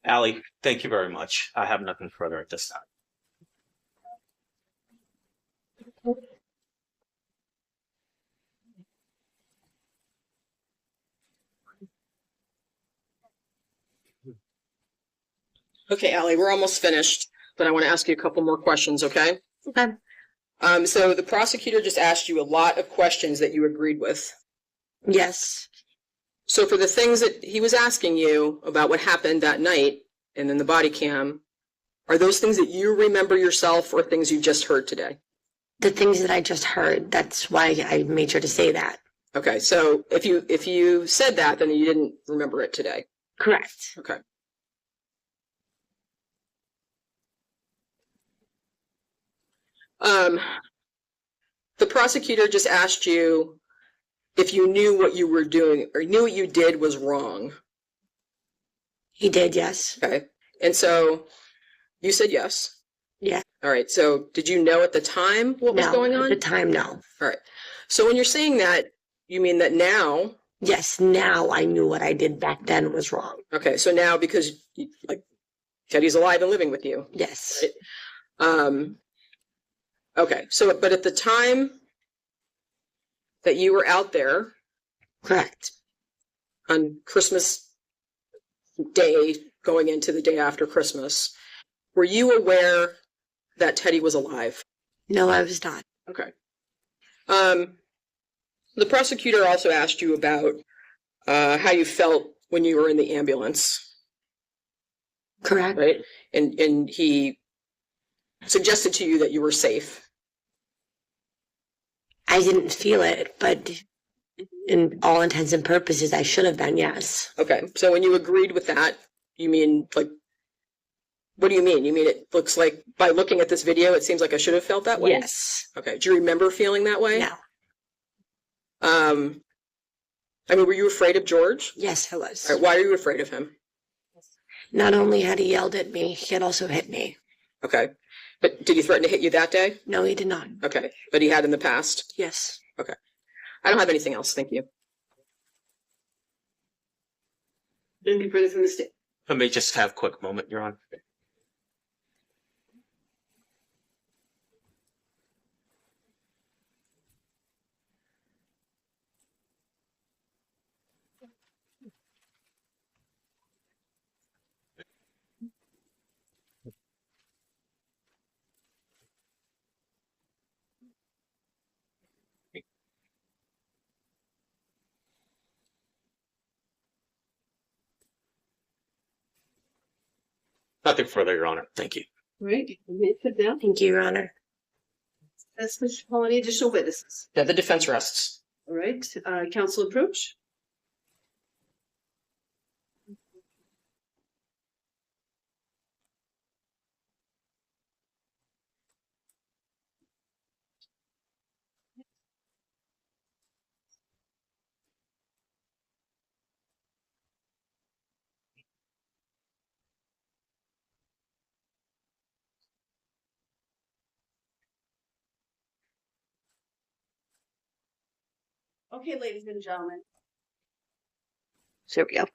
Allie, thank you very much. I have nothing further at this time. Okay, Allie, we're almost finished, but I want to ask you a couple more questions, okay? Okay. So the prosecutor just asked you a lot of questions that you agreed with. Yes. So for the things that he was asking you about what happened that night and then the body cam, are those things that you remember yourself or things you just heard today? The things that I just heard, that's why I made sure to say that. Okay, so if you said that, then you didn't remember it today. Correct. Okay. The prosecutor just asked you if you knew what you were doing or knew what you did was wrong. He did, yes. Okay. And so you said yes. Yeah. All right. So did you know at the time what was going on? At the time, no. All right. So when you're saying that, you mean that now? Yes, now I knew what I did back then was wrong. Okay. So now because like Teddy's alive and living with you. Yes. Okay. So, but at the time that you were out there Correct. on Christmas Day, going into the day after Christmas, were you aware that Teddy was alive? No, I was not. Okay. The prosecutor also asked you about how you felt when you were in the ambulance, Correct. right? And he suggested to you that you were safe. I didn't feel it, but in all intents and purposes, I should have been, yes. Okay. So when you agreed with that, you mean like, what do you mean? You mean it looks like by looking at this video, it seems like I should have felt that way? Yes. Okay. Do you remember feeling that way? No. I mean, were you afraid of George? Yes, I was. All right, why are you afraid of him? Not only had he yelled at me, he had also hit me. Okay. But did he threaten to hit you that day? No, he did not. Okay. But he had in the past? Yes. Okay. I don't have anything else. Thank you. Anything further from the state? Let me just have a quick moment, Your Honor. Nothing further, Your Honor. Thank you. All right, you may sit down. Thank you, Your Honor. That's Mr. Paul, any additional witnesses? Yeah, the defense rests. All right, counsel approach. Okay, ladies and gentlemen. There we go.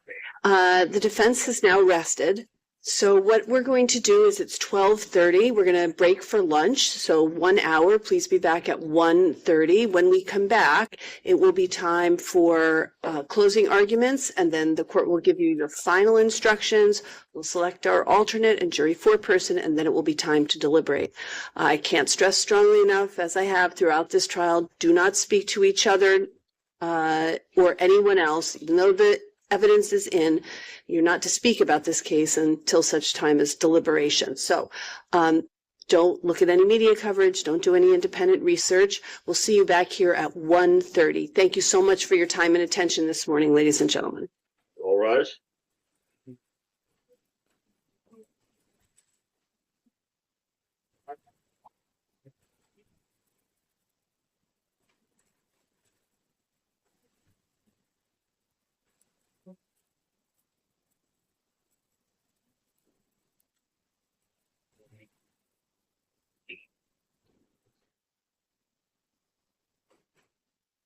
The defense has now rested. So what we're going to do is it's 12:30. We're going to break for lunch. So 1 hour. Please be back at 1:30. When we come back, it will be time for closing arguments, and then the court will give you your final instructions. We'll select our alternate and jury foreperson, and then it will be time to deliberate. I can't stress strongly enough, as I have throughout this trial, do not speak to each other or anyone else, even though the evidence is in. You're not to speak about this case until such time as deliberation. So don't look at any media coverage. Don't do any independent research. We'll see you back here at 1:30. Thank you so much for your time and attention this morning, ladies and gentlemen. All rise.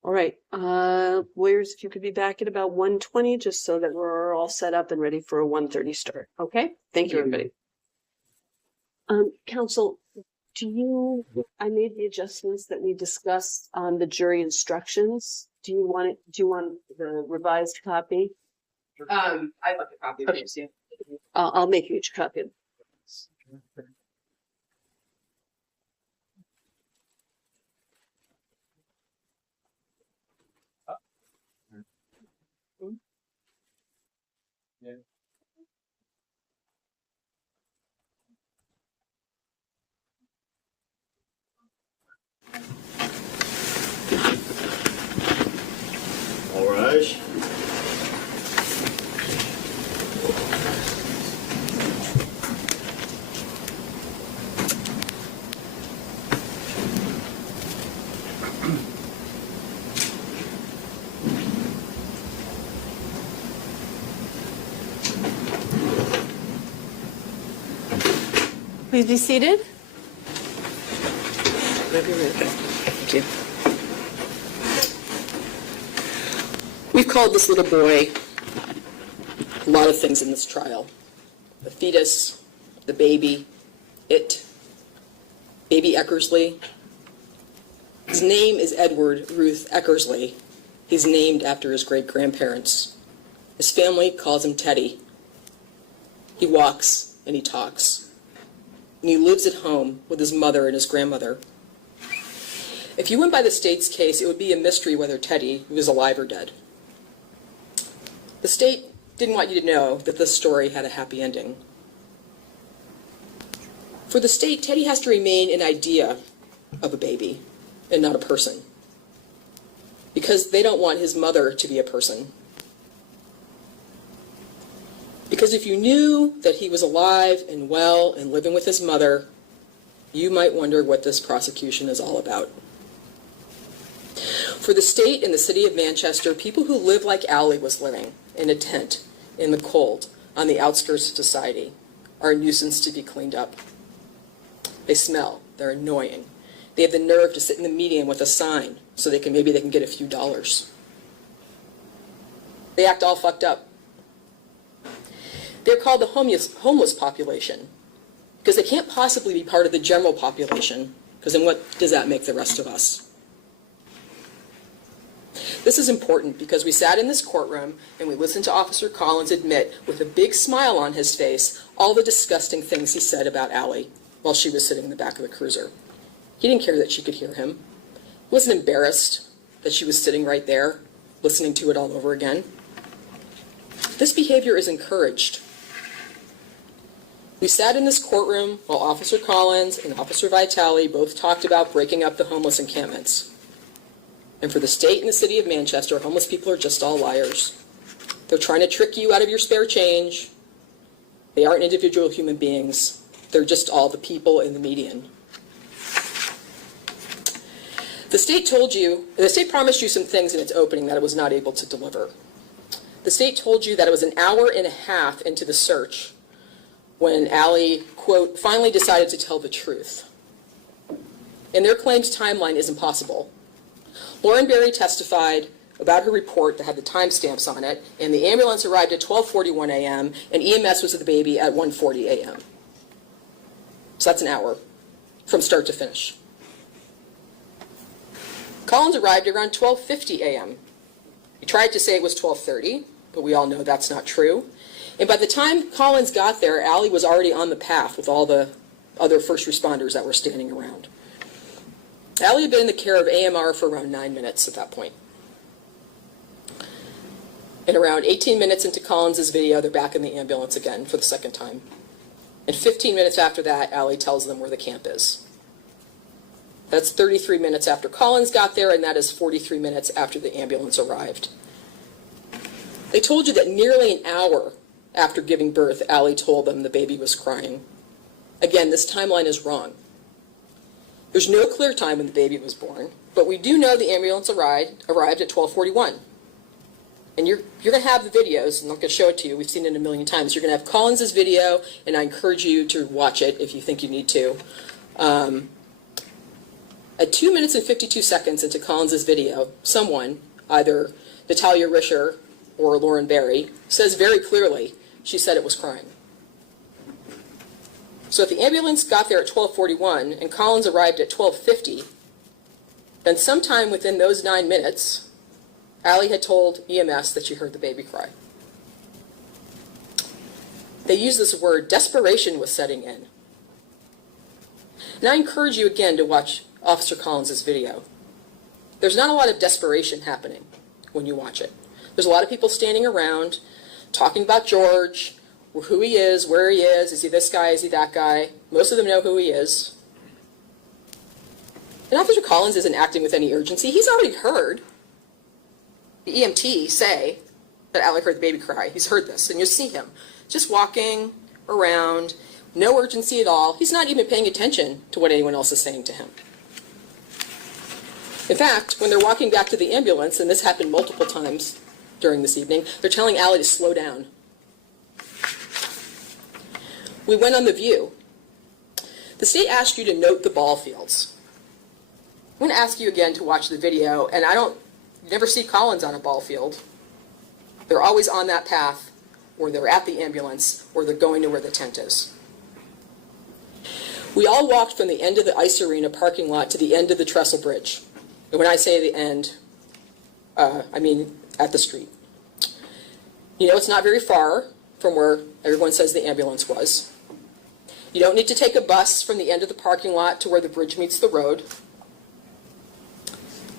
All right, lawyers, if you could be back at about 1:20, just so that we're all set up and ready for a 1:30 start. Okay? Thank you, everybody. Counsel, I made the adjustments that we discussed on the jury instructions. Do you want the revised copy? I'd like a copy of this, yeah. I'll make you each copy. All rise. Please be seated. Thank you. We've called this little boy a lot of things in this trial. The fetus, the baby, baby Eckersley. His name is Edward Ruth Eckersley. He's named after his great-grandparents. His family calls him Teddy. He walks and he talks. And he lives at home with his mother and his grandmother. If you went by the state's case, it would be a mystery whether Teddy was alive or dead. The state didn't want you to know that this story had a happy ending. For the state, Teddy has to remain an idea of a baby and not a person, because they don't want his mother to be a person. Because if you knew that he was alive and well and living with his mother, you might wonder what this prosecution is all about. For the state and the city of Manchester, people who live like Allie was living, in a tent, in the cold, on the outskirts of society, are a nuisance to be cleaned up. They smell, they're annoying. They have the nerve to sit in the median with a sign so maybe they can get a few dollars. They act all fucked up. They're called the homeless population because they can't possibly be part of the general population, because then what does that make the rest of us? This is important because we sat in this courtroom and we listened to Officer Collins admit with a big smile on his face all the disgusting things he said about Allie while she was sitting in the back of the cruiser. He didn't care that she could hear him. He wasn't embarrassed that she was sitting right there listening to it all over again. This behavior is encouraged. We sat in this courtroom while Officer Collins and Officer Vitale both talked about breaking up the homeless encampments. And for the state and the city of Manchester, homeless people are just all liars. They're trying to trick you out of your spare change. They aren't individual human beings. They're just all the people in the median. The state promised you some things in its opening that it was not able to deliver. The state told you that it was an hour and a half into the search when Allie, quote, finally decided to tell the truth. And their claimed timeline is impossible. Lauren Berry testified about her report that had the timestamps on it, and the ambulance arrived at 12:41 a.m., and EMS was with the baby at 1:40 a.m. So that's an hour from start to finish. Collins arrived around 12:50 a.m. He tried to say it was 12:30, but we all know that's not true. And by the time Collins got there, Allie was already on the path with all the other first responders that were standing around. Allie had been in the care of AMR for around 9 minutes at that point. And around 18 minutes into Collins's video, they're back in the ambulance again for the second time. And 15 minutes after that, Allie tells them where the camp is. That's 33 minutes after Collins got there, and that is 43 minutes after the ambulance arrived. They told you that nearly an hour after giving birth, Allie told them the baby was crying. Again, this timeline is wrong. There's no clear time when the baby was born, but we do know the ambulance arrived at 12:41. And you're going to have the videos, and I'm going to show it to you. We've seen it a million times. You're going to have Collins's video, and I encourage you to watch it if you think you need to. At 2 minutes and 52 seconds into Collins's video, someone, either Natalia Risher or Lauren Berry, says very clearly she said it was crying. So if the ambulance got there at 12:41 and Collins arrived at 12:50, then sometime within those 9 minutes, Allie had told EMS that she heard the baby cry. They use this word, desperation was setting in. And I encourage you again to watch Officer Collins's video. There's not a lot of desperation happening when you watch it. There's a lot of people standing around talking about George, who he is, where he is he this guy, is he that guy? Most of them know who he is. And Officer Collins isn't acting with any urgency. He's already heard the EMT say that Allie heard the baby cry. He's heard this, and you'll see him just walking around, no urgency at all. He's not even paying attention to what anyone else is saying to him. In fact, when they're walking back to the ambulance, and this happened multiple times during this evening, they're telling Allie to slow down. We went on The View. The state asked you to note the ball fields. I'm going to ask you again to watch the video, and you never see Collins on a ball field. They're always on that path, or they're at the ambulance, or they're going to where the tent is. We all walked from the end of the ice arena parking lot to the end of the trestle bridge. And when I say the end, I mean at the street. You know, it's not very far from where everyone says the ambulance was. You don't need to take a bus from the end of the parking lot to where the bridge meets the road.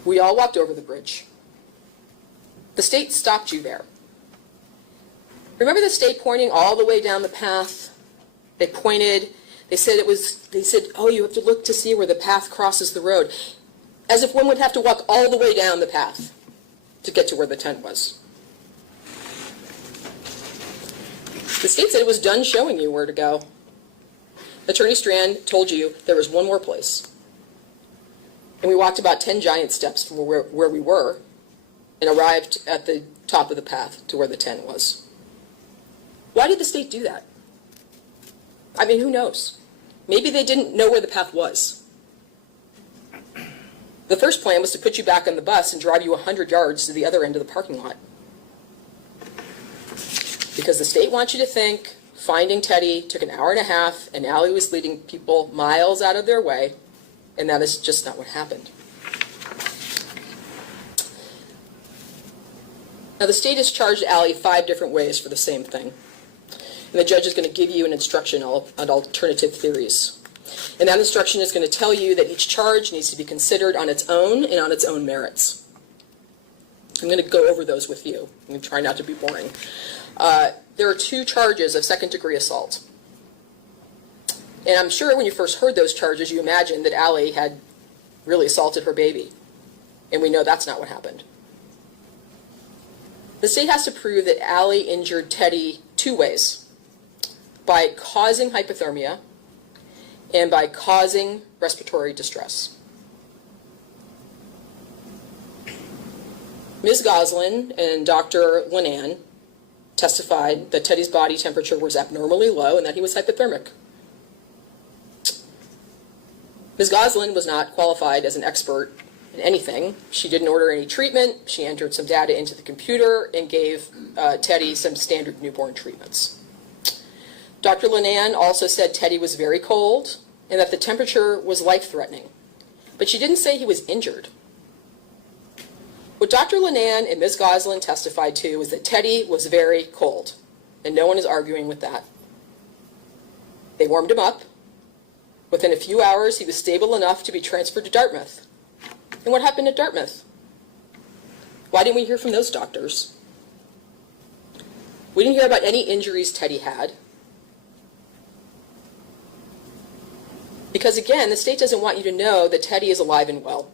We all walked over the bridge. The state stopped you there. Remember the state pointing all the way down the path? They said, oh, you have to look to see where the path crosses the road. As if one would have to walk all the way down the path to get to where the tent was. The state said it was done showing you where to go. Attorney Strand told you there was one more place. And we walked about 10 giant steps from where we were and arrived at the top of the path to where the tent was. Why did the state do that? I mean, who knows? Maybe they didn't know where the path was. The first plan was to put you back on the bus and drive you 100 yards to the other end of the parking lot. Because the state wants you to think finding Teddy took an hour and a half and Allie was leading people miles out of their way, and that is just not what happened. Now the state has charged Allie 5 different ways for the same thing. And the judge is going to give you an instruction on alternative theories. And that instruction is going to tell you that each charge needs to be considered on its own and on its own merits. I'm going to go over those with you. I'm going to try not to be boring. There are 2 charges of second-degree assault. And I'm sure when you first heard those charges, you imagined that Allie had really assaulted her baby. And we know that's not what happened. The state has to prove that Allie injured Teddy 2 ways. By causing hypothermia and by causing respiratory distress. Ms. Goslin and Dr. Linan testified that Teddy's body temperature was abnormally low and that he was hypothermic. Ms. Goslin was not qualified as an expert anything. She didn't order any treatment. She entered some data into the computer and gave Teddy some standard newborn treatments. Dr. Linan also said Teddy was very cold and that the temperature was life-threatening. But she didn't say he was injured. What Dr. Linan and Ms. Goslin testified to was that Teddy was very cold, and no one is arguing with that. They warmed him up. Within a few hours, he was stable enough to be transferred to Dartmouth. And what happened at Dartmouth? Why didn't we hear from those doctors? We didn't hear about any injuries Teddy had. Because again, the state doesn't want you to know that Teddy is alive and well.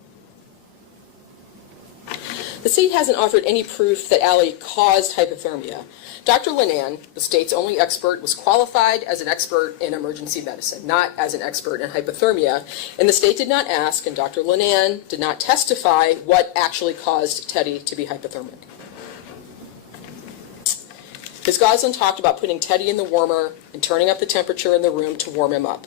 The state hasn't offered any proof that Allie caused hypothermia. Dr. Linan, the state's only expert, was qualified as an expert in emergency medicine, not as an expert in hypothermia, and the state did not ask, and Dr. Linan did not testify what actually caused Teddy to be hypothermic. Ms. Goslin talked about putting Teddy in the warmer and turning up the temperature in the room to warm him up.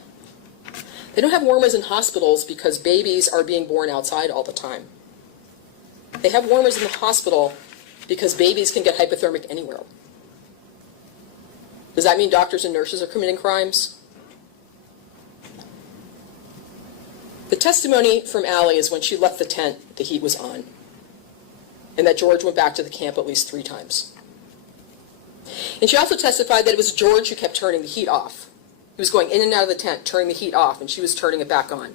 They don't have warmers in hospitals because babies are being born outside all the time. They have warmers in the hospital because babies can get hypothermic anywhere. Does that mean doctors and nurses are committing crimes? The testimony from Allie is when she left the tent, the heat was on, and that George went back to the camp at least 3 times. And she also testified that it was George who kept turning the heat off. He was going in and out of the tent, turning the heat off, and she was turning it back on.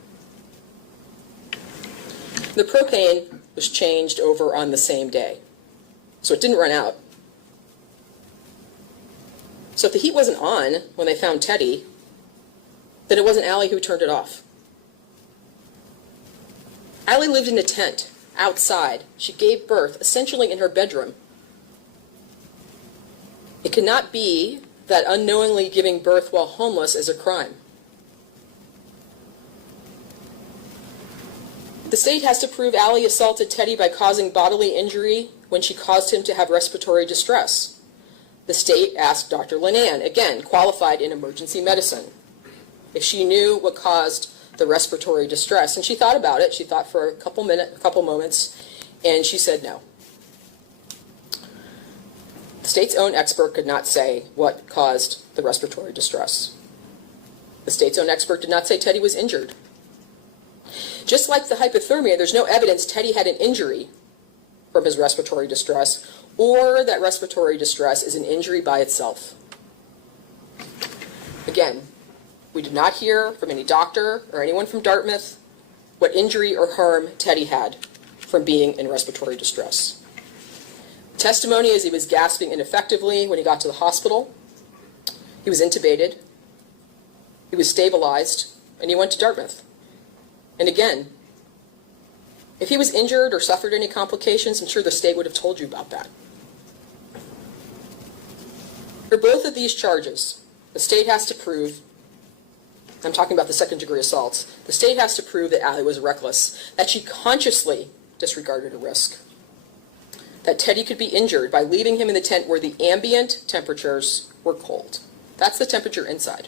The propane was changed over on the same day, so it didn't run out. So if the heat wasn't on when they found Teddy, then it wasn't Allie who turned it off. Allie lived in a tent outside. She gave birth essentially in her bedroom. It cannot be that unknowingly giving birth while homeless is a crime. The state has to prove Allie assaulted Teddy by causing bodily injury when she caused him to have respiratory distress. The state asked Dr. Linan, again, qualified in emergency medicine, if she knew what caused the respiratory distress. And she thought about it. She thought for a couple moments, and she said no. The state's own expert could not say what caused the respiratory distress. The state's own expert did not say Teddy was injured. Just like the hypothermia, there's no evidence Teddy had an injury from his respiratory distress, or that respiratory distress is an injury by itself. Again, we did not hear from any doctor or anyone from Dartmouth what injury or harm Teddy had from being in respiratory distress. Testimony is he was gasping ineffectively when he got to the hospital. He was intubated. He was stabilized, and he went to Dartmouth. And again, if he was injured or suffered any complications, I'm sure the state would have told you about that. For both of these charges, the state has to prove, I'm talking about the second-degree assaults, the state has to prove that Allie was reckless, that she consciously disregarded a risk, that Teddy could be injured by leaving him in the tent where the ambient temperatures were cold. That's the temperature inside.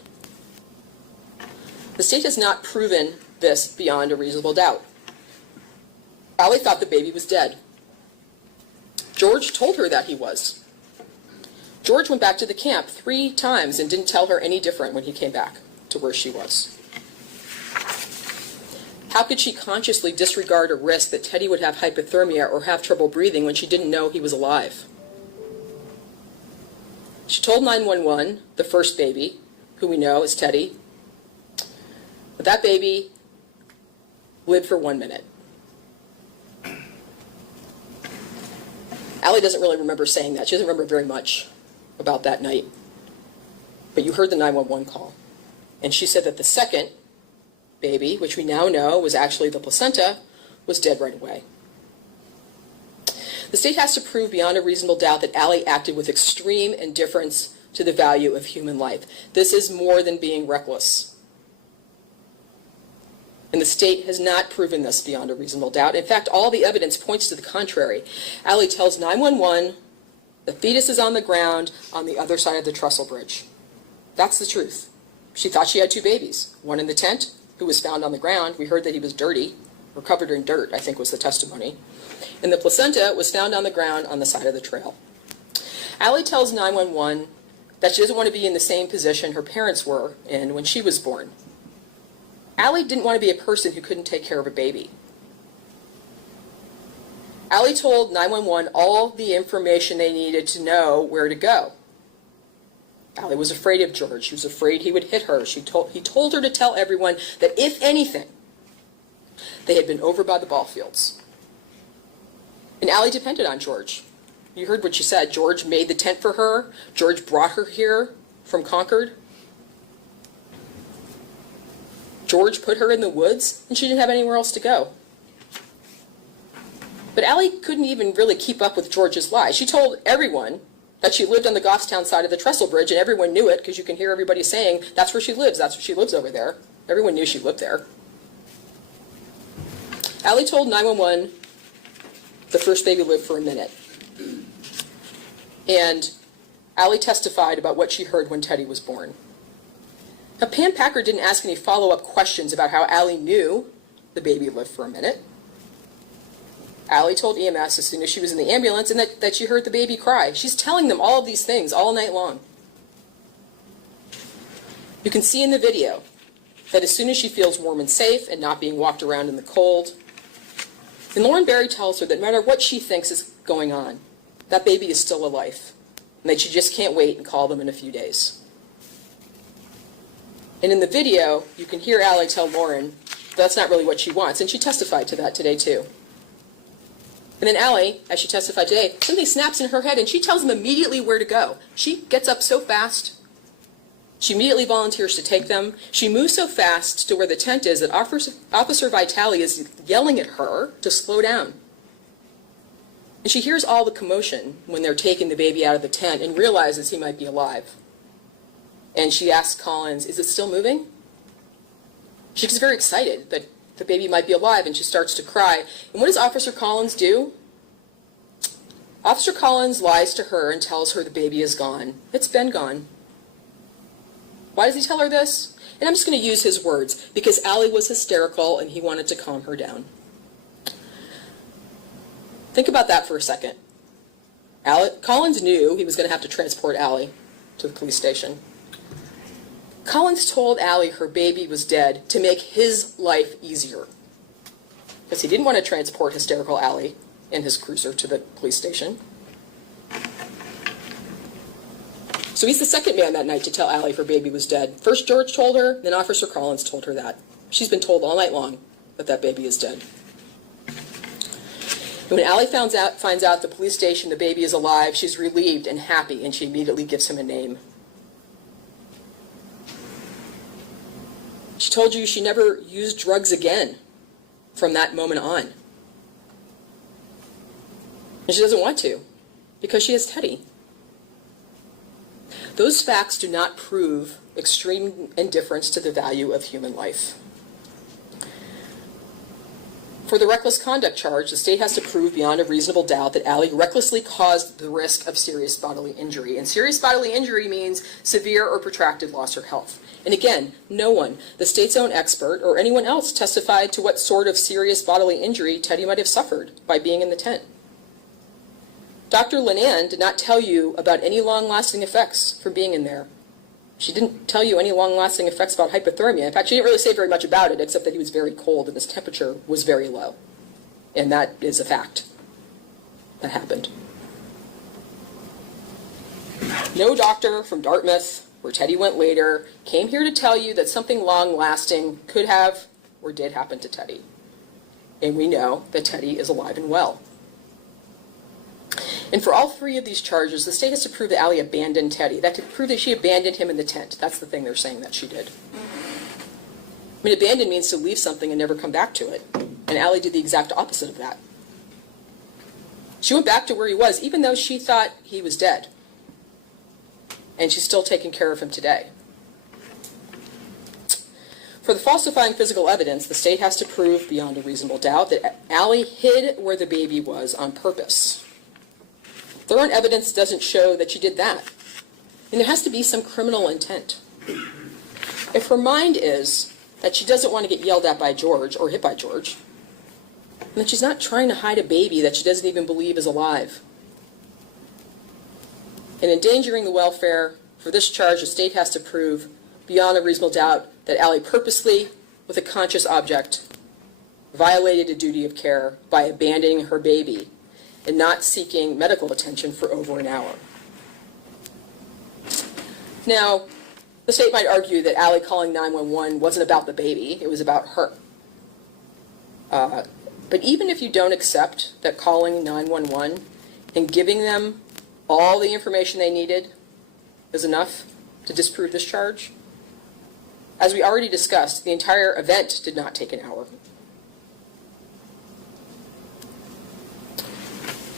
The state has not proven this beyond a reasonable doubt. Allie thought the baby was dead. George told her that he was. George went back to the camp 3 times and didn't tell her any different when he came back to where she was. How could she consciously disregard a risk that Teddy would have hypothermia or have trouble breathing when she didn't know he was alive? She told 911, the first baby, who we know is Teddy, but that baby lived for 1 minute. Allie doesn't really remember saying that. She doesn't remember very much about that night. But you heard the 911 call. And she said that the second baby, which we now know was actually the placenta, was dead right away. The state has to prove beyond a reasonable doubt that Allie acted with extreme indifference to the value of human life. This is more than being reckless. And the state has not proven this beyond a reasonable doubt. In fact, all the evidence points to the contrary. Allie tells 911 the fetus is on the ground on the other side of the trestle bridge. That's the truth. She thought she had 2 babies, one in the tent, who was found on the ground. We heard that he was dirty. or covered in dirt, I think was the testimony. And the placenta was found on the ground on the side of the trail. Allie tells 911 that she doesn't want to be in the same position her parents were in when she was born. Allie didn't want to be a person who couldn't take care of a baby. Allie told 911 all the information they needed to know where to go. Allie was afraid of George. She was afraid he would hit her. He told her to tell everyone that if anything, they had been over by the ball fields. And Allie depended on George. You heard what she said. George made the tent for her. George brought her here from Concord. George put her in the woods, and she didn't have anywhere else to go. But Allie couldn't even really keep up with George's lies. She told everyone that she lived on the Goffstown side of the Trestle Bridge, and everyone knew it because you can hear everybody saying, that's where she lives, that's where she lives over there. Everyone knew she lived there. Allie told 911 the first baby lived for a minute. And Allie testified about what she heard when Teddy was born. Now, Pam Packer didn't ask any follow-up questions about how Allie knew the baby lived for a minute. Allie told EMS as soon as she was in the ambulance and that she heard the baby cry. She's telling them all of these things all night long. You can see in the video that as soon as she feels warm and safe and not being walked around in the cold, and Lauren Berry tells her that no matter what she thinks is going on, that baby is still alive, and that she just can't wait and call them in a few days. And in the video, you can hear Allie tell Lauren that's not really what she wants, and she testified to that today too. And then Allie, as she testified today, something snaps in her head and she tells them immediately where to go. She gets up so fast. She immediately volunteers to take them. She moves so fast to where the tent is that Officer Vitale is yelling at her to slow down. And she hears all the commotion when they're taking the baby out of the tent and realizes he might be alive. And she asks Collins, is it still moving? She gets very excited that the baby might be alive, and she starts to cry. And what does Officer Collins do? Officer Collins lies to her and tells her the baby is gone. It's been gone. Why does he tell her this? And I'm just going to use his words, because Allie was hysterical and he wanted to calm her down. Think about that for a second. Collins knew he was going to have to transport Allie to the police station. Collins told Allie her baby was dead to make his life easier, because he didn't want to transport hysterical Allie in his cruiser to the police station. So he's the second man that night to tell Allie her baby was dead. First George told her, then Officer Collins told her that. She's been told all night long that that baby is dead. And when Allie finds out at the police station the baby is alive, she's relieved and happy, and she immediately gives him a name. She told you she never used drugs again from that moment on. And she doesn't want to, because she has Teddy. Those facts do not prove extreme indifference to the value of human life. For the reckless conduct charge, the state has to prove beyond a reasonable doubt that Allie recklessly caused the risk of serious bodily injury. And serious bodily injury means severe or protracted loss of health. And again, no one, the state's own expert or anyone else, testified to what sort of serious bodily injury Teddy might have suffered by being in the tent. Dr. Linan did not tell you about any long-lasting effects from being in there. She didn't tell you any long-lasting effects about hypothermia. In fact, she didn't really say very much about it, except that he was very cold and his temperature was very low. And that is a fact. That happened. No doctor from Dartmouth, where Teddy went later, came here to tell you that something long-lasting could have or did happen to Teddy. And we know that Teddy is alive and well. And for all three of these charges, the state has to prove that Allie abandoned Teddy. That could prove that she abandoned him in the tent. That's the thing they're saying that she did. I mean, abandon means to leave something and never come back to it. And Allie did the exact opposite of that. She went back to where he was, even though she thought he was dead. And she's still taking care of him today. For the falsifying physical evidence, the state has to prove beyond a reasonable doubt that Allie hid where the baby was on purpose. Their own evidence doesn't show that she did that. And there has to be some criminal intent. If her mind is that she doesn't want to get yelled at by George or hit by George, And that she's not trying to hide a baby that she doesn't even believe is alive. In endangering the welfare, for this charge, the state has to prove beyond a reasonable doubt that Allie purposely, with a conscious object, violated a duty of care by abandoning her baby and not seeking medical attention for over an hour. Now, the state might argue that Allie calling 911 wasn't about the baby, it was about her. But even if you don't accept that calling 911 and giving them all the information they needed is enough to disprove this charge, as we already discussed, the entire event did not take an hour.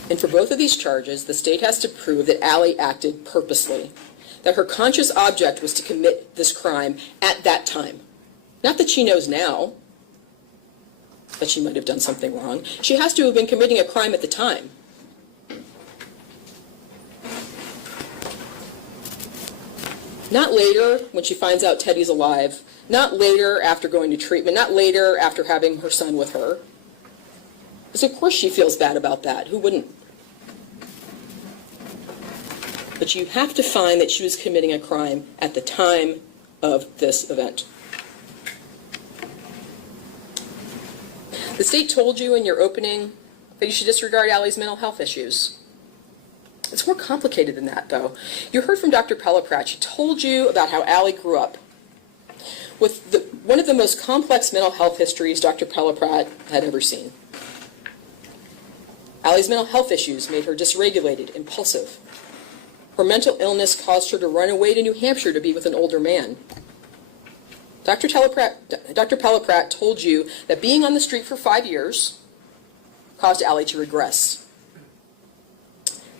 And for both of these charges, the state has to prove that Allie acted purposely, that her conscious object was to commit this crime at that time. Not that she knows now that she might have done something wrong. She has to have been committing a crime at the time. Not later when she finds out Teddy's alive, not later after going to treatment, not later after having her son with her. Because of course she feels bad about that. Who wouldn't? But you have to find that she was committing a crime at the time of this event. The state told you in your opening that you should disregard Allie's mental health issues. It's more complicated than that, though. You heard from Dr. Pelleprat. She told you about how Allie grew up with one of the most complex mental health histories Dr. Pelleprat had ever seen. Allie's mental health issues made her dysregulated, impulsive. Her mental illness caused her to run away to New Hampshire to be with an older man. Dr. Pelleprat told you that being on the street for 5 years caused Allie to regress.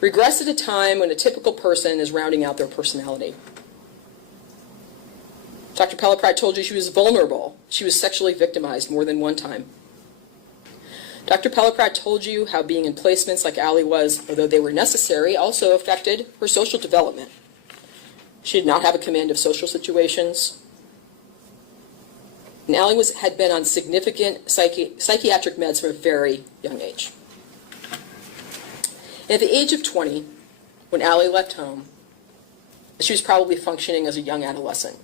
Regress at a time when a typical person is rounding out their personality. Dr. Pelleprat told you she was vulnerable. She was sexually victimized more than one time. Dr. Pelleprat told you how being in placements like Allie was, although they were necessary, also affected her social development. She did not have a command of social situations. And Allie had been on significant psychiatric meds from a very young age. And at the age of 20, when Allie left home, she was probably functioning as a young adolescent.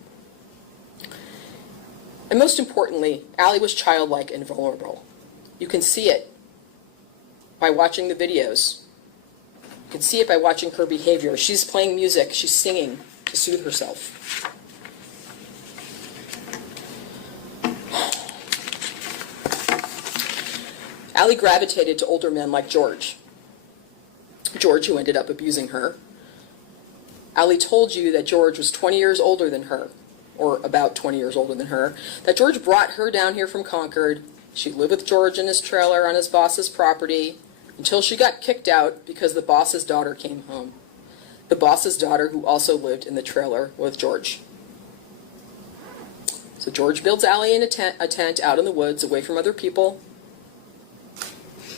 And most importantly, Allie was childlike and vulnerable. You can see it by watching the videos. You can see it by watching her behavior. She's playing music, she's singing to soothe herself. Allie gravitated to older men like George, who ended up abusing her. Allie told you that George was 20 years older than her, or about 20 years older than her, that George brought her down here from Concord. She lived with George in his trailer on his boss's property until she got kicked out because the boss's daughter came home. The boss's daughter who also lived in the trailer with George. So George builds Allie in a tent out in the woods away from other people.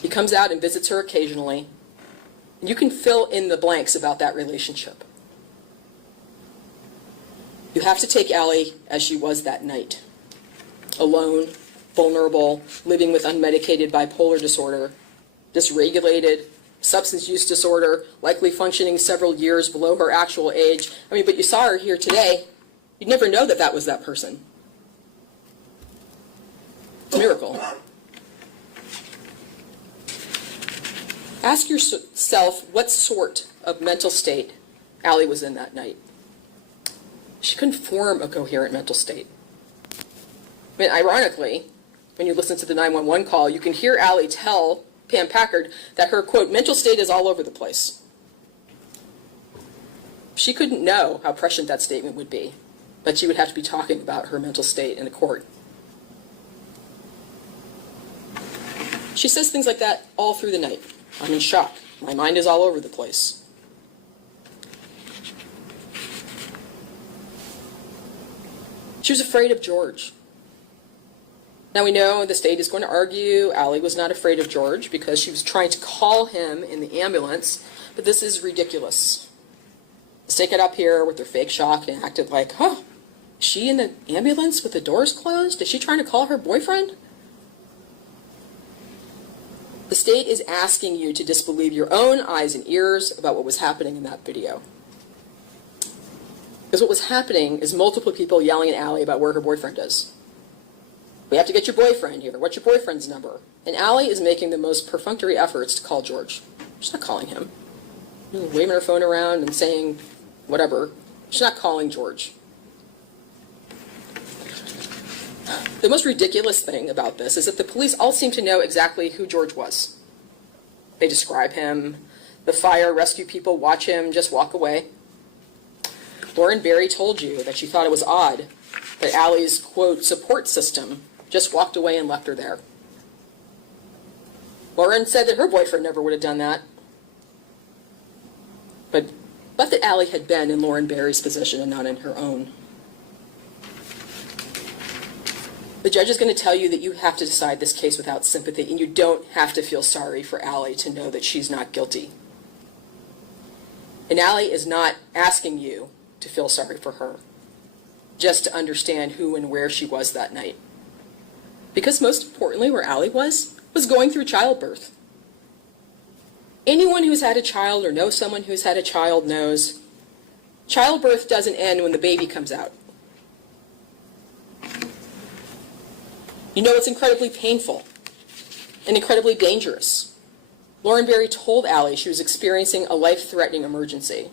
He comes out and visits her occasionally. And you can fill in the blanks about that relationship. You have to take Allie as she was that night. Alone, vulnerable, living with unmedicated bipolar disorder, dysregulated, substance use disorder, likely functioning several years below her actual age. But you saw her here today. You'd never know that that was that person. It's a miracle. Ask yourself what sort of mental state Allie was in that night. She couldn't form a coherent mental state. Ironically, when you listen to the 911 call, you can hear Allie tell Pam Packard that her, quote, mental state is all over the place. She couldn't know how prescient that statement would be, but she would have to be talking about her mental state in the court. She says things like that all through the night. I'm in shock. My mind is all over the place. She was afraid of George. Now we know the state is going to argue Allie was not afraid of George because she was trying to call him in the ambulance, but this is ridiculous. The state got up here with their fake shock and acted like, is she in the ambulance with the doors closed? Is she trying to call her boyfriend? state is asking you to disbelieve your own eyes and ears about what was happening in that video. Because what was happening is multiple people yelling at Allie about where her boyfriend is. We have to get your boyfriend here. What's your boyfriend's number? And Allie is making the most perfunctory efforts to call George. She's not calling him. Waving her phone around and saying whatever. She's not calling George. The most ridiculous thing about this is that the police all seem to know exactly who George was. They describe him. The fire rescue people watch him just walk away. Lauren Berry told you that she thought it was odd that Allie's, quote, support system just walked away and left her there. Lauren said that her boyfriend never would have done that. But that Allie had been in Lauren Berry's position and not in her own. The judge is going to tell you that you have to decide this case without sympathy, and you don't have to feel sorry for Allie to know that she's not guilty. And Allie is not asking you to feel sorry for her, just to understand who and where she was that night. Because most importantly, where Allie was going through childbirth. Anyone who's had a child or knows someone who's had a child knows childbirth doesn't end when the baby comes out. You know it's incredibly painful and incredibly dangerous. Lauren Berry told Allie she was experiencing a life-threatening emergency.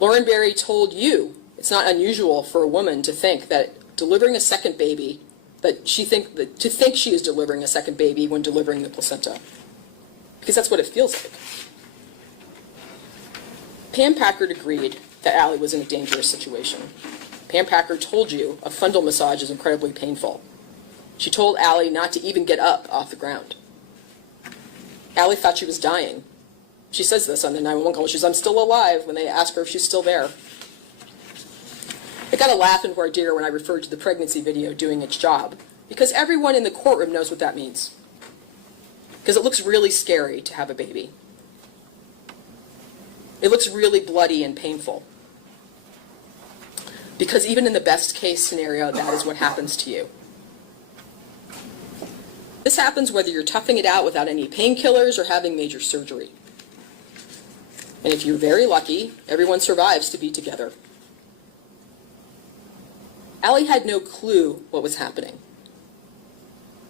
Lauren Berry told you it's not unusual for a woman to think that delivering a second baby, to think she is delivering a second baby when delivering the placenta. Because that's what it feels like. Pam Packard agreed that Allie was in a dangerous situation. Pam Packard told you a fundal massage is incredibly painful. She told Allie not to even get up off the ground. Allie thought she was dying. She says this on the 911 call. She says, "I'm still alive," when they ask her if she's still there. It got a laugh in voir dire when I referred to the pregnancy video doing its job, because everyone in the courtroom knows what that means. Because it looks really scary to have a baby. It looks really bloody and painful. Because even in the best case scenario, that is what happens to you. This happens whether you're toughing it out without any painkillers or having major surgery. And if you're very lucky, everyone survives to be together. Allie had no clue what was happening.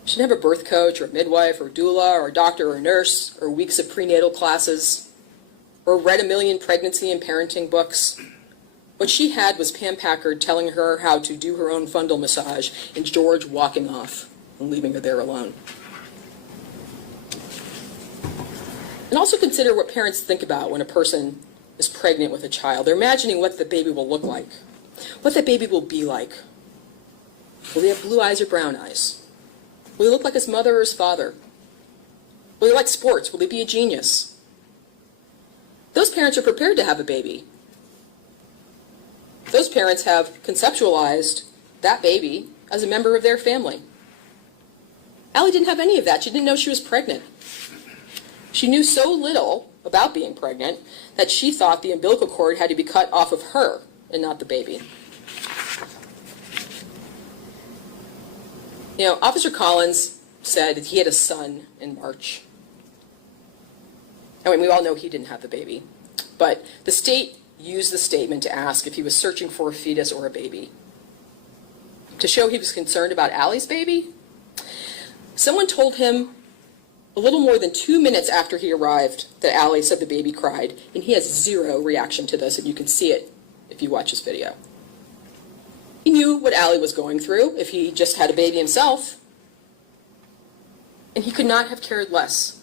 She didn't have a birth coach or a midwife or a doula or a doctor or a nurse or weeks of prenatal classes or read a million pregnancy and parenting books. What she had was Pam Packard telling her how to do her own fundal massage and George walking off and leaving her there alone. And also consider what parents think about when a person is pregnant with a child. They're imagining what the baby will look like, what the baby will be like. Will they have blue eyes or brown eyes? Will he look like his mother or his father? Will he like sports? Will he be a genius? Those parents are prepared to have a baby. Those parents have conceptualized that baby as a member of their family. Allie didn't have any of that. She didn't know she was pregnant. She knew so little about being pregnant that she thought the umbilical cord had to be cut off of her and not the baby. You know, Officer Collins said that he had a son in March. I mean, we all know he didn't have the baby. But the state used the statement to ask if he was searching for a fetus or a baby. To show he was concerned about Allie's baby, someone told him a little more than 2 minutes after he arrived that Allie said the baby cried, and he has zero reaction to this, and you can see it if you watch his video. He knew what Allie was going through if he just had a baby himself, and he could not have cared less.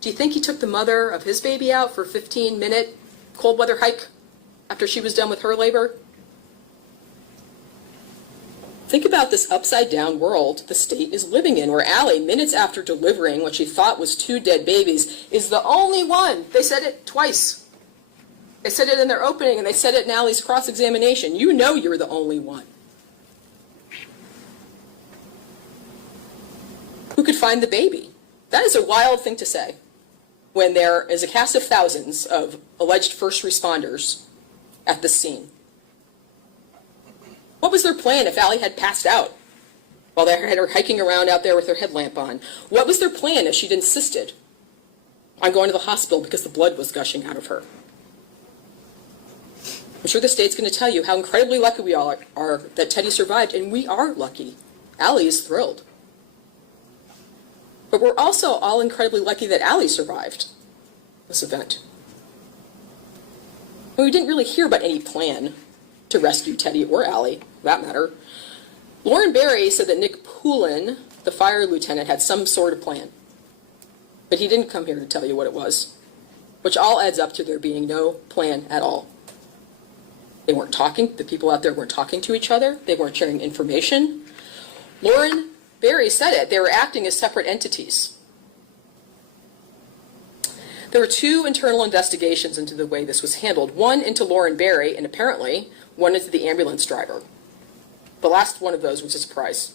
Do you think he took the mother of his baby out for a 15-minute cold weather hike after she was done with her labor? Think about this upside-down world the state is living in, where Allie, minutes after delivering what she thought was 2 dead babies, is the only one. They said it twice. They said it in their opening, and they said it in Allie's cross-examination. You know you're the only one. Who could find the baby? That is a wild thing to say when there is a cast of thousands of alleged first responders at the scene. What was their plan if Allie had passed out while they had her hiking around out there with her headlamp on? What was their plan if she'd insisted I'm going to the hospital because the blood was gushing out of her. I'm sure the state's going to tell you how incredibly lucky we all are that Teddy survived, and we are lucky. Allie is thrilled. But we're also all incredibly lucky that Allie survived this event. And we didn't really hear about any plan to rescue Teddy or Allie, for that matter. Lauren Barry said that Nick Poulin, the fire lieutenant, had some sort of plan. But he didn't come here to tell you what it was, which all adds up to there being no plan at all. They weren't talking, the people out there weren't talking to each other, they weren't sharing information. Lauren Barry said it, they were acting as separate entities. There were 2 internal investigations into the way this was handled, one into Lauren Barry, and apparently one into the ambulance driver. The last one of those was a surprise.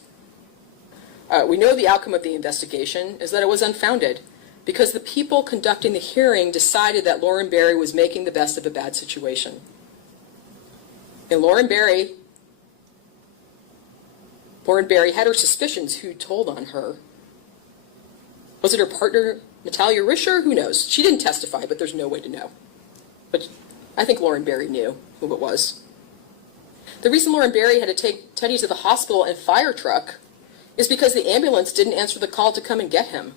We know the outcome of the investigation is that it was unfounded, because the people conducting the hearing decided that Lauren Barry was making the best of a bad situation. And Lauren Barry had her suspicions who told on her. Was it her partner, Natalia Risher? Who knows? She didn't testify, but there's no way to know. But I think Lauren Barry knew who it was. The reason Lauren Barry had to take Teddy to the hospital in a fire truck is because the ambulance didn't answer the call to come and get him.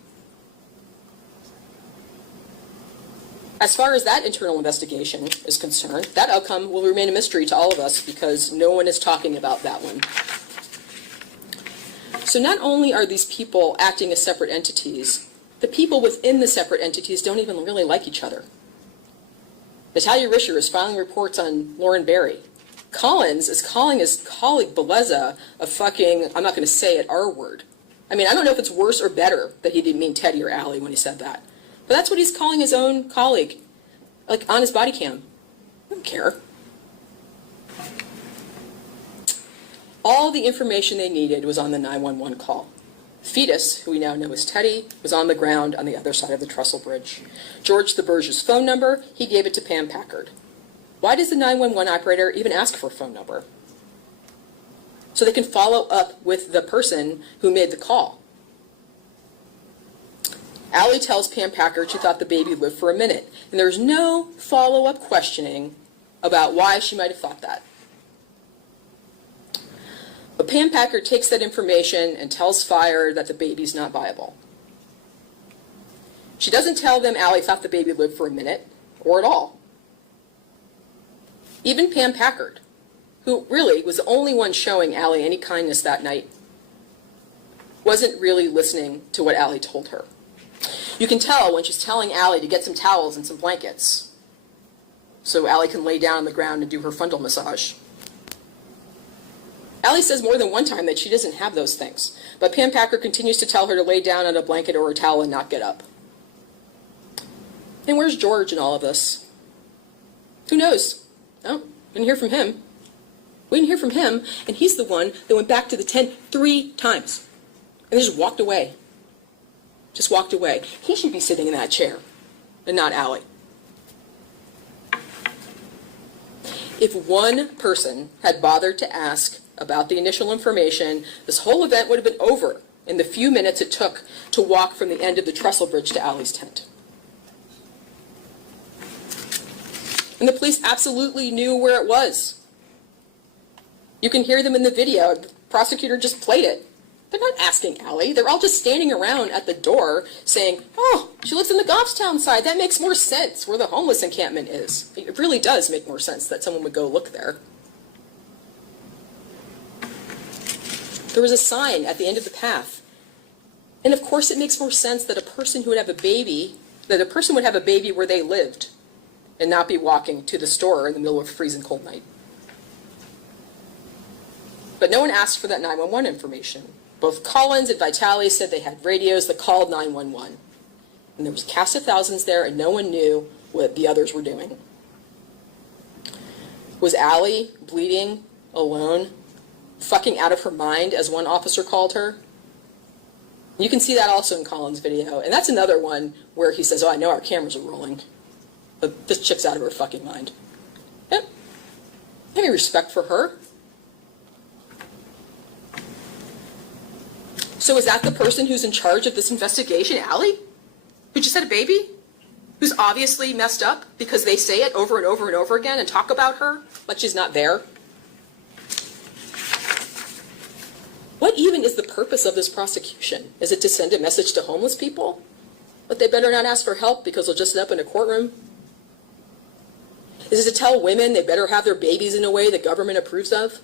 As far as that internal investigation is concerned, that outcome will remain a mystery to all of us because no one is talking about that one. So not only are these people acting as separate entities, the people within the separate entities don't even really like each other. Natalia Risher is filing reports on Lauren Barry. Collins is calling his colleague Beleza a fucking, I'm not going to say it, R-word. I mean, I don't know if it's worse or better that he didn't mean Teddy or Allie when he said that. But that's what he's calling his own colleague, like on his body cam. I don't care. All the information they needed was on the 911 call. Fetus, who we now know as Teddy, was on the ground on the other side of the trestle bridge. George DeBurge's phone number, he gave it to Pam Packard. Why does the 911 operator even ask for a phone number? So they can follow up with the person who made the call. Allie tells Pam Packard she thought the baby lived for a minute, and there's no follow-up questioning about why she might have thought that. But Pam Packard takes that information and tells Fire that the baby's not viable. She doesn't tell them Allie thought the baby lived for a minute, or at all. Even Pam Packard, who really was the only one showing Allie any kindness that night, wasn't really listening to what Allie told her. You can tell when she's telling Allie to get some towels and some blankets so Allie can lay down on the ground and do her fundal massage. Allie says more than one time that she doesn't have those things, but Pam Packard continues to tell her to lay down on a blanket or a towel and not get up. And where's George in all of this? Who knows? Oh, didn't hear from him. We didn't hear from him, and he's the one that went back to the tent 3 times and just walked away. Just walked away. He should be sitting in that chair and not Allie. If one person had bothered to ask about the initial information, this whole event would have been over in the few minutes it took to walk from the end of the trestle bridge to Allie's tent. And the police absolutely knew where it was. You can hear them in the video. The prosecutor just played it. They're not asking Allie. They're all just standing around at the door saying, oh, she lives in the Goffstown side. That makes more sense where the homeless encampment is. It really does make more sense that someone would go look there. There was a sign at the end of the path. And of course it makes more sense that a person who would have a baby, would have a baby where they lived and not be walking to the store in the middle of a freezing cold night. But no one asked for that 911 information. Both Collins and Vitale said they had radios that called 911. And there was a cast of thousands there, and no one knew what the others were doing. Was Allie bleeding, alone, fucking out of her mind, as one officer called her? You can see that also in Collins' video. And that's another one where he says, oh, I know our cameras are rolling, but this chick's out of her fucking mind. Yep. Any respect for her? So is that the person who's in charge of this investigation, Allie? Who just had a baby? who's obviously messed up because they say it over and over and over again and talk about her like she's not there? What even is the purpose of this prosecution? Is it to send a message to homeless people? But they better not ask for help because they'll just end up in a courtroom? Is it to tell women they better have their babies in a way the government approves of?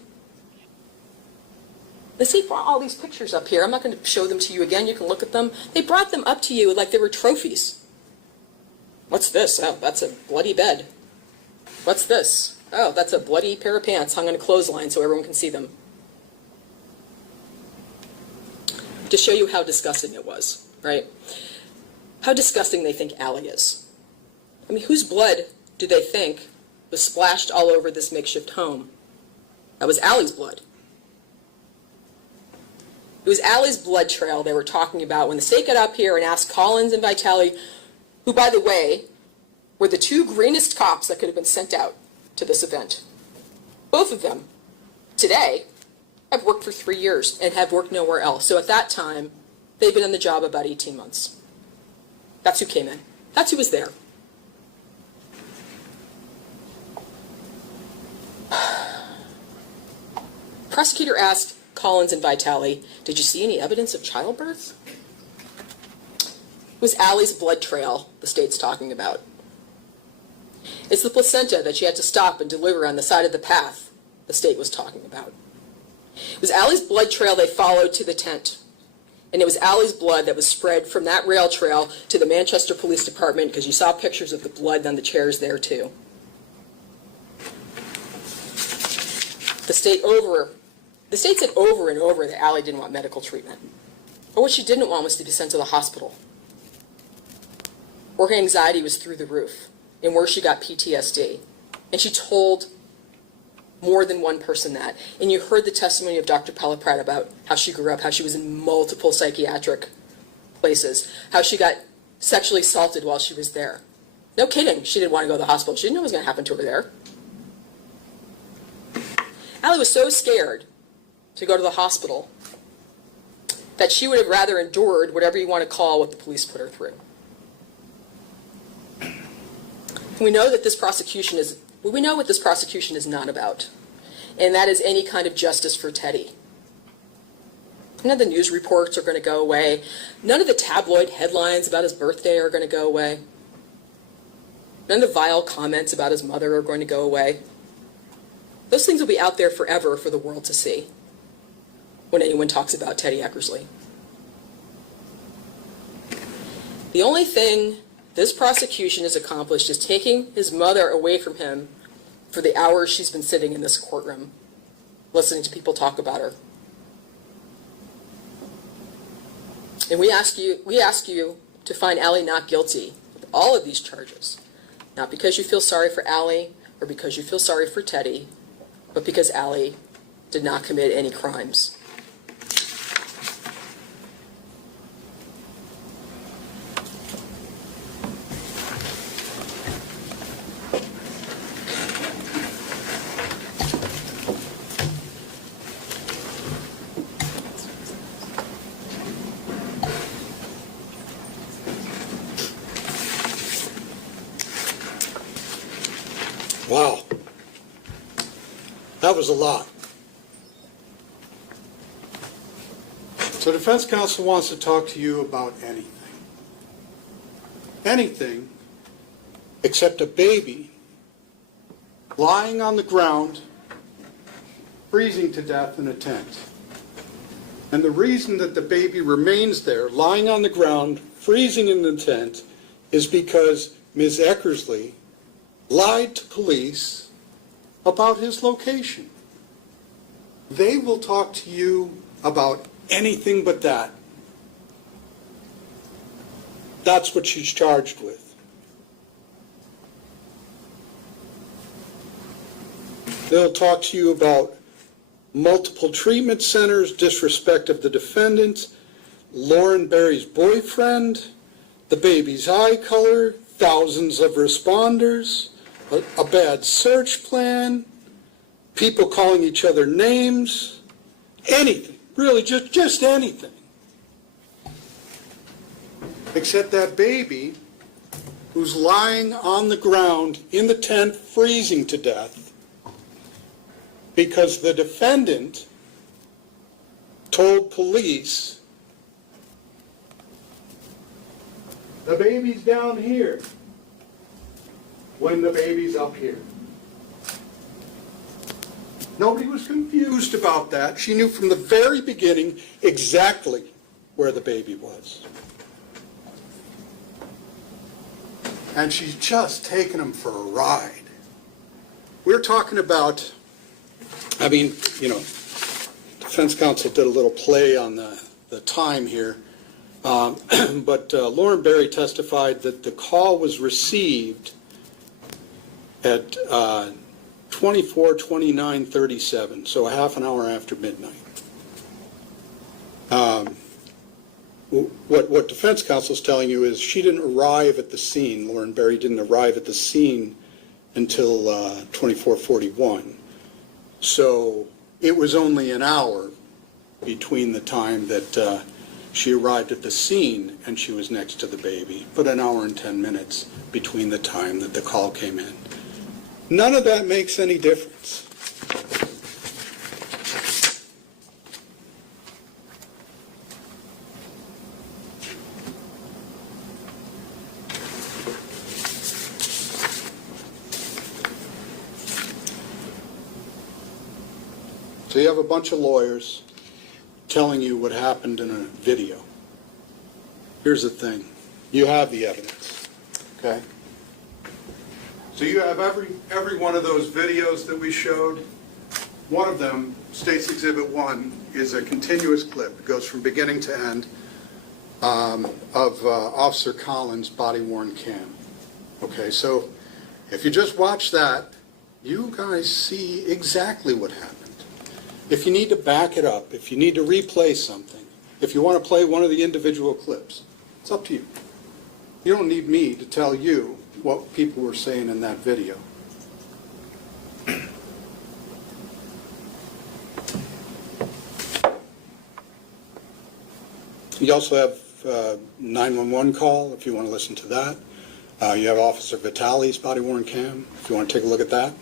Let's see all these pictures up here. I'm not going to show them to you again. You can look at them. They brought them up to you like they were trophies. What's this? Oh, that's a bloody bed. What's this? Oh, that's a bloody pair of pants hung on a clothesline so everyone can see them. To show you how disgusting it was, right? How disgusting they think Allie is. I mean, whose blood do they think was splashed all over this makeshift home? That was Allie's blood. It was Allie's blood trail they were talking about when the state got up here and asked Collins and Vitale, who, by the way, were the two greenest cops that could have been sent out to this event. Both of them, today, have worked for 3 years and have worked nowhere else. So at that time, they'd been on the job about 18 months. That's who came in. That's who was there. Prosecutor asked Collins and Vitale, did you see any evidence of childbirth? It was Allie's blood trail the state's talking about. It's the placenta that she had to stop and deliver on the side of the path the state was talking about. It was Allie's blood trail they followed to the tent. And it was Allie's blood that was spread from that rail trail to the Manchester Police Department, because you saw pictures of the blood on the chairs there too. The state said over and over that Allie didn't want medical treatment. But what she didn't want was to be sent to the hospital, where her anxiety was through the roof and where she got PTSD. And she told more than one person that. And you heard the testimony of Dr. Pelleprat about how she grew up, how she was in multiple psychiatric places, how she got sexually assaulted while she was there. No kidding, she didn't want to go to the hospital. She didn't know what was going to happen to her there. Allie was so scared to go to the hospital that she would have rather endured whatever you want to call what the police put her through. We know that this prosecution is, we know what this prosecution is not about, and that is any kind of justice for Teddy. None of the news reports are going to go away. None of the tabloid headlines about his birthday are going to go away. None of the vile comments about his mother are going to go away. Those things will be out there forever for the world to see when anyone talks about Teddy Eckersley. The only thing this prosecution has accomplished is taking his mother away from him for the hours she's been sitting in this courtroom, listening to people talk about her. And we ask you to find Allie not guilty of all of these charges, not because you feel sorry for Allie or because you feel sorry for Teddy, but because Allie did not commit any crimes. Wow. That was a lot. So defense counsel wants to talk to you about anything. Anything except a baby lying on the ground, freezing to death in a tent. And the reason that the baby remains there, lying on the ground, freezing in the tent, is because Ms. Eckersley lied to police about his location. They will talk to you about anything but that. That's what she's charged with. They'll talk to you about multiple treatment centers, disrespect of the defendant, Lauren Berry's boyfriend, the baby's eye color, thousands of responders, a bad search plan, people calling each other names, anything, really just anything. Except that baby who's lying on the ground in the tent freezing to death because the defendant told police, the baby's down here, when the baby's up here. Nobody was confused about that. She knew from the very beginning exactly where the baby was. And she's just taken him for a ride. We're talking about, I mean, you know, defense counsel did a little play on the time here, but Lauren Berry testified that the call was received at 24:29:37, so a half an hour after midnight. What defense counsel is telling you is she didn't arrive at the scene. Lauren Berry didn't arrive at the scene until 24:41. So it was only an hour between the time that she arrived at the scene and she was next to the baby, but an hour and 10 minutes between the time that the call came in. None of that makes any difference. So you have a bunch of lawyers telling you what happened in a video. Here's the thing. You have the evidence, okay? So you have every one of those videos that we showed. One of them, State's Exhibit 1, is a continuous clip. It goes from beginning to end of Officer Collins' body-worn cam. Okay, so if you just watch that, you guys see exactly what happened. If you need to back it up, if you need to replay something, if you want to play one of the individual clips, it's up to you. You don't need me to tell you what people were saying in that video. You also have 911 call, if you want to listen to that. You have Officer Vitale's body-worn cam, if you want to take a look at that.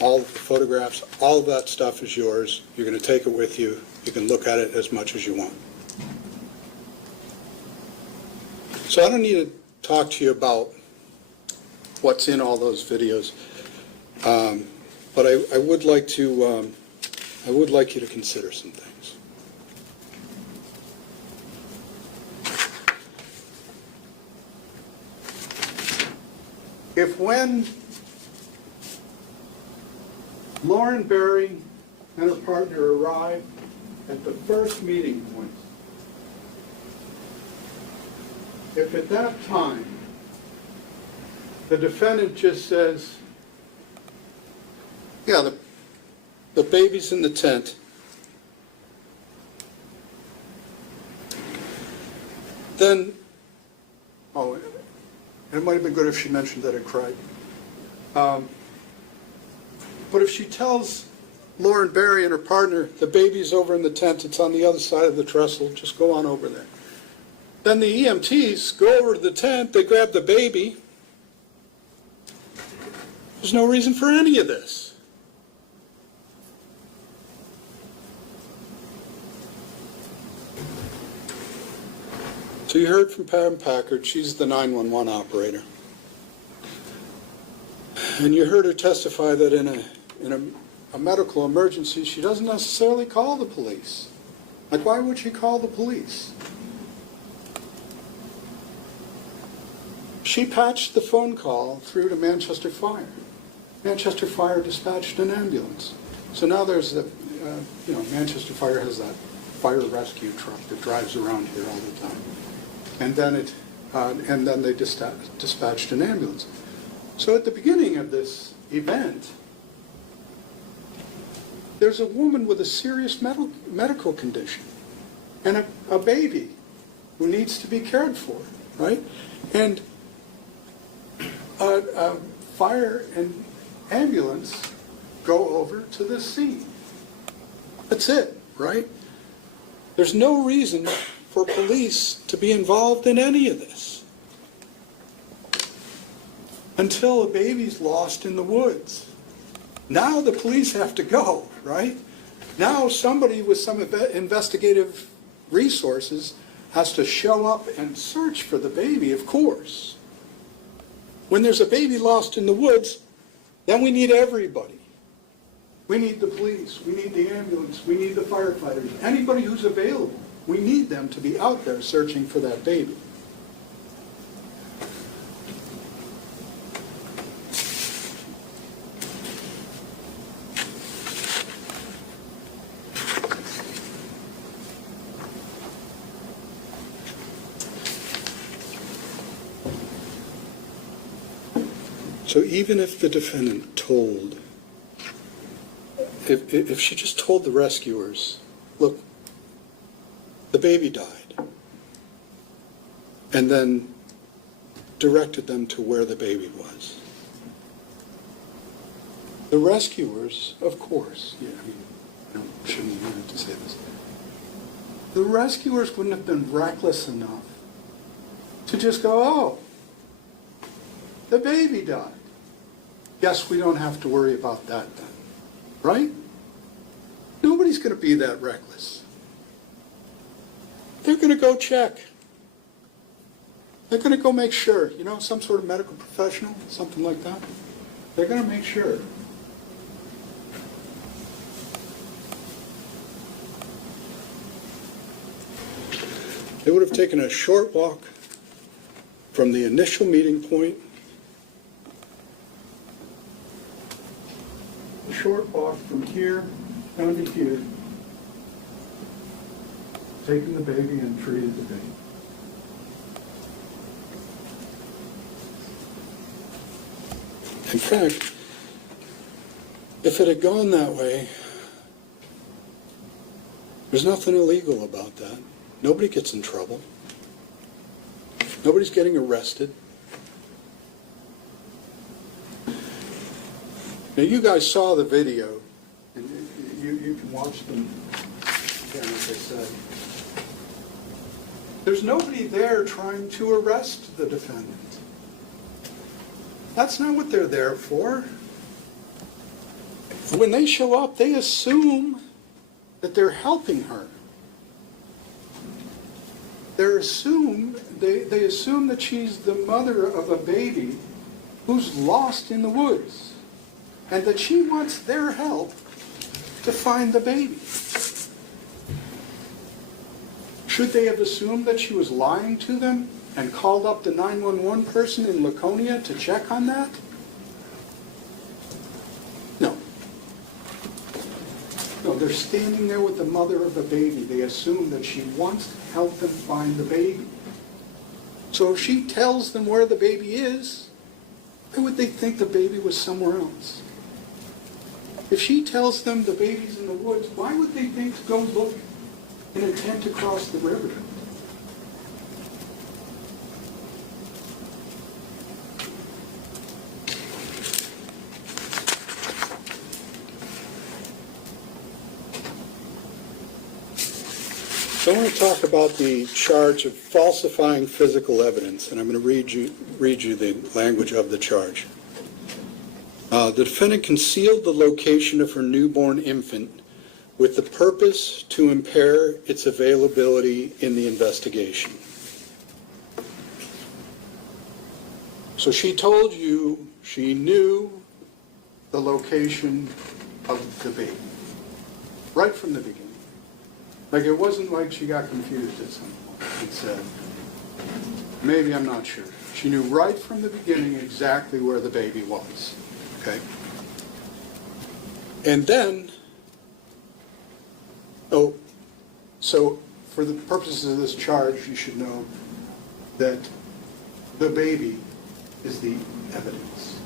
All of the photographs, all of that stuff is yours. You're going to take it with you. You can look at it as much as you want. So I don't need to talk to you about what's in all those videos, but I would like you to consider some things. If when Lauren Berry and her partner arrived at the first meeting point, if at that time the defendant just says, yeah, the baby's in the tent, then, oh, it might have been good if she mentioned that it cried. But if she tells Lauren Berry and her partner, the baby's over in the tent, it's on the other side of the trestle, just go on over there. Then the EMTs go over to the tent, they grab the baby. There's no reason for any of this. So you heard from Pam Packard, she's the 911 operator. And you heard her testify that in a medical emergency, she doesn't necessarily call the police. Like, why would she call the police? She patched the phone call through to Manchester Fire. Manchester Fire dispatched an ambulance. So now there's the, Manchester Fire has that fire rescue truck that drives around here all the time. And then they dispatched an ambulance. So at the beginning of this event, there's a woman with a serious medical condition and a baby who needs to be cared for, right? And a fire and ambulance go over to this scene. That's it, right? There's no reason for police to be involved in any of this. until a baby's lost in the woods. Now the police have to go, right? Now somebody with some investigative resources has to show up and search for the baby, of course. When there's a baby lost in the woods, then we need everybody. We need the police, we need the ambulance, we need the firefighters, anybody who's available. We need them to be out there searching for that baby. So even if the defendant told, if she just told the rescuers, look, the baby died, and then directed them to where the baby was, the rescuers, of course, I shouldn't even have to say this, the rescuers wouldn't have been reckless enough to just go, oh, the baby died. Guess we don't have to worry about that then, right? Nobody's going to be that reckless. They're going to go check. They're going to go make sure, some sort of medical professional, something like that. They're going to make sure. They would have taken a short walk from the initial meeting point, a short walk from here down to here, taken the baby and treated the baby. In fact, if it had gone that way, there's nothing illegal about that. Nobody gets in trouble. Nobody's getting arrested. Now, you guys saw the video, and you can watch them again, as I said. There's nobody there trying to arrest the defendant. That's not what they're there for. When they show up, they assume that they're helping her. They assume that she's the mother of a baby who's lost in the woods, and that she wants their help to find the baby. Should they have assumed that she was lying to them and called up the 911 person in Laconia to check on that? No. No, they're standing there with the mother of the baby. They assume that she wants to help them find the baby. So if she tells them where the baby is, why would they think the baby was somewhere else? If she tells them the baby's in the woods, why would they think to go look in intent to cross the river? So I want to talk about the charge of falsifying physical evidence, and I'm going to read you the language of the charge. The defendant concealed the location of her newborn infant with the purpose to impair its availability in the investigation. So she told you she knew the location of the baby right from the beginning. Like, it wasn't like she got confused at some point and said, maybe, I'm not sure. She knew right from the beginning exactly where the baby was. Okay? And then, so for the purposes of this charge, you should know that the baby is the evidence.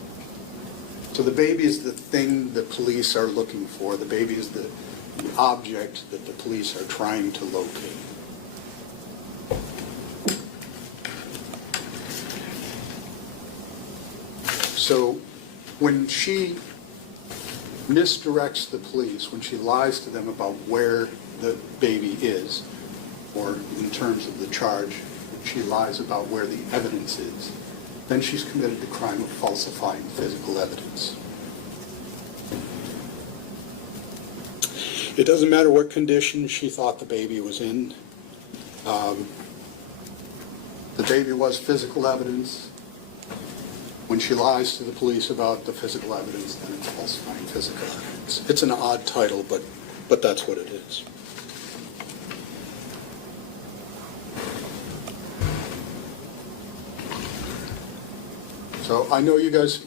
So the baby is the thing the police are looking for. The baby is the object that the police are trying to locate. So when she misdirects the police, when she lies to them about where the baby is, or in terms of the charge, she lies about where the evidence is, then she's committed the crime of falsifying physical evidence. It doesn't matter what condition she thought the baby was in. The baby was physical evidence. When she lies to the police about the physical evidence, then it's falsifying physical evidence. It's an odd title, but that's what it is. So I know you guys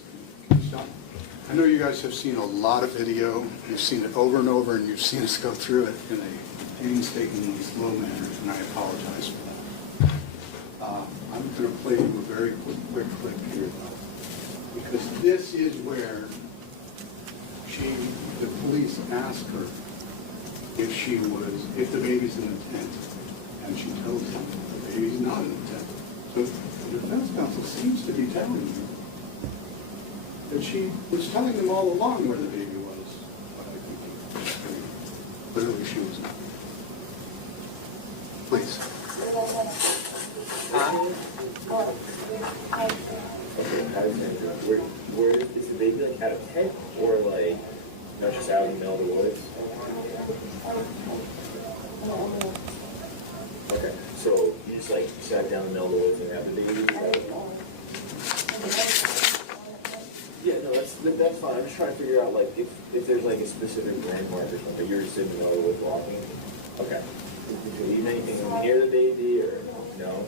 have seen a lot of video. You've seen it over and over, and you've seen us go through it in a painstakingly slow manner, and I apologize for that. I'm going to play you a very quick clip here, though, because this is where the police asked her if the baby's in the tent, and she tells them the baby's not in the tent. So the defense counsel seems to be telling you that she was telling them all along where the baby was, but I think clearly she was not. Please. Where is the baby like at a tent or like not just out in the middle of the woods? Okay, so you just like sat down in the middle of the woods and had the baby? Yeah, no, that's fine. I'm just trying to figure out like if there's like a specific landmark or something. You're just sitting in the middle of the woods walking. Okay. Did you leave anything near the baby or no?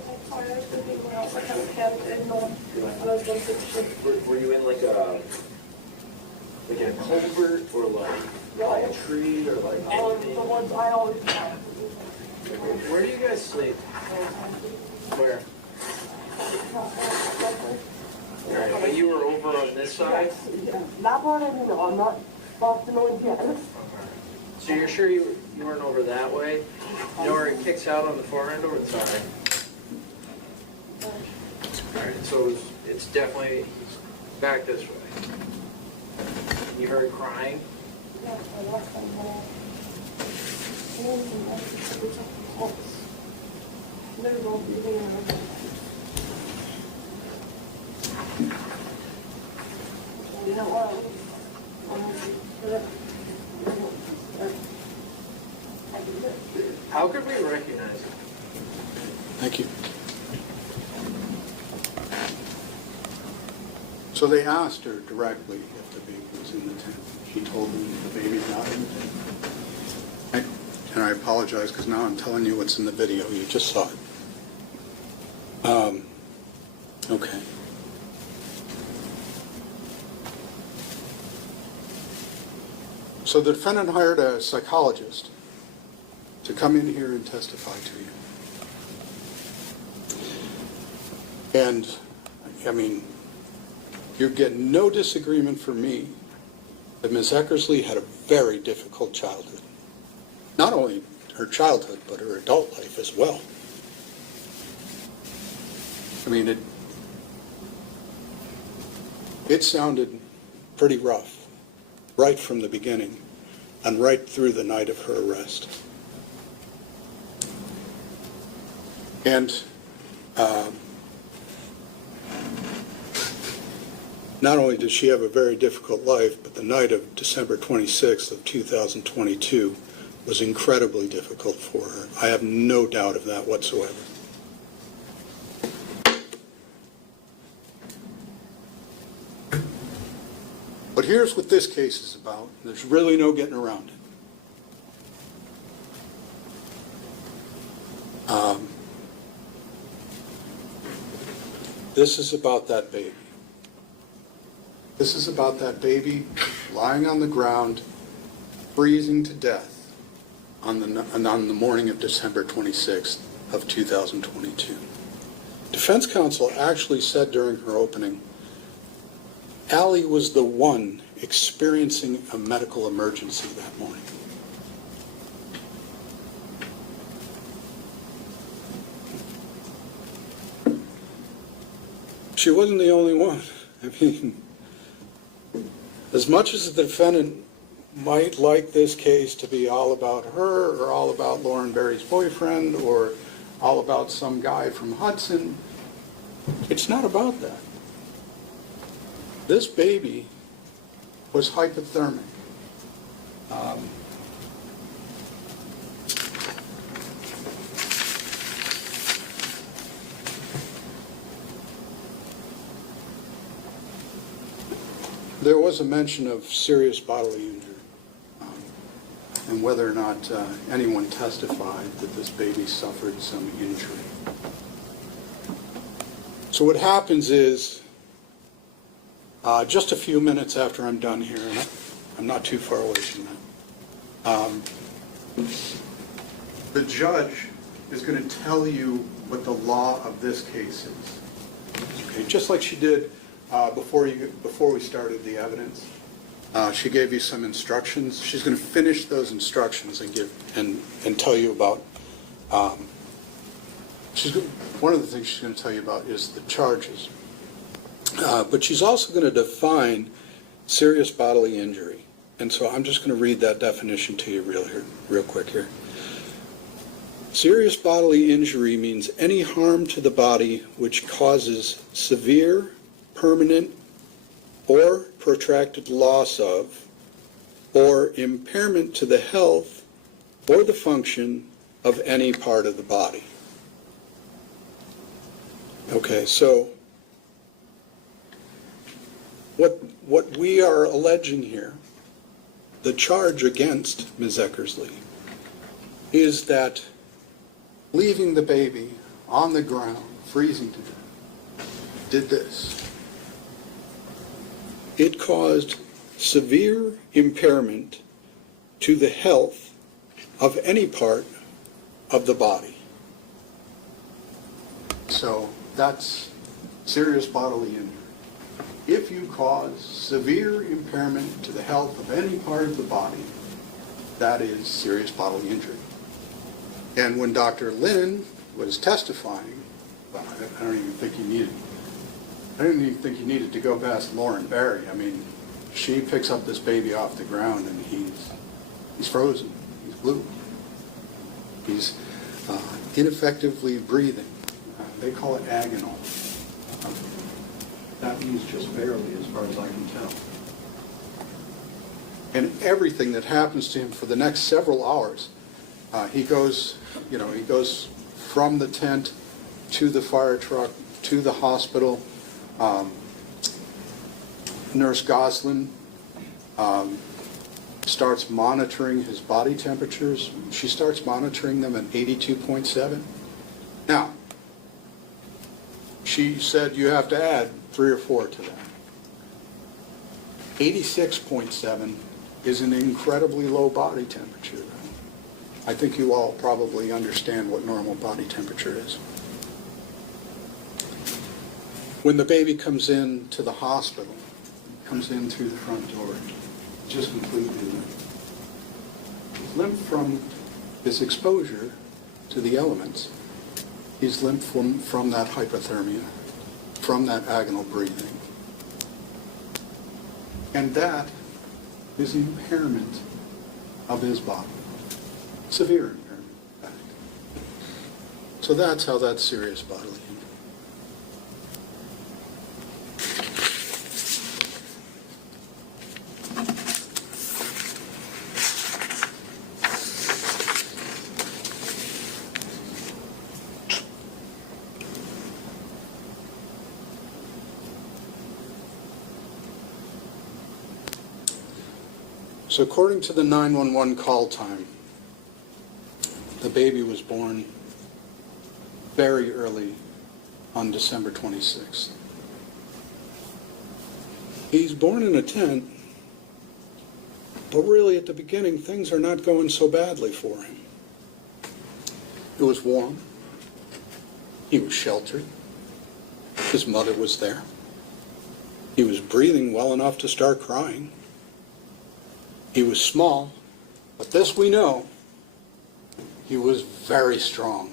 Were you in like in a culvert or like by a tree or like anything? Where do you guys sleep? Where? Alright, but you were over on this side? That part I don't know. I'm not supposed to know yet. So you're sure you weren't over that way? You know where it kicks out on the far end or the side? Alright, so it's definitely back this way. You heard crying? Yes, I left them home. You know what? How could we recognize it? Thank you. So they asked her directly if the baby was in the tent. She told them the baby's not in the tent. And I apologize because now I'm telling you what's in the video. You just saw it. Okay. So the defendant hired a psychologist to come in here and testify to you. And, I mean, you get no disagreement from me that Ms. Eckersley had a very difficult childhood. Not only her childhood, but her adult life as well. I mean, it sounded pretty rough right from the beginning and right through the night of her arrest. And not only did she have a very difficult life, but the night of December 26th of 2022 was incredibly difficult for her. I have no doubt of that whatsoever. But here's what this case is about. There's really no getting around it. This is about that baby. This is about that baby lying on the ground, freezing to death on the morning of December 26th of 2022. Defense counsel actually said during her opening, Allie was the one experiencing a medical emergency that morning. She wasn't the only one. I mean, as much as the defendant might like this case to be all about her or all about Lauren Berry's boyfriend or all about some guy from Hudson, it's not about that. This baby was hypothermic. There was a mention of serious bodily injury, and whether or not anyone testified that this baby suffered some injury. So what happens is, just a few minutes after I'm done here, and I'm not too far away from that, the judge is going to tell you what the law of this case is. Okay, just like she did before we started the evidence. She gave you some instructions. She's going to finish those instructions and tell you about. One of the things she's going to tell you about is the charges. But she's also going to define serious bodily injury. And so I'm just going to read that definition to you real quick here. Serious bodily injury means any harm to the body which causes severe, permanent, or protracted loss of, or impairment to the health or the function of any part of the body. Okay, so what we are alleging here, the charge against Ms. Eckersley, is that leaving the baby on the ground, freezing to death, did this. It caused severe impairment to the health of any part of the body. So that's serious bodily injury. If you cause severe impairment to the health of any part of the body, that is serious bodily injury. And when Dr. Lynn was testifying, well, I don't even think you needed to go past Lauren Barry. I mean, she picks up this baby off the ground and he's frozen. He's blue. He's ineffectively breathing. They call it agonal. That means just barely, as far as I can tell. And everything that happens to him for the next several hours, he goes from the tent to the fire truck to the hospital. Nurse Goslin starts monitoring his body temperatures. She starts monitoring them at 82.7. Now, she said you have to add 3 or 4 to that. 86.7 is an incredibly low body temperature. I think you all probably understand what normal body temperature is. When the baby comes in to the hospital, comes in through the front door, just completely limp. He's limp from his exposure to the elements. He's limp from that hypothermia, from that agonal breathing. And that is impairment of his body. Severe impairment, in fact. So that's how that's serious bodily injury. So according to the 911 call time, the baby was born very early on December 26th. He's born in a tent, but really at the beginning things are not going so badly for him. It was warm. He was sheltered. His mother was there. He was breathing well enough to start crying. He was small, but this we know, he was very strong.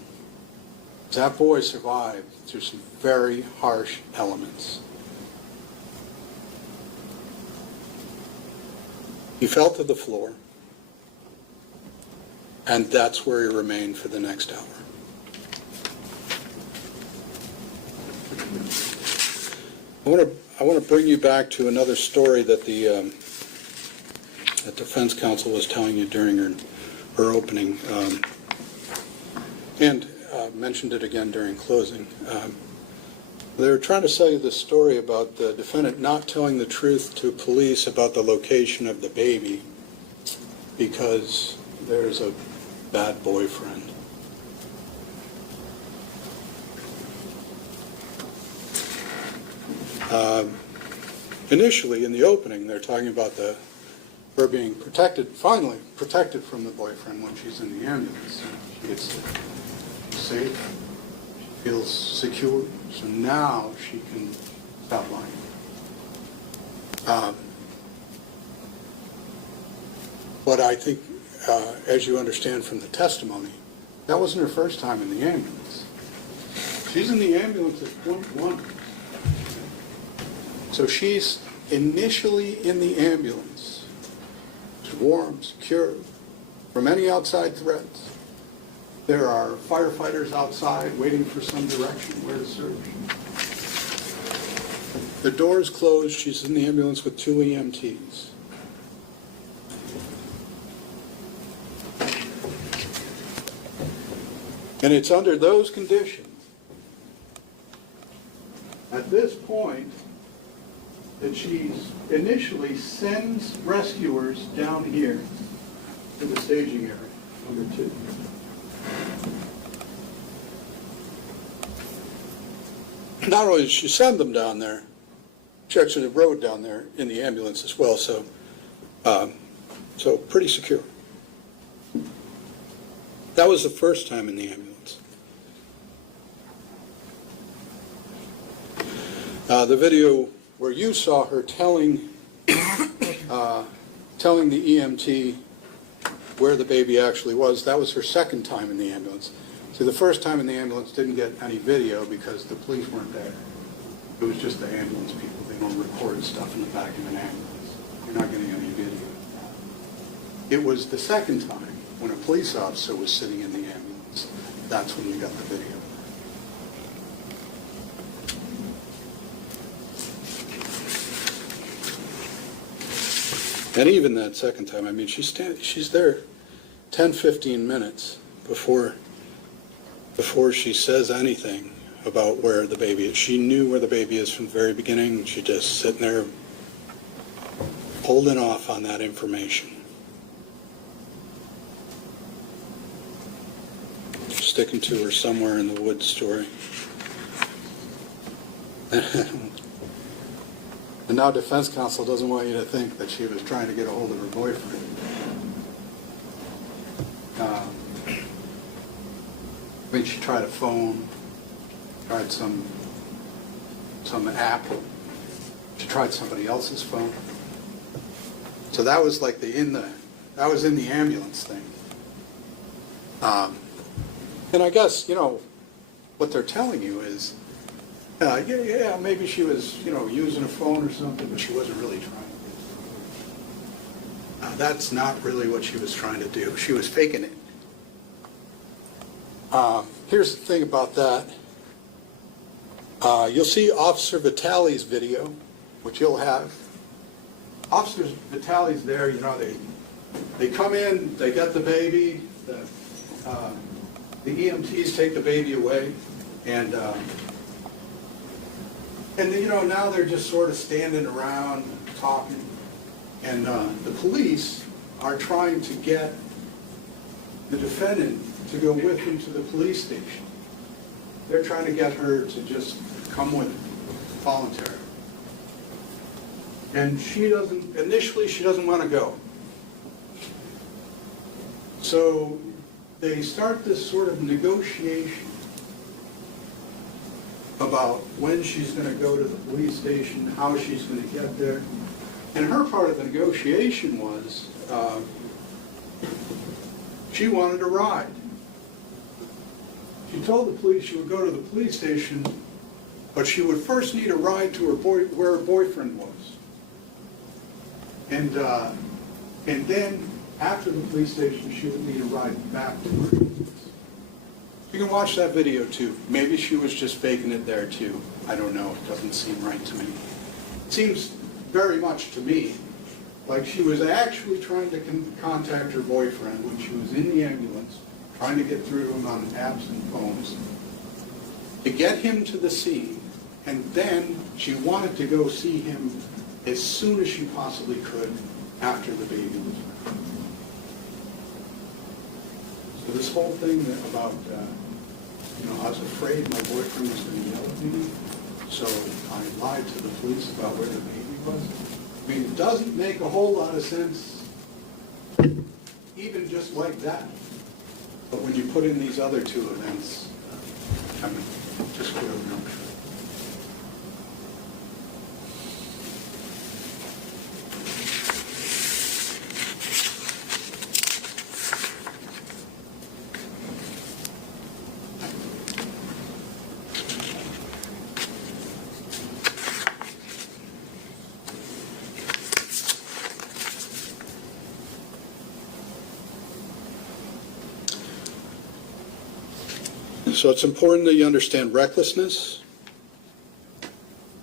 That boy survived through some very harsh elements. He fell to the floor, and that's where he remained for the next hour. I want to bring you back to another story that the defense counsel was telling you during her opening, and mentioned it again during closing. They were trying to sell you this story about the defendant not telling the truth to police about the location of the baby because there's a bad boyfriend. Initially, in the opening, they're talking about her being protected, finally protected from the boyfriend when she's in the ambulance. She gets safe, she feels secure, so now she can stop lying. But I think, as you understand from the testimony, that wasn't her first time in the ambulance. She's in the ambulance at point one. So she's initially in the ambulance. She's warm, secure, from any outside threats. There are firefighters outside waiting for some direction where to search. The door is closed. She's in the ambulance with 2 EMTs. And it's under those conditions, at this point, that she initially sends rescuers down here to the staging area, number 2. Not only does she send them down there, she actually rode down there in the ambulance as well, so pretty secure. That was the first time in the ambulance. The video where you saw her telling the EMT where the baby actually was, that was her second time in the ambulance. So the first time in the ambulance didn't get any video because the police weren't there. It was just the ambulance people. They don't record stuff in the back of an ambulance. You're not getting any video. It was the second time when a police officer was sitting in the ambulance. That's when you got the video. And even that second time, I mean, she's there 10, 15 minutes before she says anything about where the baby is. She knew where the baby is from the very beginning. She's just sitting there holding off on that information. Sticking to her somewhere in the woods story. And now defense counsel doesn't want you to think that she was trying to get a hold of her boyfriend. I mean, she tried a phone, tried some app. She tried somebody else's phone. So that was like that was in the ambulance thing. And I guess, what they're telling you is, yeah, maybe she was, using a phone or something, but she wasn't really trying to. That's not really what she was trying to do. She was faking it. Here's the thing about that. You'll see Officer Vitale's video, which you'll have. Officer Vitale's there, they come in, they get the baby, the EMTs take the baby away, and now they're just sort of standing around talking, and the police are trying to get the defendant to go with them to the police station. They're trying to get her to just come with them, voluntarily. And initially she doesn't want to go. So they start this sort of negotiation about when she's going to go to the police station, how she's going to get there. And her part of the negotiation was she wanted a ride. She told the police she would go to the police station, but she would first need a ride to where her boyfriend was. And then after the police station, she would need a ride back to her. You can watch that video too. Maybe she was just faking it there too. I don't know. It doesn't seem right to me. seems very much to me like she was actually trying to contact her boyfriend when she was in the ambulance, trying to get through to him on absent phones, to get him to the scene, and then she wanted to go see him as soon as she possibly could after the baby was born. So this whole thing about, I was afraid my boyfriend was going to yell at me, so I lied to the police about where the baby was. I mean, it doesn't make a whole lot of sense, even just like that. But when you put in these other two events, just put them in. So it's important that you understand recklessness.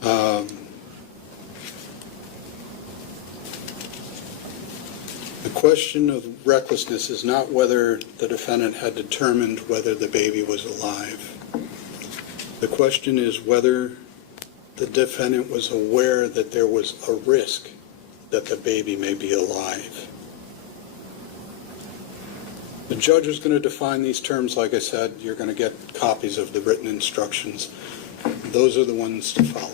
The question of recklessness is not whether the defendant had determined whether the baby was alive. The question is whether the defendant was aware that there was a risk that the baby may be alive. The judge is going to define these terms. Like I said, you're going to get copies of the written instructions. Those are the ones to follow.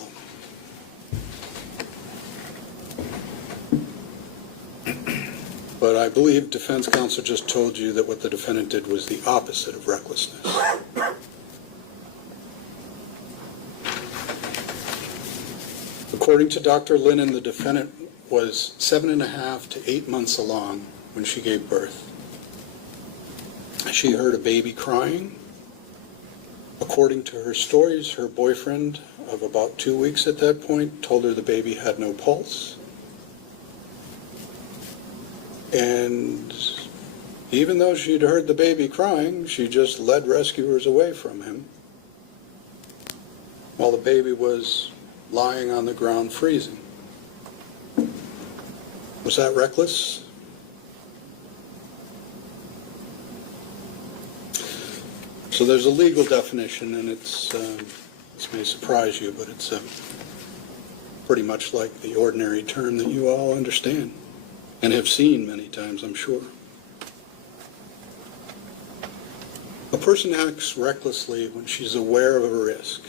But I believe defense counsel just told you that what the defendant did was the opposite of recklessness. According to Dr. Lennon, the defendant was 7.5 to 8 months along when she gave birth. She heard a baby crying. According to her stories, her boyfriend of about 2 weeks at that point told her the baby had no pulse. And even though she'd heard the baby crying, she just led rescuers away from him while the baby was lying on the ground freezing. Was that reckless? So there's a legal definition, and this may surprise you, but it's pretty much like the ordinary term that you all understand and have seen many times, I'm sure. A person acts recklessly when she's aware of a risk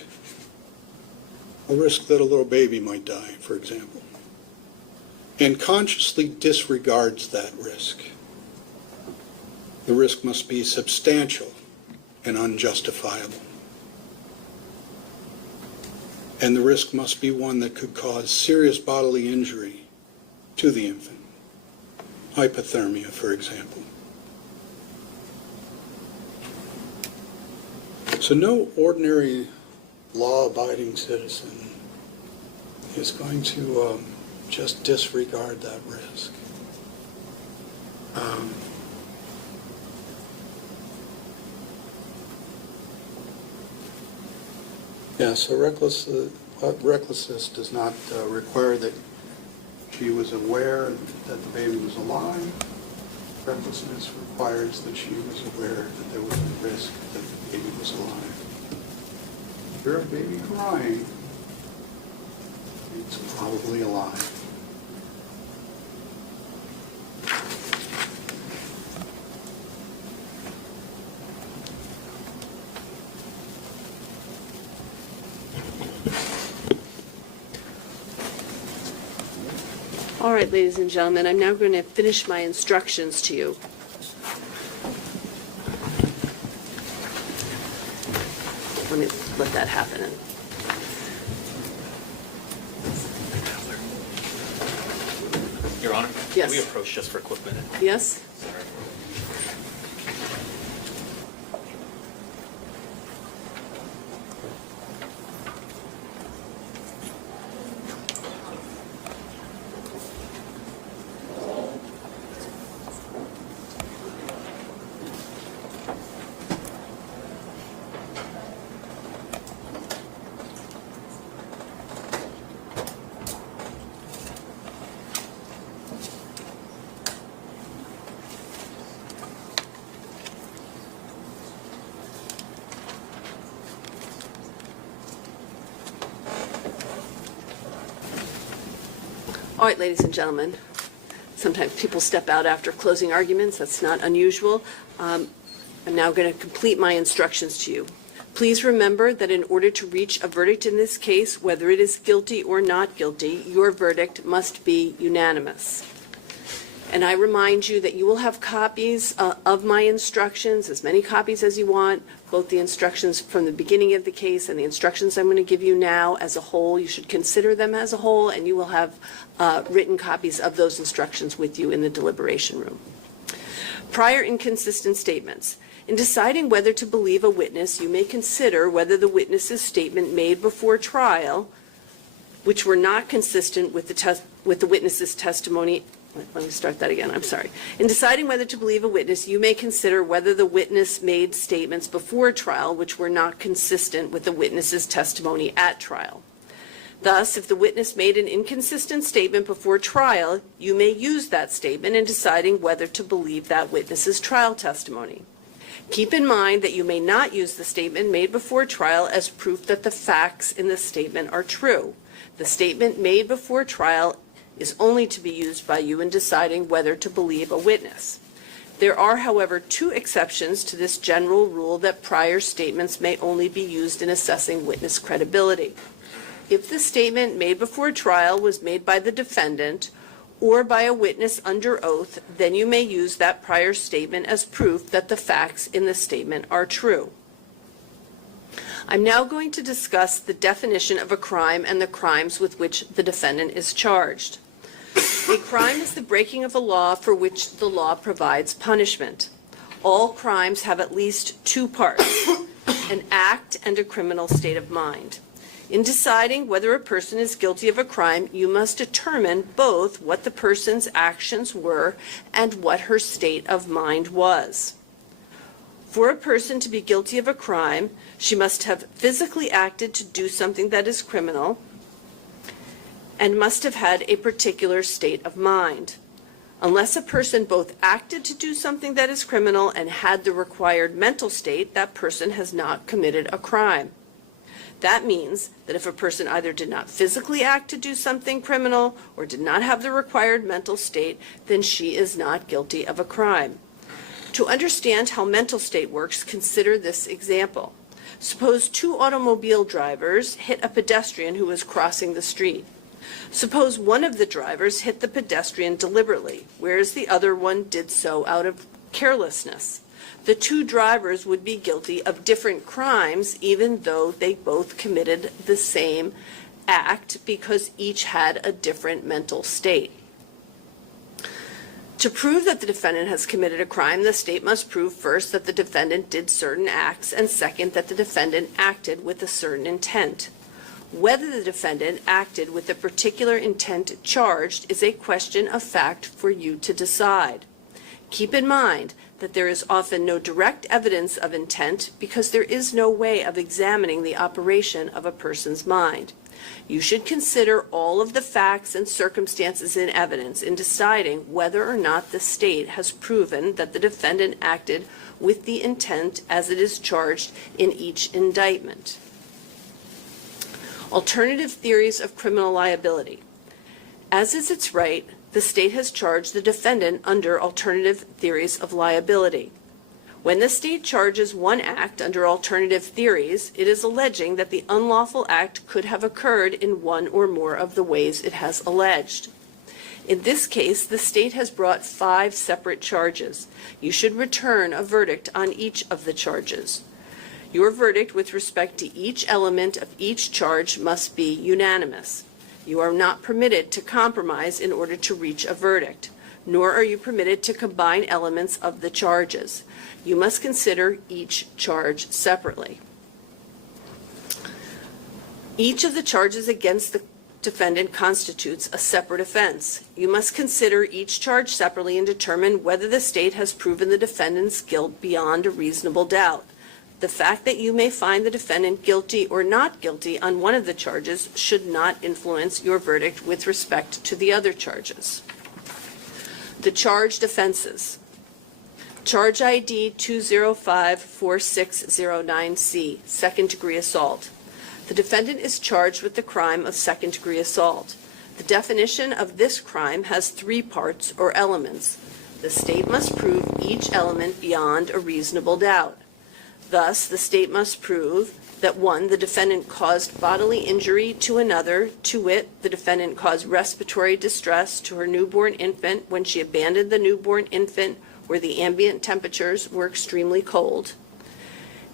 that a little baby might die, for example, and consciously disregards that risk. The risk must be substantial and unjustifiable. And the risk must be one that could cause serious bodily injury to the infant. Hypothermia, for example. So no ordinary law-abiding citizen is going to just disregard that risk. So recklessness does not require that she was aware that the baby was alive. Recklessness requires that she was aware that there was a risk that the baby was alive. If you're a baby crying, it's probably alive. All right, ladies and gentlemen, I'm now going to finish my instructions to you. Let me let that happen. Your Honor? Yes. Can we approach just for a quick minute? Yes? Sorry. All right, ladies and gentlemen, sometimes people step out after closing arguments. That's not unusual. I'm now going to complete my instructions to you. Please remember that in order to reach a verdict in this case, whether it is guilty or not guilty, your verdict must be unanimous. And I remind you that you will have copies of my instructions, as many copies as you want, both the instructions from the beginning of the case and the instructions I'm going to give you now as a whole. You should consider them as a whole, and you will have written copies of those instructions with you in the deliberation room. Prior inconsistent statements. In deciding whether to believe a witness, you may consider whether the witness's statement made before trial, which were not consistent with the witness's testimony. Let me start that again. I'm sorry. In deciding whether to believe a witness, you may consider whether the witness made statements before trial which were not consistent with the witness's testimony at trial. Thus, if the witness made an inconsistent statement before trial, you may use that statement in deciding whether to believe that witness's trial testimony. Keep in mind that you may not use the statement made before trial as proof that the facts in the statement are true. The statement made before trial is only to be used by you in deciding whether to believe a witness. There are, however, two exceptions to this general rule that prior statements may only be used in assessing witness credibility. If the statement made before trial was made by the defendant or by a witness under oath, then you may use that prior statement as proof that the facts in the statement are true. I'm now going to discuss the definition of a crime and the crimes with which the defendant is charged. A crime is the breaking of a law for which the law provides punishment. All crimes have at least two parts, an act and a criminal state of mind. In deciding whether a person is guilty of a crime, you must determine both what the person's actions were and what her state of mind was. For a person to be guilty of a crime, she must have physically acted to do something that is criminal and must have had a particular state of mind. Unless a person both acted to do something that is criminal and had the required mental state, that person has not committed a crime. That means that if a person either did not physically act to do something criminal or did not have the required mental state, then she is not guilty of a crime. To understand how mental state works, consider this example. Suppose two automobile drivers hit a pedestrian who was crossing the street. Suppose one of the drivers hit the pedestrian deliberately, whereas the other one did so out of carelessness. The two drivers would be guilty of different crimes even though they both committed the same act because each had a different mental state. To prove that the defendant has committed a crime, the state must prove first that the defendant did certain acts and second that the defendant acted with a certain intent. Whether the defendant acted with the particular intent charged is a question of fact for you to decide. Keep in mind that there is often no direct evidence of intent because there is no way of examining the operation of a person's mind. You should consider all of the facts and circumstances in evidence in deciding whether or not the state has proven that the defendant acted with the intent as it is charged in each indictment. Alternative theories of criminal liability. As is its right, the state has charged the defendant under alternative theories of liability. When the state charges one act under alternative theories, it is alleging that the unlawful act could have occurred in one or more of the ways it has alleged. In this case, the state has brought 5 separate charges. You should return a verdict on each of the charges. Your verdict with respect to each element of each charge must be unanimous. You are not permitted to compromise in order to reach a verdict, nor are you permitted to combine elements of the charges. You must consider each charge separately. Each of the charges against the defendant constitutes a separate offense. You must consider each charge separately and determine whether the state has proven the defendant's guilt beyond a reasonable doubt. The fact that you may find the defendant guilty or not guilty on one of the charges should not influence your verdict with respect to the other charges. The charged offenses. Charge ID 2054609C, second-degree assault. The defendant is charged with the crime of second-degree assault. The definition of this crime has three parts or elements. The state must prove each element beyond a reasonable doubt. Thus, the state must prove that 1, the defendant caused bodily injury to another, to wit, the defendant caused respiratory distress to her newborn infant when she abandoned the newborn infant where the ambient temperatures were extremely cold.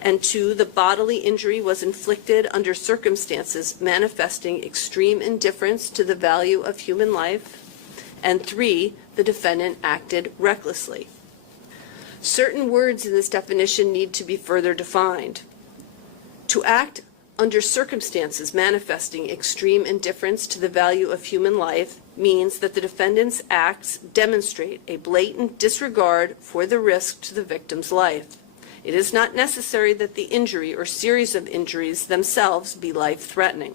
And 2, the bodily injury was inflicted under circumstances manifesting extreme indifference to the value of human life. And 3, the defendant acted recklessly. Certain words in this definition need to be further defined. To act under circumstances manifesting extreme indifference to the value of human life means that the defendant's acts demonstrate a blatant disregard for the risk to the victim's life. It is not necessary that the injury or series of injuries themselves be life-threatening.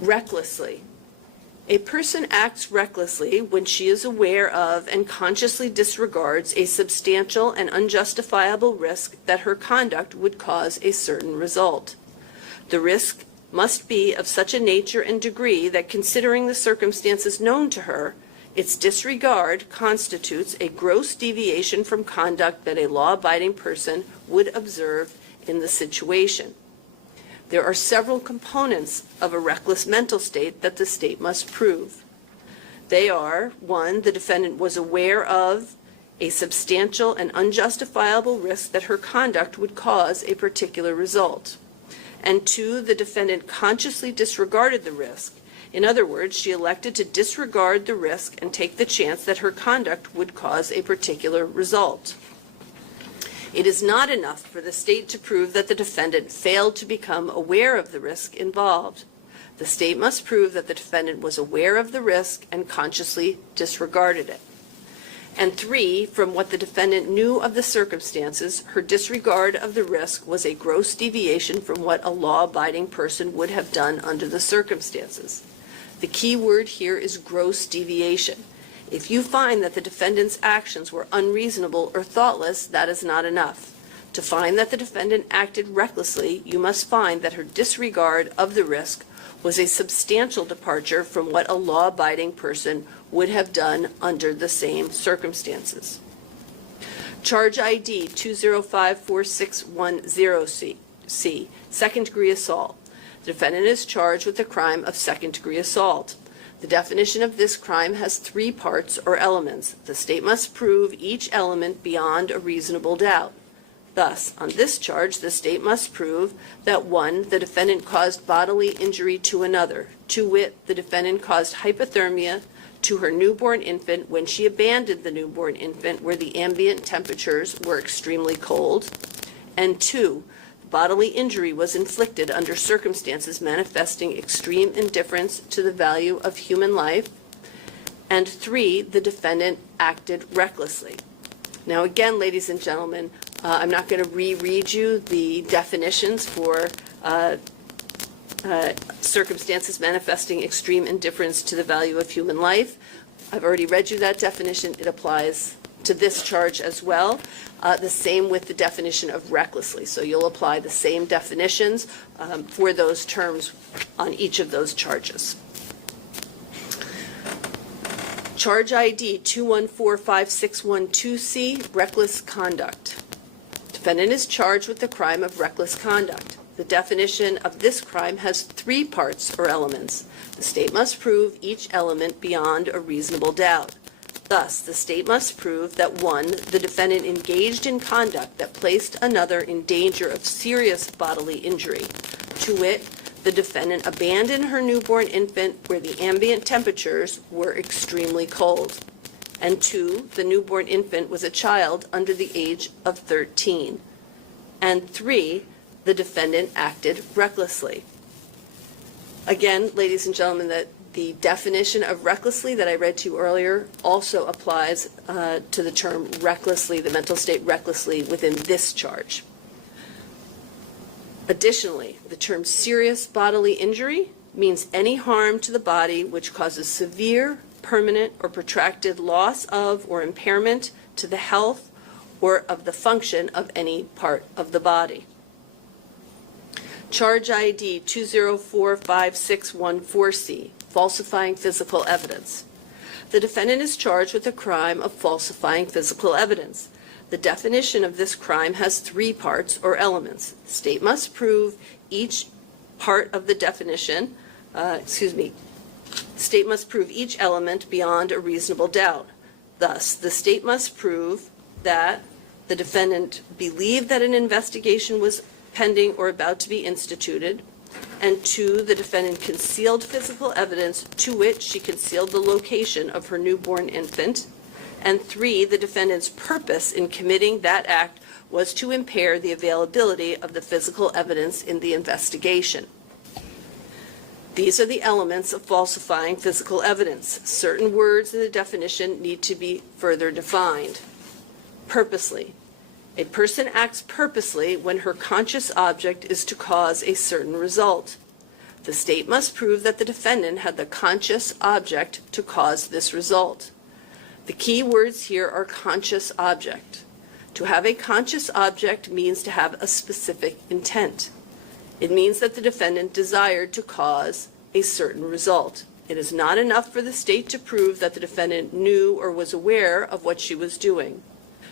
Recklessly. A person acts recklessly when she is aware of and consciously disregards a substantial and unjustifiable risk that her conduct would cause a certain result. The risk must be of such a nature and degree that, considering the circumstances known to her, its disregard constitutes a gross deviation from conduct that a law-abiding person would observe in the situation. There are several components of a reckless mental state that the state must prove. They are, 1, the defendant was aware of a substantial and unjustifiable risk that her conduct would cause a particular result. And 2, the defendant consciously disregarded the risk. In other words, she elected to disregard the risk and take the chance that her conduct would cause a particular result. It is not enough for the state to prove that the defendant failed to become aware of the risk involved. The state must prove that the defendant was aware of the risk and consciously disregarded it. And 3, from what the defendant knew of the circumstances, her disregard of the risk was a gross deviation from what a law-abiding person would have done under the circumstances. The key word here is gross deviation. If you find that the defendant's actions were unreasonable or thoughtless, that is not enough. To find that the defendant acted recklessly, you must find that her disregard of the risk was a substantial departure from what a law-abiding person would have done under the same circumstances. Charge ID 2054610C, second-degree assault. The defendant is charged with the crime of second-degree assault. The definition of this crime has 3 parts or elements. The state must prove each element beyond a reasonable doubt. Thus, on this charge, the state must prove that 1, the defendant caused bodily injury to another, to wit, the defendant caused hypothermia to her newborn infant when she abandoned the newborn infant where the ambient temperatures were extremely cold, and 2, bodily injury was inflicted under circumstances manifesting extreme indifference to the value of human life, and 3, the defendant acted recklessly. Now again, ladies and gentlemen, I'm not going to reread you the definitions for circumstances manifesting extreme indifference to the value of human life. I've already read you that definition. It applies to this charge as well. The same with the definition of recklessly. So you'll apply the same definitions for those terms on each of those charges. Charge ID 2145612C, reckless conduct. Defendant is charged with the crime of reckless conduct. The definition of this crime has 3 parts or elements. The state must prove each element beyond a reasonable doubt. Thus, the state must prove that 1, the defendant engaged in conduct that placed another in danger of serious bodily injury. To wit, the defendant abandoned her newborn infant where the ambient temperatures were extremely cold. And 2, the newborn infant was a child under the age of 13. And 3, the defendant acted recklessly. Again, ladies and gentlemen, that the definition of recklessly that I read to you earlier also applies to the term recklessly, the mental state recklessly within this charge. Additionally, the term serious bodily injury means any harm to the body which causes severe, permanent, or protracted loss of or impairment to the health or of the function of any part of the body. Charge ID 2045614C, falsifying physical evidence. The defendant is charged with the crime of falsifying physical evidence. The definition of this crime has three parts or elements. The state must prove each part of the definition, state must prove each element beyond a reasonable doubt. Thus, the state must prove that the defendant believed that an investigation was pending or about to be instituted, and 2, the defendant concealed physical evidence, to which she concealed the location of her newborn infant, and 3, the defendant's purpose in committing that act was to impair the availability of the physical evidence in the investigation. These are the elements of falsifying physical evidence. Certain words in the definition need to be further defined. Purposely. A person acts purposely when her conscious object is to cause a certain result. The state must prove that the defendant had the conscious object to cause this result. The key words here are conscious object. To have a conscious object means to have a specific intent. It means that the defendant desired to cause a certain result. It is not enough for the state to prove that the defendant knew or was aware of what she was doing,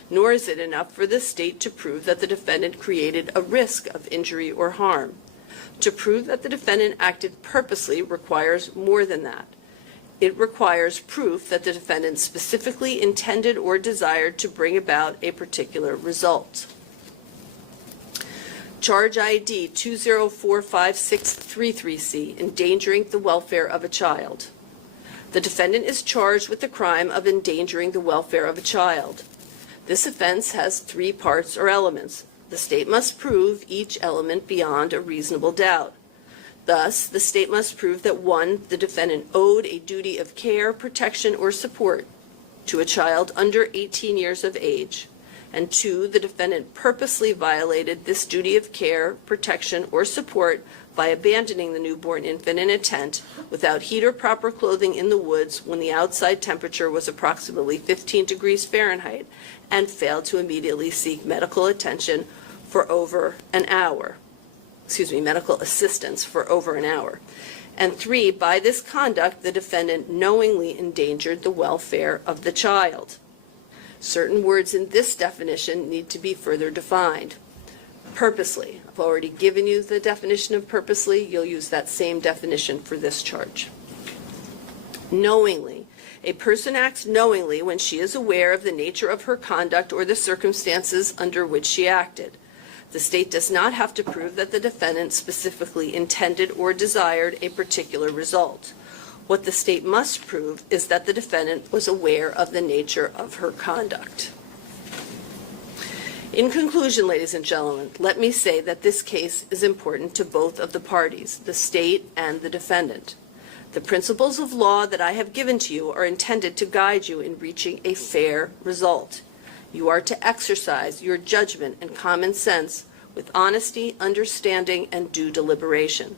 nor is it enough for the state to prove that the defendant created a risk of injury or harm. To prove that the defendant acted purposely requires more than that. It requires proof that the defendant specifically intended or desired to bring about a particular result. Charge ID 2045633C, endangering the welfare of a child. The defendant is charged with the crime of endangering the welfare of a child. This offense has three parts or elements. The state must prove each element beyond a reasonable doubt. Thus, the state must prove that 1, the defendant owed a duty of care, protection, or support to a child under 18 years of age, and 2, the defendant purposely violated this duty of care, protection, or support by abandoning the newborn infant in a tent without heat or proper clothing in the woods when the outside temperature was approximately 15 degrees Fahrenheit, and failed to immediately seek medical attention for over an hour. Medical assistance for over an hour. And 3, by this conduct, the defendant knowingly endangered the welfare of the child. Certain words in this definition need to be further defined. Purposely. I've already given you the definition of purposely. You'll use that same definition for this charge. Knowingly. A person acts knowingly when she is aware of the nature of her conduct or the circumstances under which she acted. The state does not have to prove that the defendant specifically intended or desired a particular result. What the state must prove is that the defendant was aware of the nature of her conduct. In conclusion, ladies and gentlemen, let me say that this case is important to both of the parties, the state and the defendant. The principles of law that I have given to you are intended to guide you in reaching a fair result. You are to exercise your judgment and common sense with honesty, understanding, and due deliberation.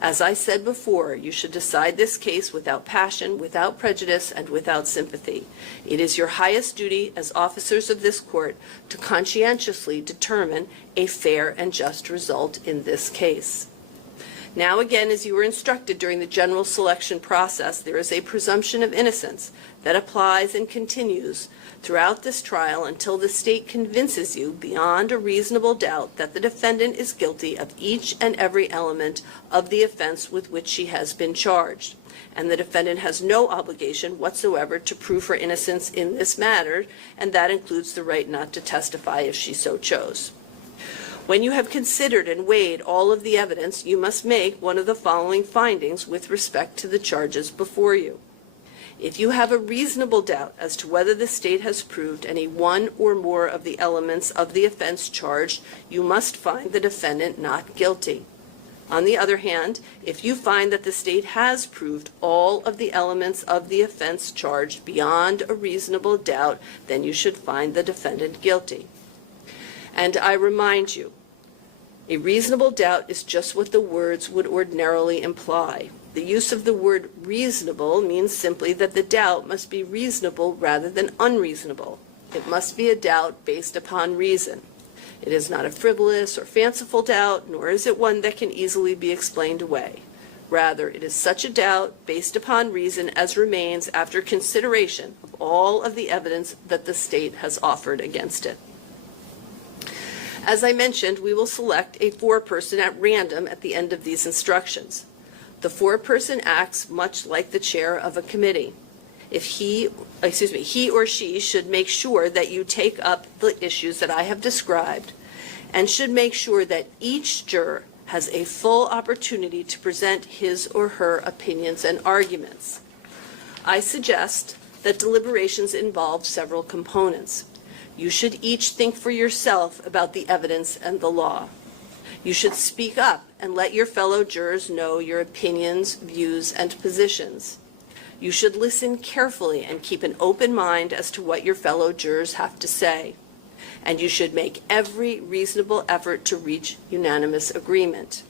As I said before, you should decide this case without passion, without prejudice, and without sympathy. It is your highest duty as officers of this court to conscientiously determine a fair and just result in this case. Now again, as you were instructed during the general selection process, there is a presumption of innocence that applies and continues throughout this trial until the state convinces you beyond a reasonable doubt that the defendant is guilty of each and every element of the offense with which she has been charged, and the defendant has no obligation whatsoever to prove her innocence in this matter, and that includes the right not to testify if she so chose. When you have considered and weighed all of the evidence, you must make one of the following findings with respect to the charges before you. If you have a reasonable doubt as to whether the state has proved any one or more of the elements of the offense charged, you must find the defendant not guilty. On the other hand, if you find that the state has proved all of the elements of the offense charged beyond a reasonable doubt, then you should find the defendant guilty. And I remind you, a reasonable doubt is just what the words would ordinarily imply. The use of the word reasonable means simply that the doubt must be reasonable rather than unreasonable. It must be a doubt based upon reason. It is not a frivolous or fanciful doubt, nor is it one that can easily be explained away. Rather, it is such a doubt based upon reason as remains after consideration of all of the evidence that the state has offered against it. As I mentioned, we will select a foreperson at random at the end of these instructions. The foreperson acts much like the chair of a committee. If he or she should make sure that you take up the issues that I have described and should make sure that each juror has a full opportunity to present his or her opinions and arguments. I suggest that deliberations involve several components. You should each think for yourself about the evidence and the law. You should speak up and let your fellow jurors know your opinions, views, and positions. You should listen carefully and keep an open mind as to what your fellow jurors have to say. And you should make every reasonable effort to reach unanimous agreement.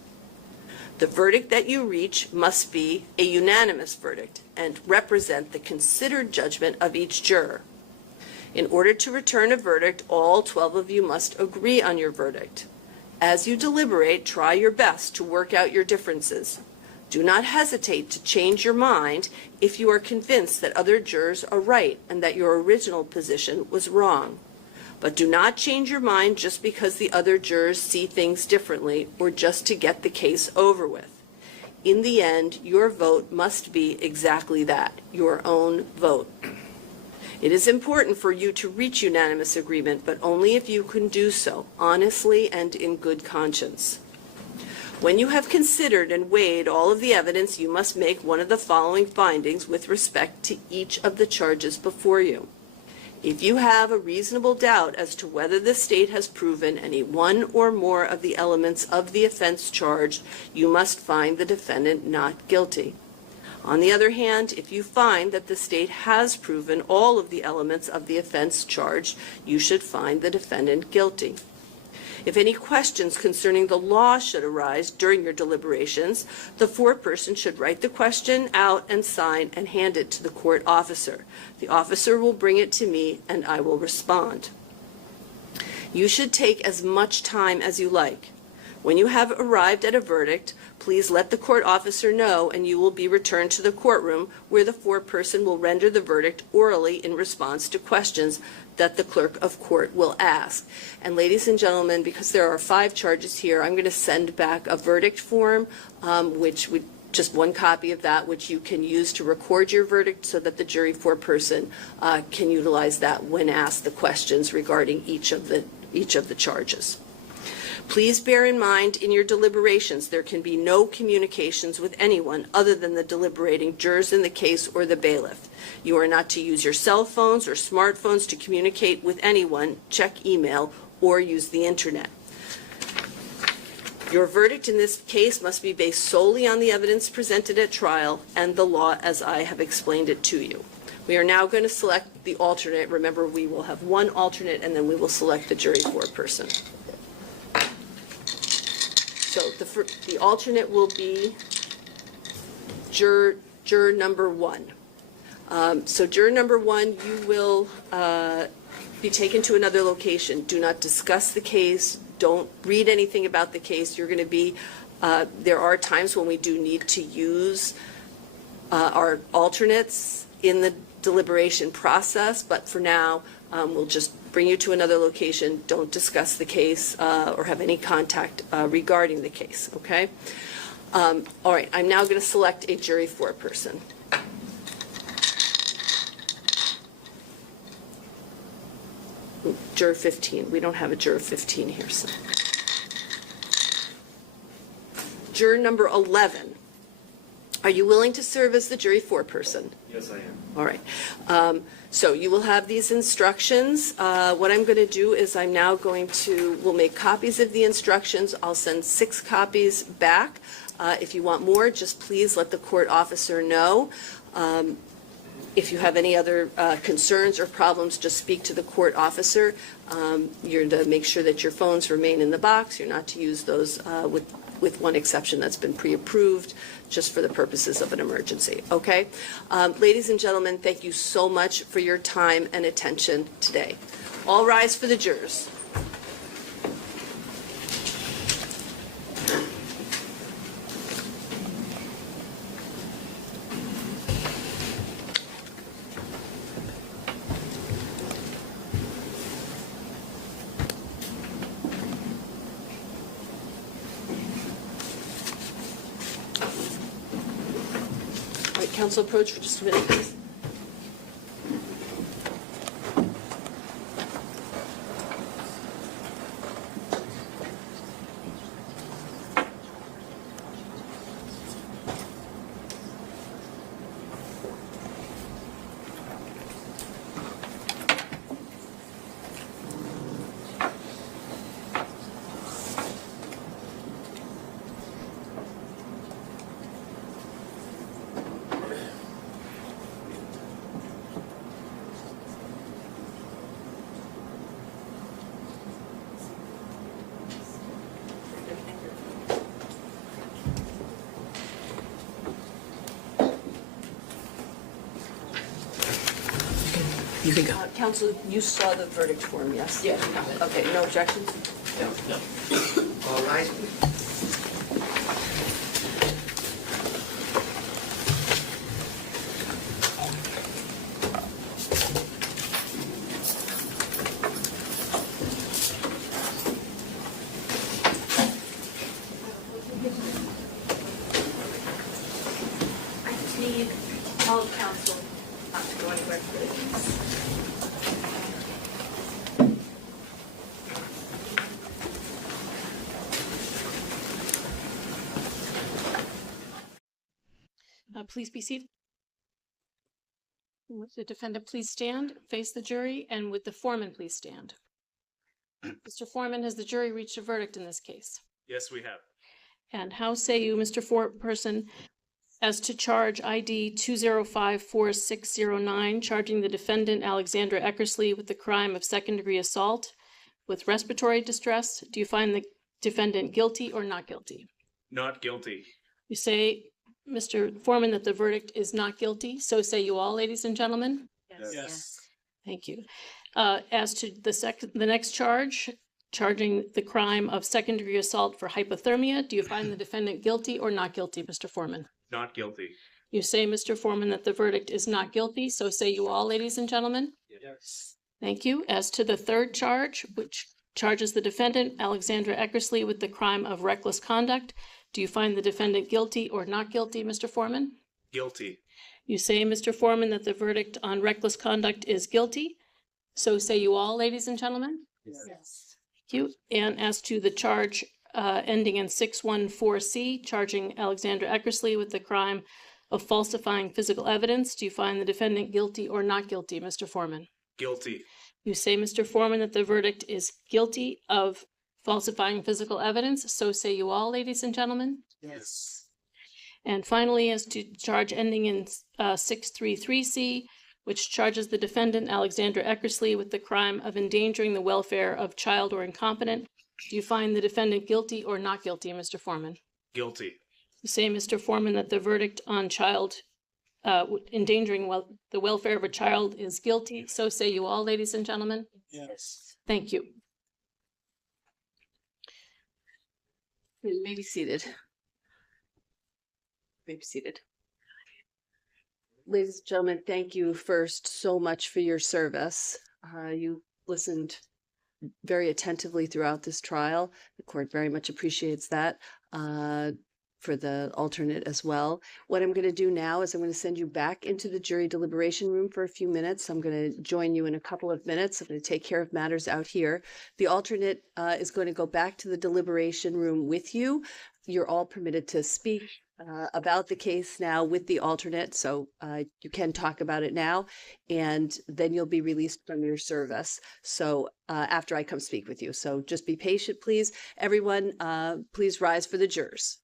The verdict that you reach must be a unanimous verdict and represent the considered judgment of each juror. In order to return a verdict, all 12 of you must agree on your verdict. As you deliberate, try your best to work out your differences. Do not hesitate to change your mind if you are convinced that other jurors are right and that your original position was wrong. But do not change your mind just because the other jurors see things differently or just to get the case over with. In the end, your vote must be exactly that, your own vote. It is important for you to reach unanimous agreement, but only if you can do so honestly and in good conscience. When you have considered and weighed all of the evidence, you must make one of the following findings with respect to each of the charges before you. If you have a reasonable doubt as to whether the state has proven any one or more of the elements of the offense charged, you must find the defendant not guilty. On the other hand, if you find that the state has proven all of the elements of the offense charged, you should find the defendant guilty. If any questions concerning the law should arise during your deliberations, the foreperson should write the question out and sign and hand it to the court officer. The officer will bring it to me and I will respond. You should take as much time as you like. When you have arrived at a verdict, please let the court officer know and you will be returned to the courtroom where the foreperson will render the verdict orally in response to questions that the clerk of court will ask. And ladies and gentlemen, because there are 5 charges here, I'm going to send back a verdict form, just one copy of that, which you can use to record your verdict so that the jury foreperson can utilize that when asked the questions regarding each of the charges. Please bear in mind in your deliberations there can be no communications with anyone other than the deliberating jurors in the case or the bailiff. You are not to use your cell phones or smartphones to communicate with anyone, check email, or use the internet. Your verdict in this case must be based solely on the evidence presented at trial and the law as I have explained it to you. We are now going to select the alternate. Remember, we will have one alternate and then we will select the jury foreperson. So the alternate will be juror number 1. So juror number 1, you will be taken to another location. Do not discuss the case. Don't read anything about the case. You're going to be, there are times when we do need to use our alternates in the deliberation process, but for now, we'll just bring you to another location. Don't discuss the case or have any contact regarding the case, okay? All right, I'm now going to select a jury foreperson. Juror 15. We don't have a juror 15 here. So. Juror number 11. Are you willing to serve as the jury foreperson? Yes, I am. All right. So you will have these instructions. What I'm going to do is I'm now going to, we'll make copies of the instructions. I'll send 6 copies back. If you want more, just please let the court officer know. If you have any other concerns or problems, just speak to the court officer. You're to make sure that your phones remain in the box. You're not to use those with one exception that's been pre-approved, just for the purposes of an emergency, okay? Ladies and gentlemen, thank you so much for your time and attention today. All rise for the jurors. council approach for just a minute, please. You can go. Council, you saw the verdict form, yes? Yes. Okay, no objections? All right. I just need all council not to go anywhere, please. Please be seated. Would the defendant please stand, face the jury, and would the foreman please stand? Mr. Foreman, has the jury reached a verdict in this case? Yes, we have. And how say you, Mr. Foreperson, as to charge ID 2054609, charging the defendant Alexandra Eckersley with the crime of second-degree assault with respiratory distress? Do you find the defendant guilty or not guilty? Not guilty. You say, Mr. Foreman, that the verdict is not guilty. So say you all, ladies and gentlemen. Yes. Thank you. As to the next charge, charging the crime of second-degree assault for hypothermia, do you find the defendant guilty or not guilty, Mr. Foreman? Not guilty. You say, Mr. Foreman, that the verdict is not guilty. So say you all, ladies and gentlemen. Yes. Thank you. As to the third charge, which charges the defendant, Alexandra Eckersley, with the crime of reckless conduct, do you find the defendant guilty or not guilty, Mr. Foreman? Guilty. You say, Mr. Foreman, that the verdict on reckless conduct is guilty. So say you all, ladies and gentlemen. Yes. Thank you. And as to the charge ending in 614C, charging Alexandra Eckersley with the crime of falsifying physical evidence, do you find the defendant guilty or not guilty, Mr. Foreman? Guilty. You say, Mr. Foreman, that the verdict is guilty of falsifying physical evidence. So say you all, ladies and gentlemen. Yes. And finally, as to charge ending in 633C, which charges the defendant, Alexandra Eckersley, with the crime of endangering the welfare of child or incompetent, do you find the defendant guilty or not guilty, Mr. Foreman? Guilty. You say, Mr. Foreman, that the verdict on child endangering the welfare of a child is guilty. So say you all, ladies and gentlemen. Yes. Thank you. You may be seated. May be seated. Ladies and gentlemen, thank you first so much for your service. You listened very attentively throughout this trial. The court very much appreciates that. For the alternate as well. What I'm going to do now is I'm going to send you back into the jury deliberation room for a few minutes. I'm going to join you in a couple of minutes. I'm going to take care of matters out here. The alternate is going to go back to the deliberation room with you. You're all permitted to speak about the case now with the alternate, so you can talk about it now, and then you'll be released from your service. So after I come speak with you. So just be patient, please. Everyone, please rise for the jurors.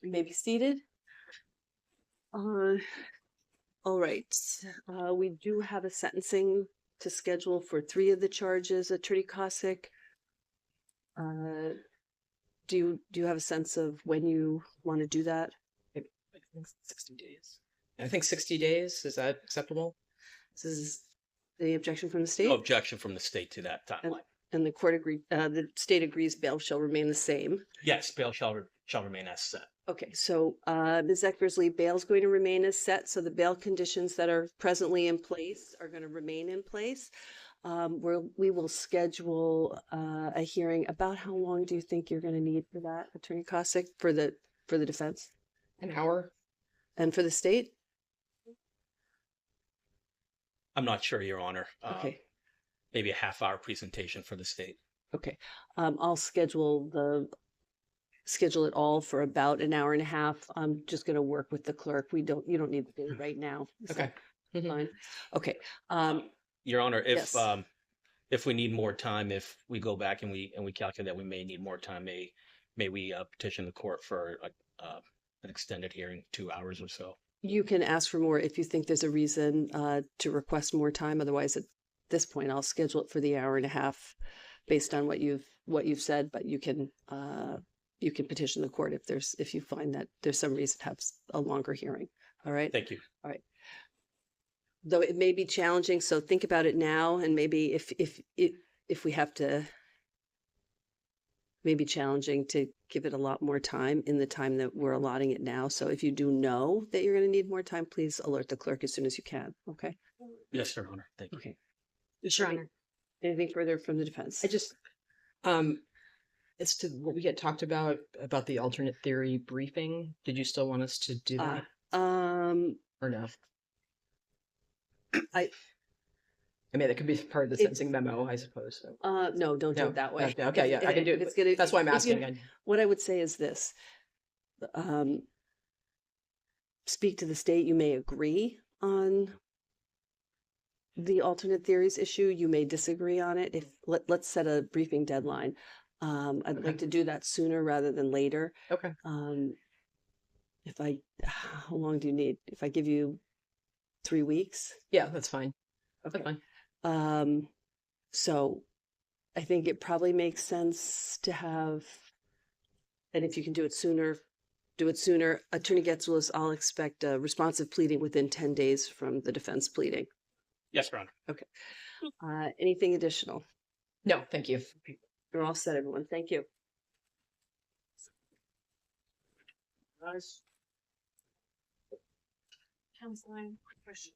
You may be seated. All right. We do have a sentencing to schedule for 3 of the charges, Attorney Cossack. Do you have a sense of when you want to do that? I think 60 days. I think 60 days, is that acceptable? This is the objection from the state? No objection from the state to that timeline. And the state agrees bail shall remain the same. Yes, bail shall remain as set. Okay, so Ms. Eckersley, bail's going to remain as set, so the bail conditions that are presently in place are going to remain in place. We will schedule a hearing. About how long do you think you're going to need for that, Attorney Cossack, for the defense An hour? and for the state? I'm not sure, Your Honor. Okay. Maybe a half-hour presentation for the state. Okay, I'll schedule it all for about an hour and a half. I'm just going to work with the clerk. You don't need to do it right now. Is Okay. that fine? Okay. Your Honor, Yes. if we need more time, if we go back and we calculate that we may need more time, may we petition the court for an extended hearing, 2 hours or so? You can ask for more if you think there's a reason to request more time. Otherwise, at this point, I'll schedule it for the hour and a half based on what you've said. But you can petition the court if you find that there's some reason to have a longer hearing. All right. Thank you. All right. Though it may be challenging, so think about it now, and maybe if we have to, maybe challenging to give it a lot more time in the time that we're allotting it now. So if you do know that you're going to need more time, please alert the clerk as soon as you can. Okay. Yes, Your Honor. Thank you. Okay. Your Honor. Anything further from the defense? I just, as to what we had talked about the alternate theory briefing, did you still want us to do that or no? I mean, that could be part of the sentencing memo, I suppose. So. No, don't do it that way. Okay, yeah, I can do it. That's why I'm asking. What I would say is this. Speak to the state. You may agree on the alternate theories issue. You may disagree on it. Let's set a briefing deadline. I'd like to do that sooner rather than later. Okay. How long do you need? If I give you 3 weeks? Yeah, that's fine. Okay. That's fine. So I think it probably makes sense to have, and if you can do it sooner, do it sooner. Attorney Getzels, I'll expect a responsive pleading within 10 days from the defense pleading. Yes, Your Honor. Okay. Anything additional? No, thank you. You're all set, everyone. Thank you. Counseling question.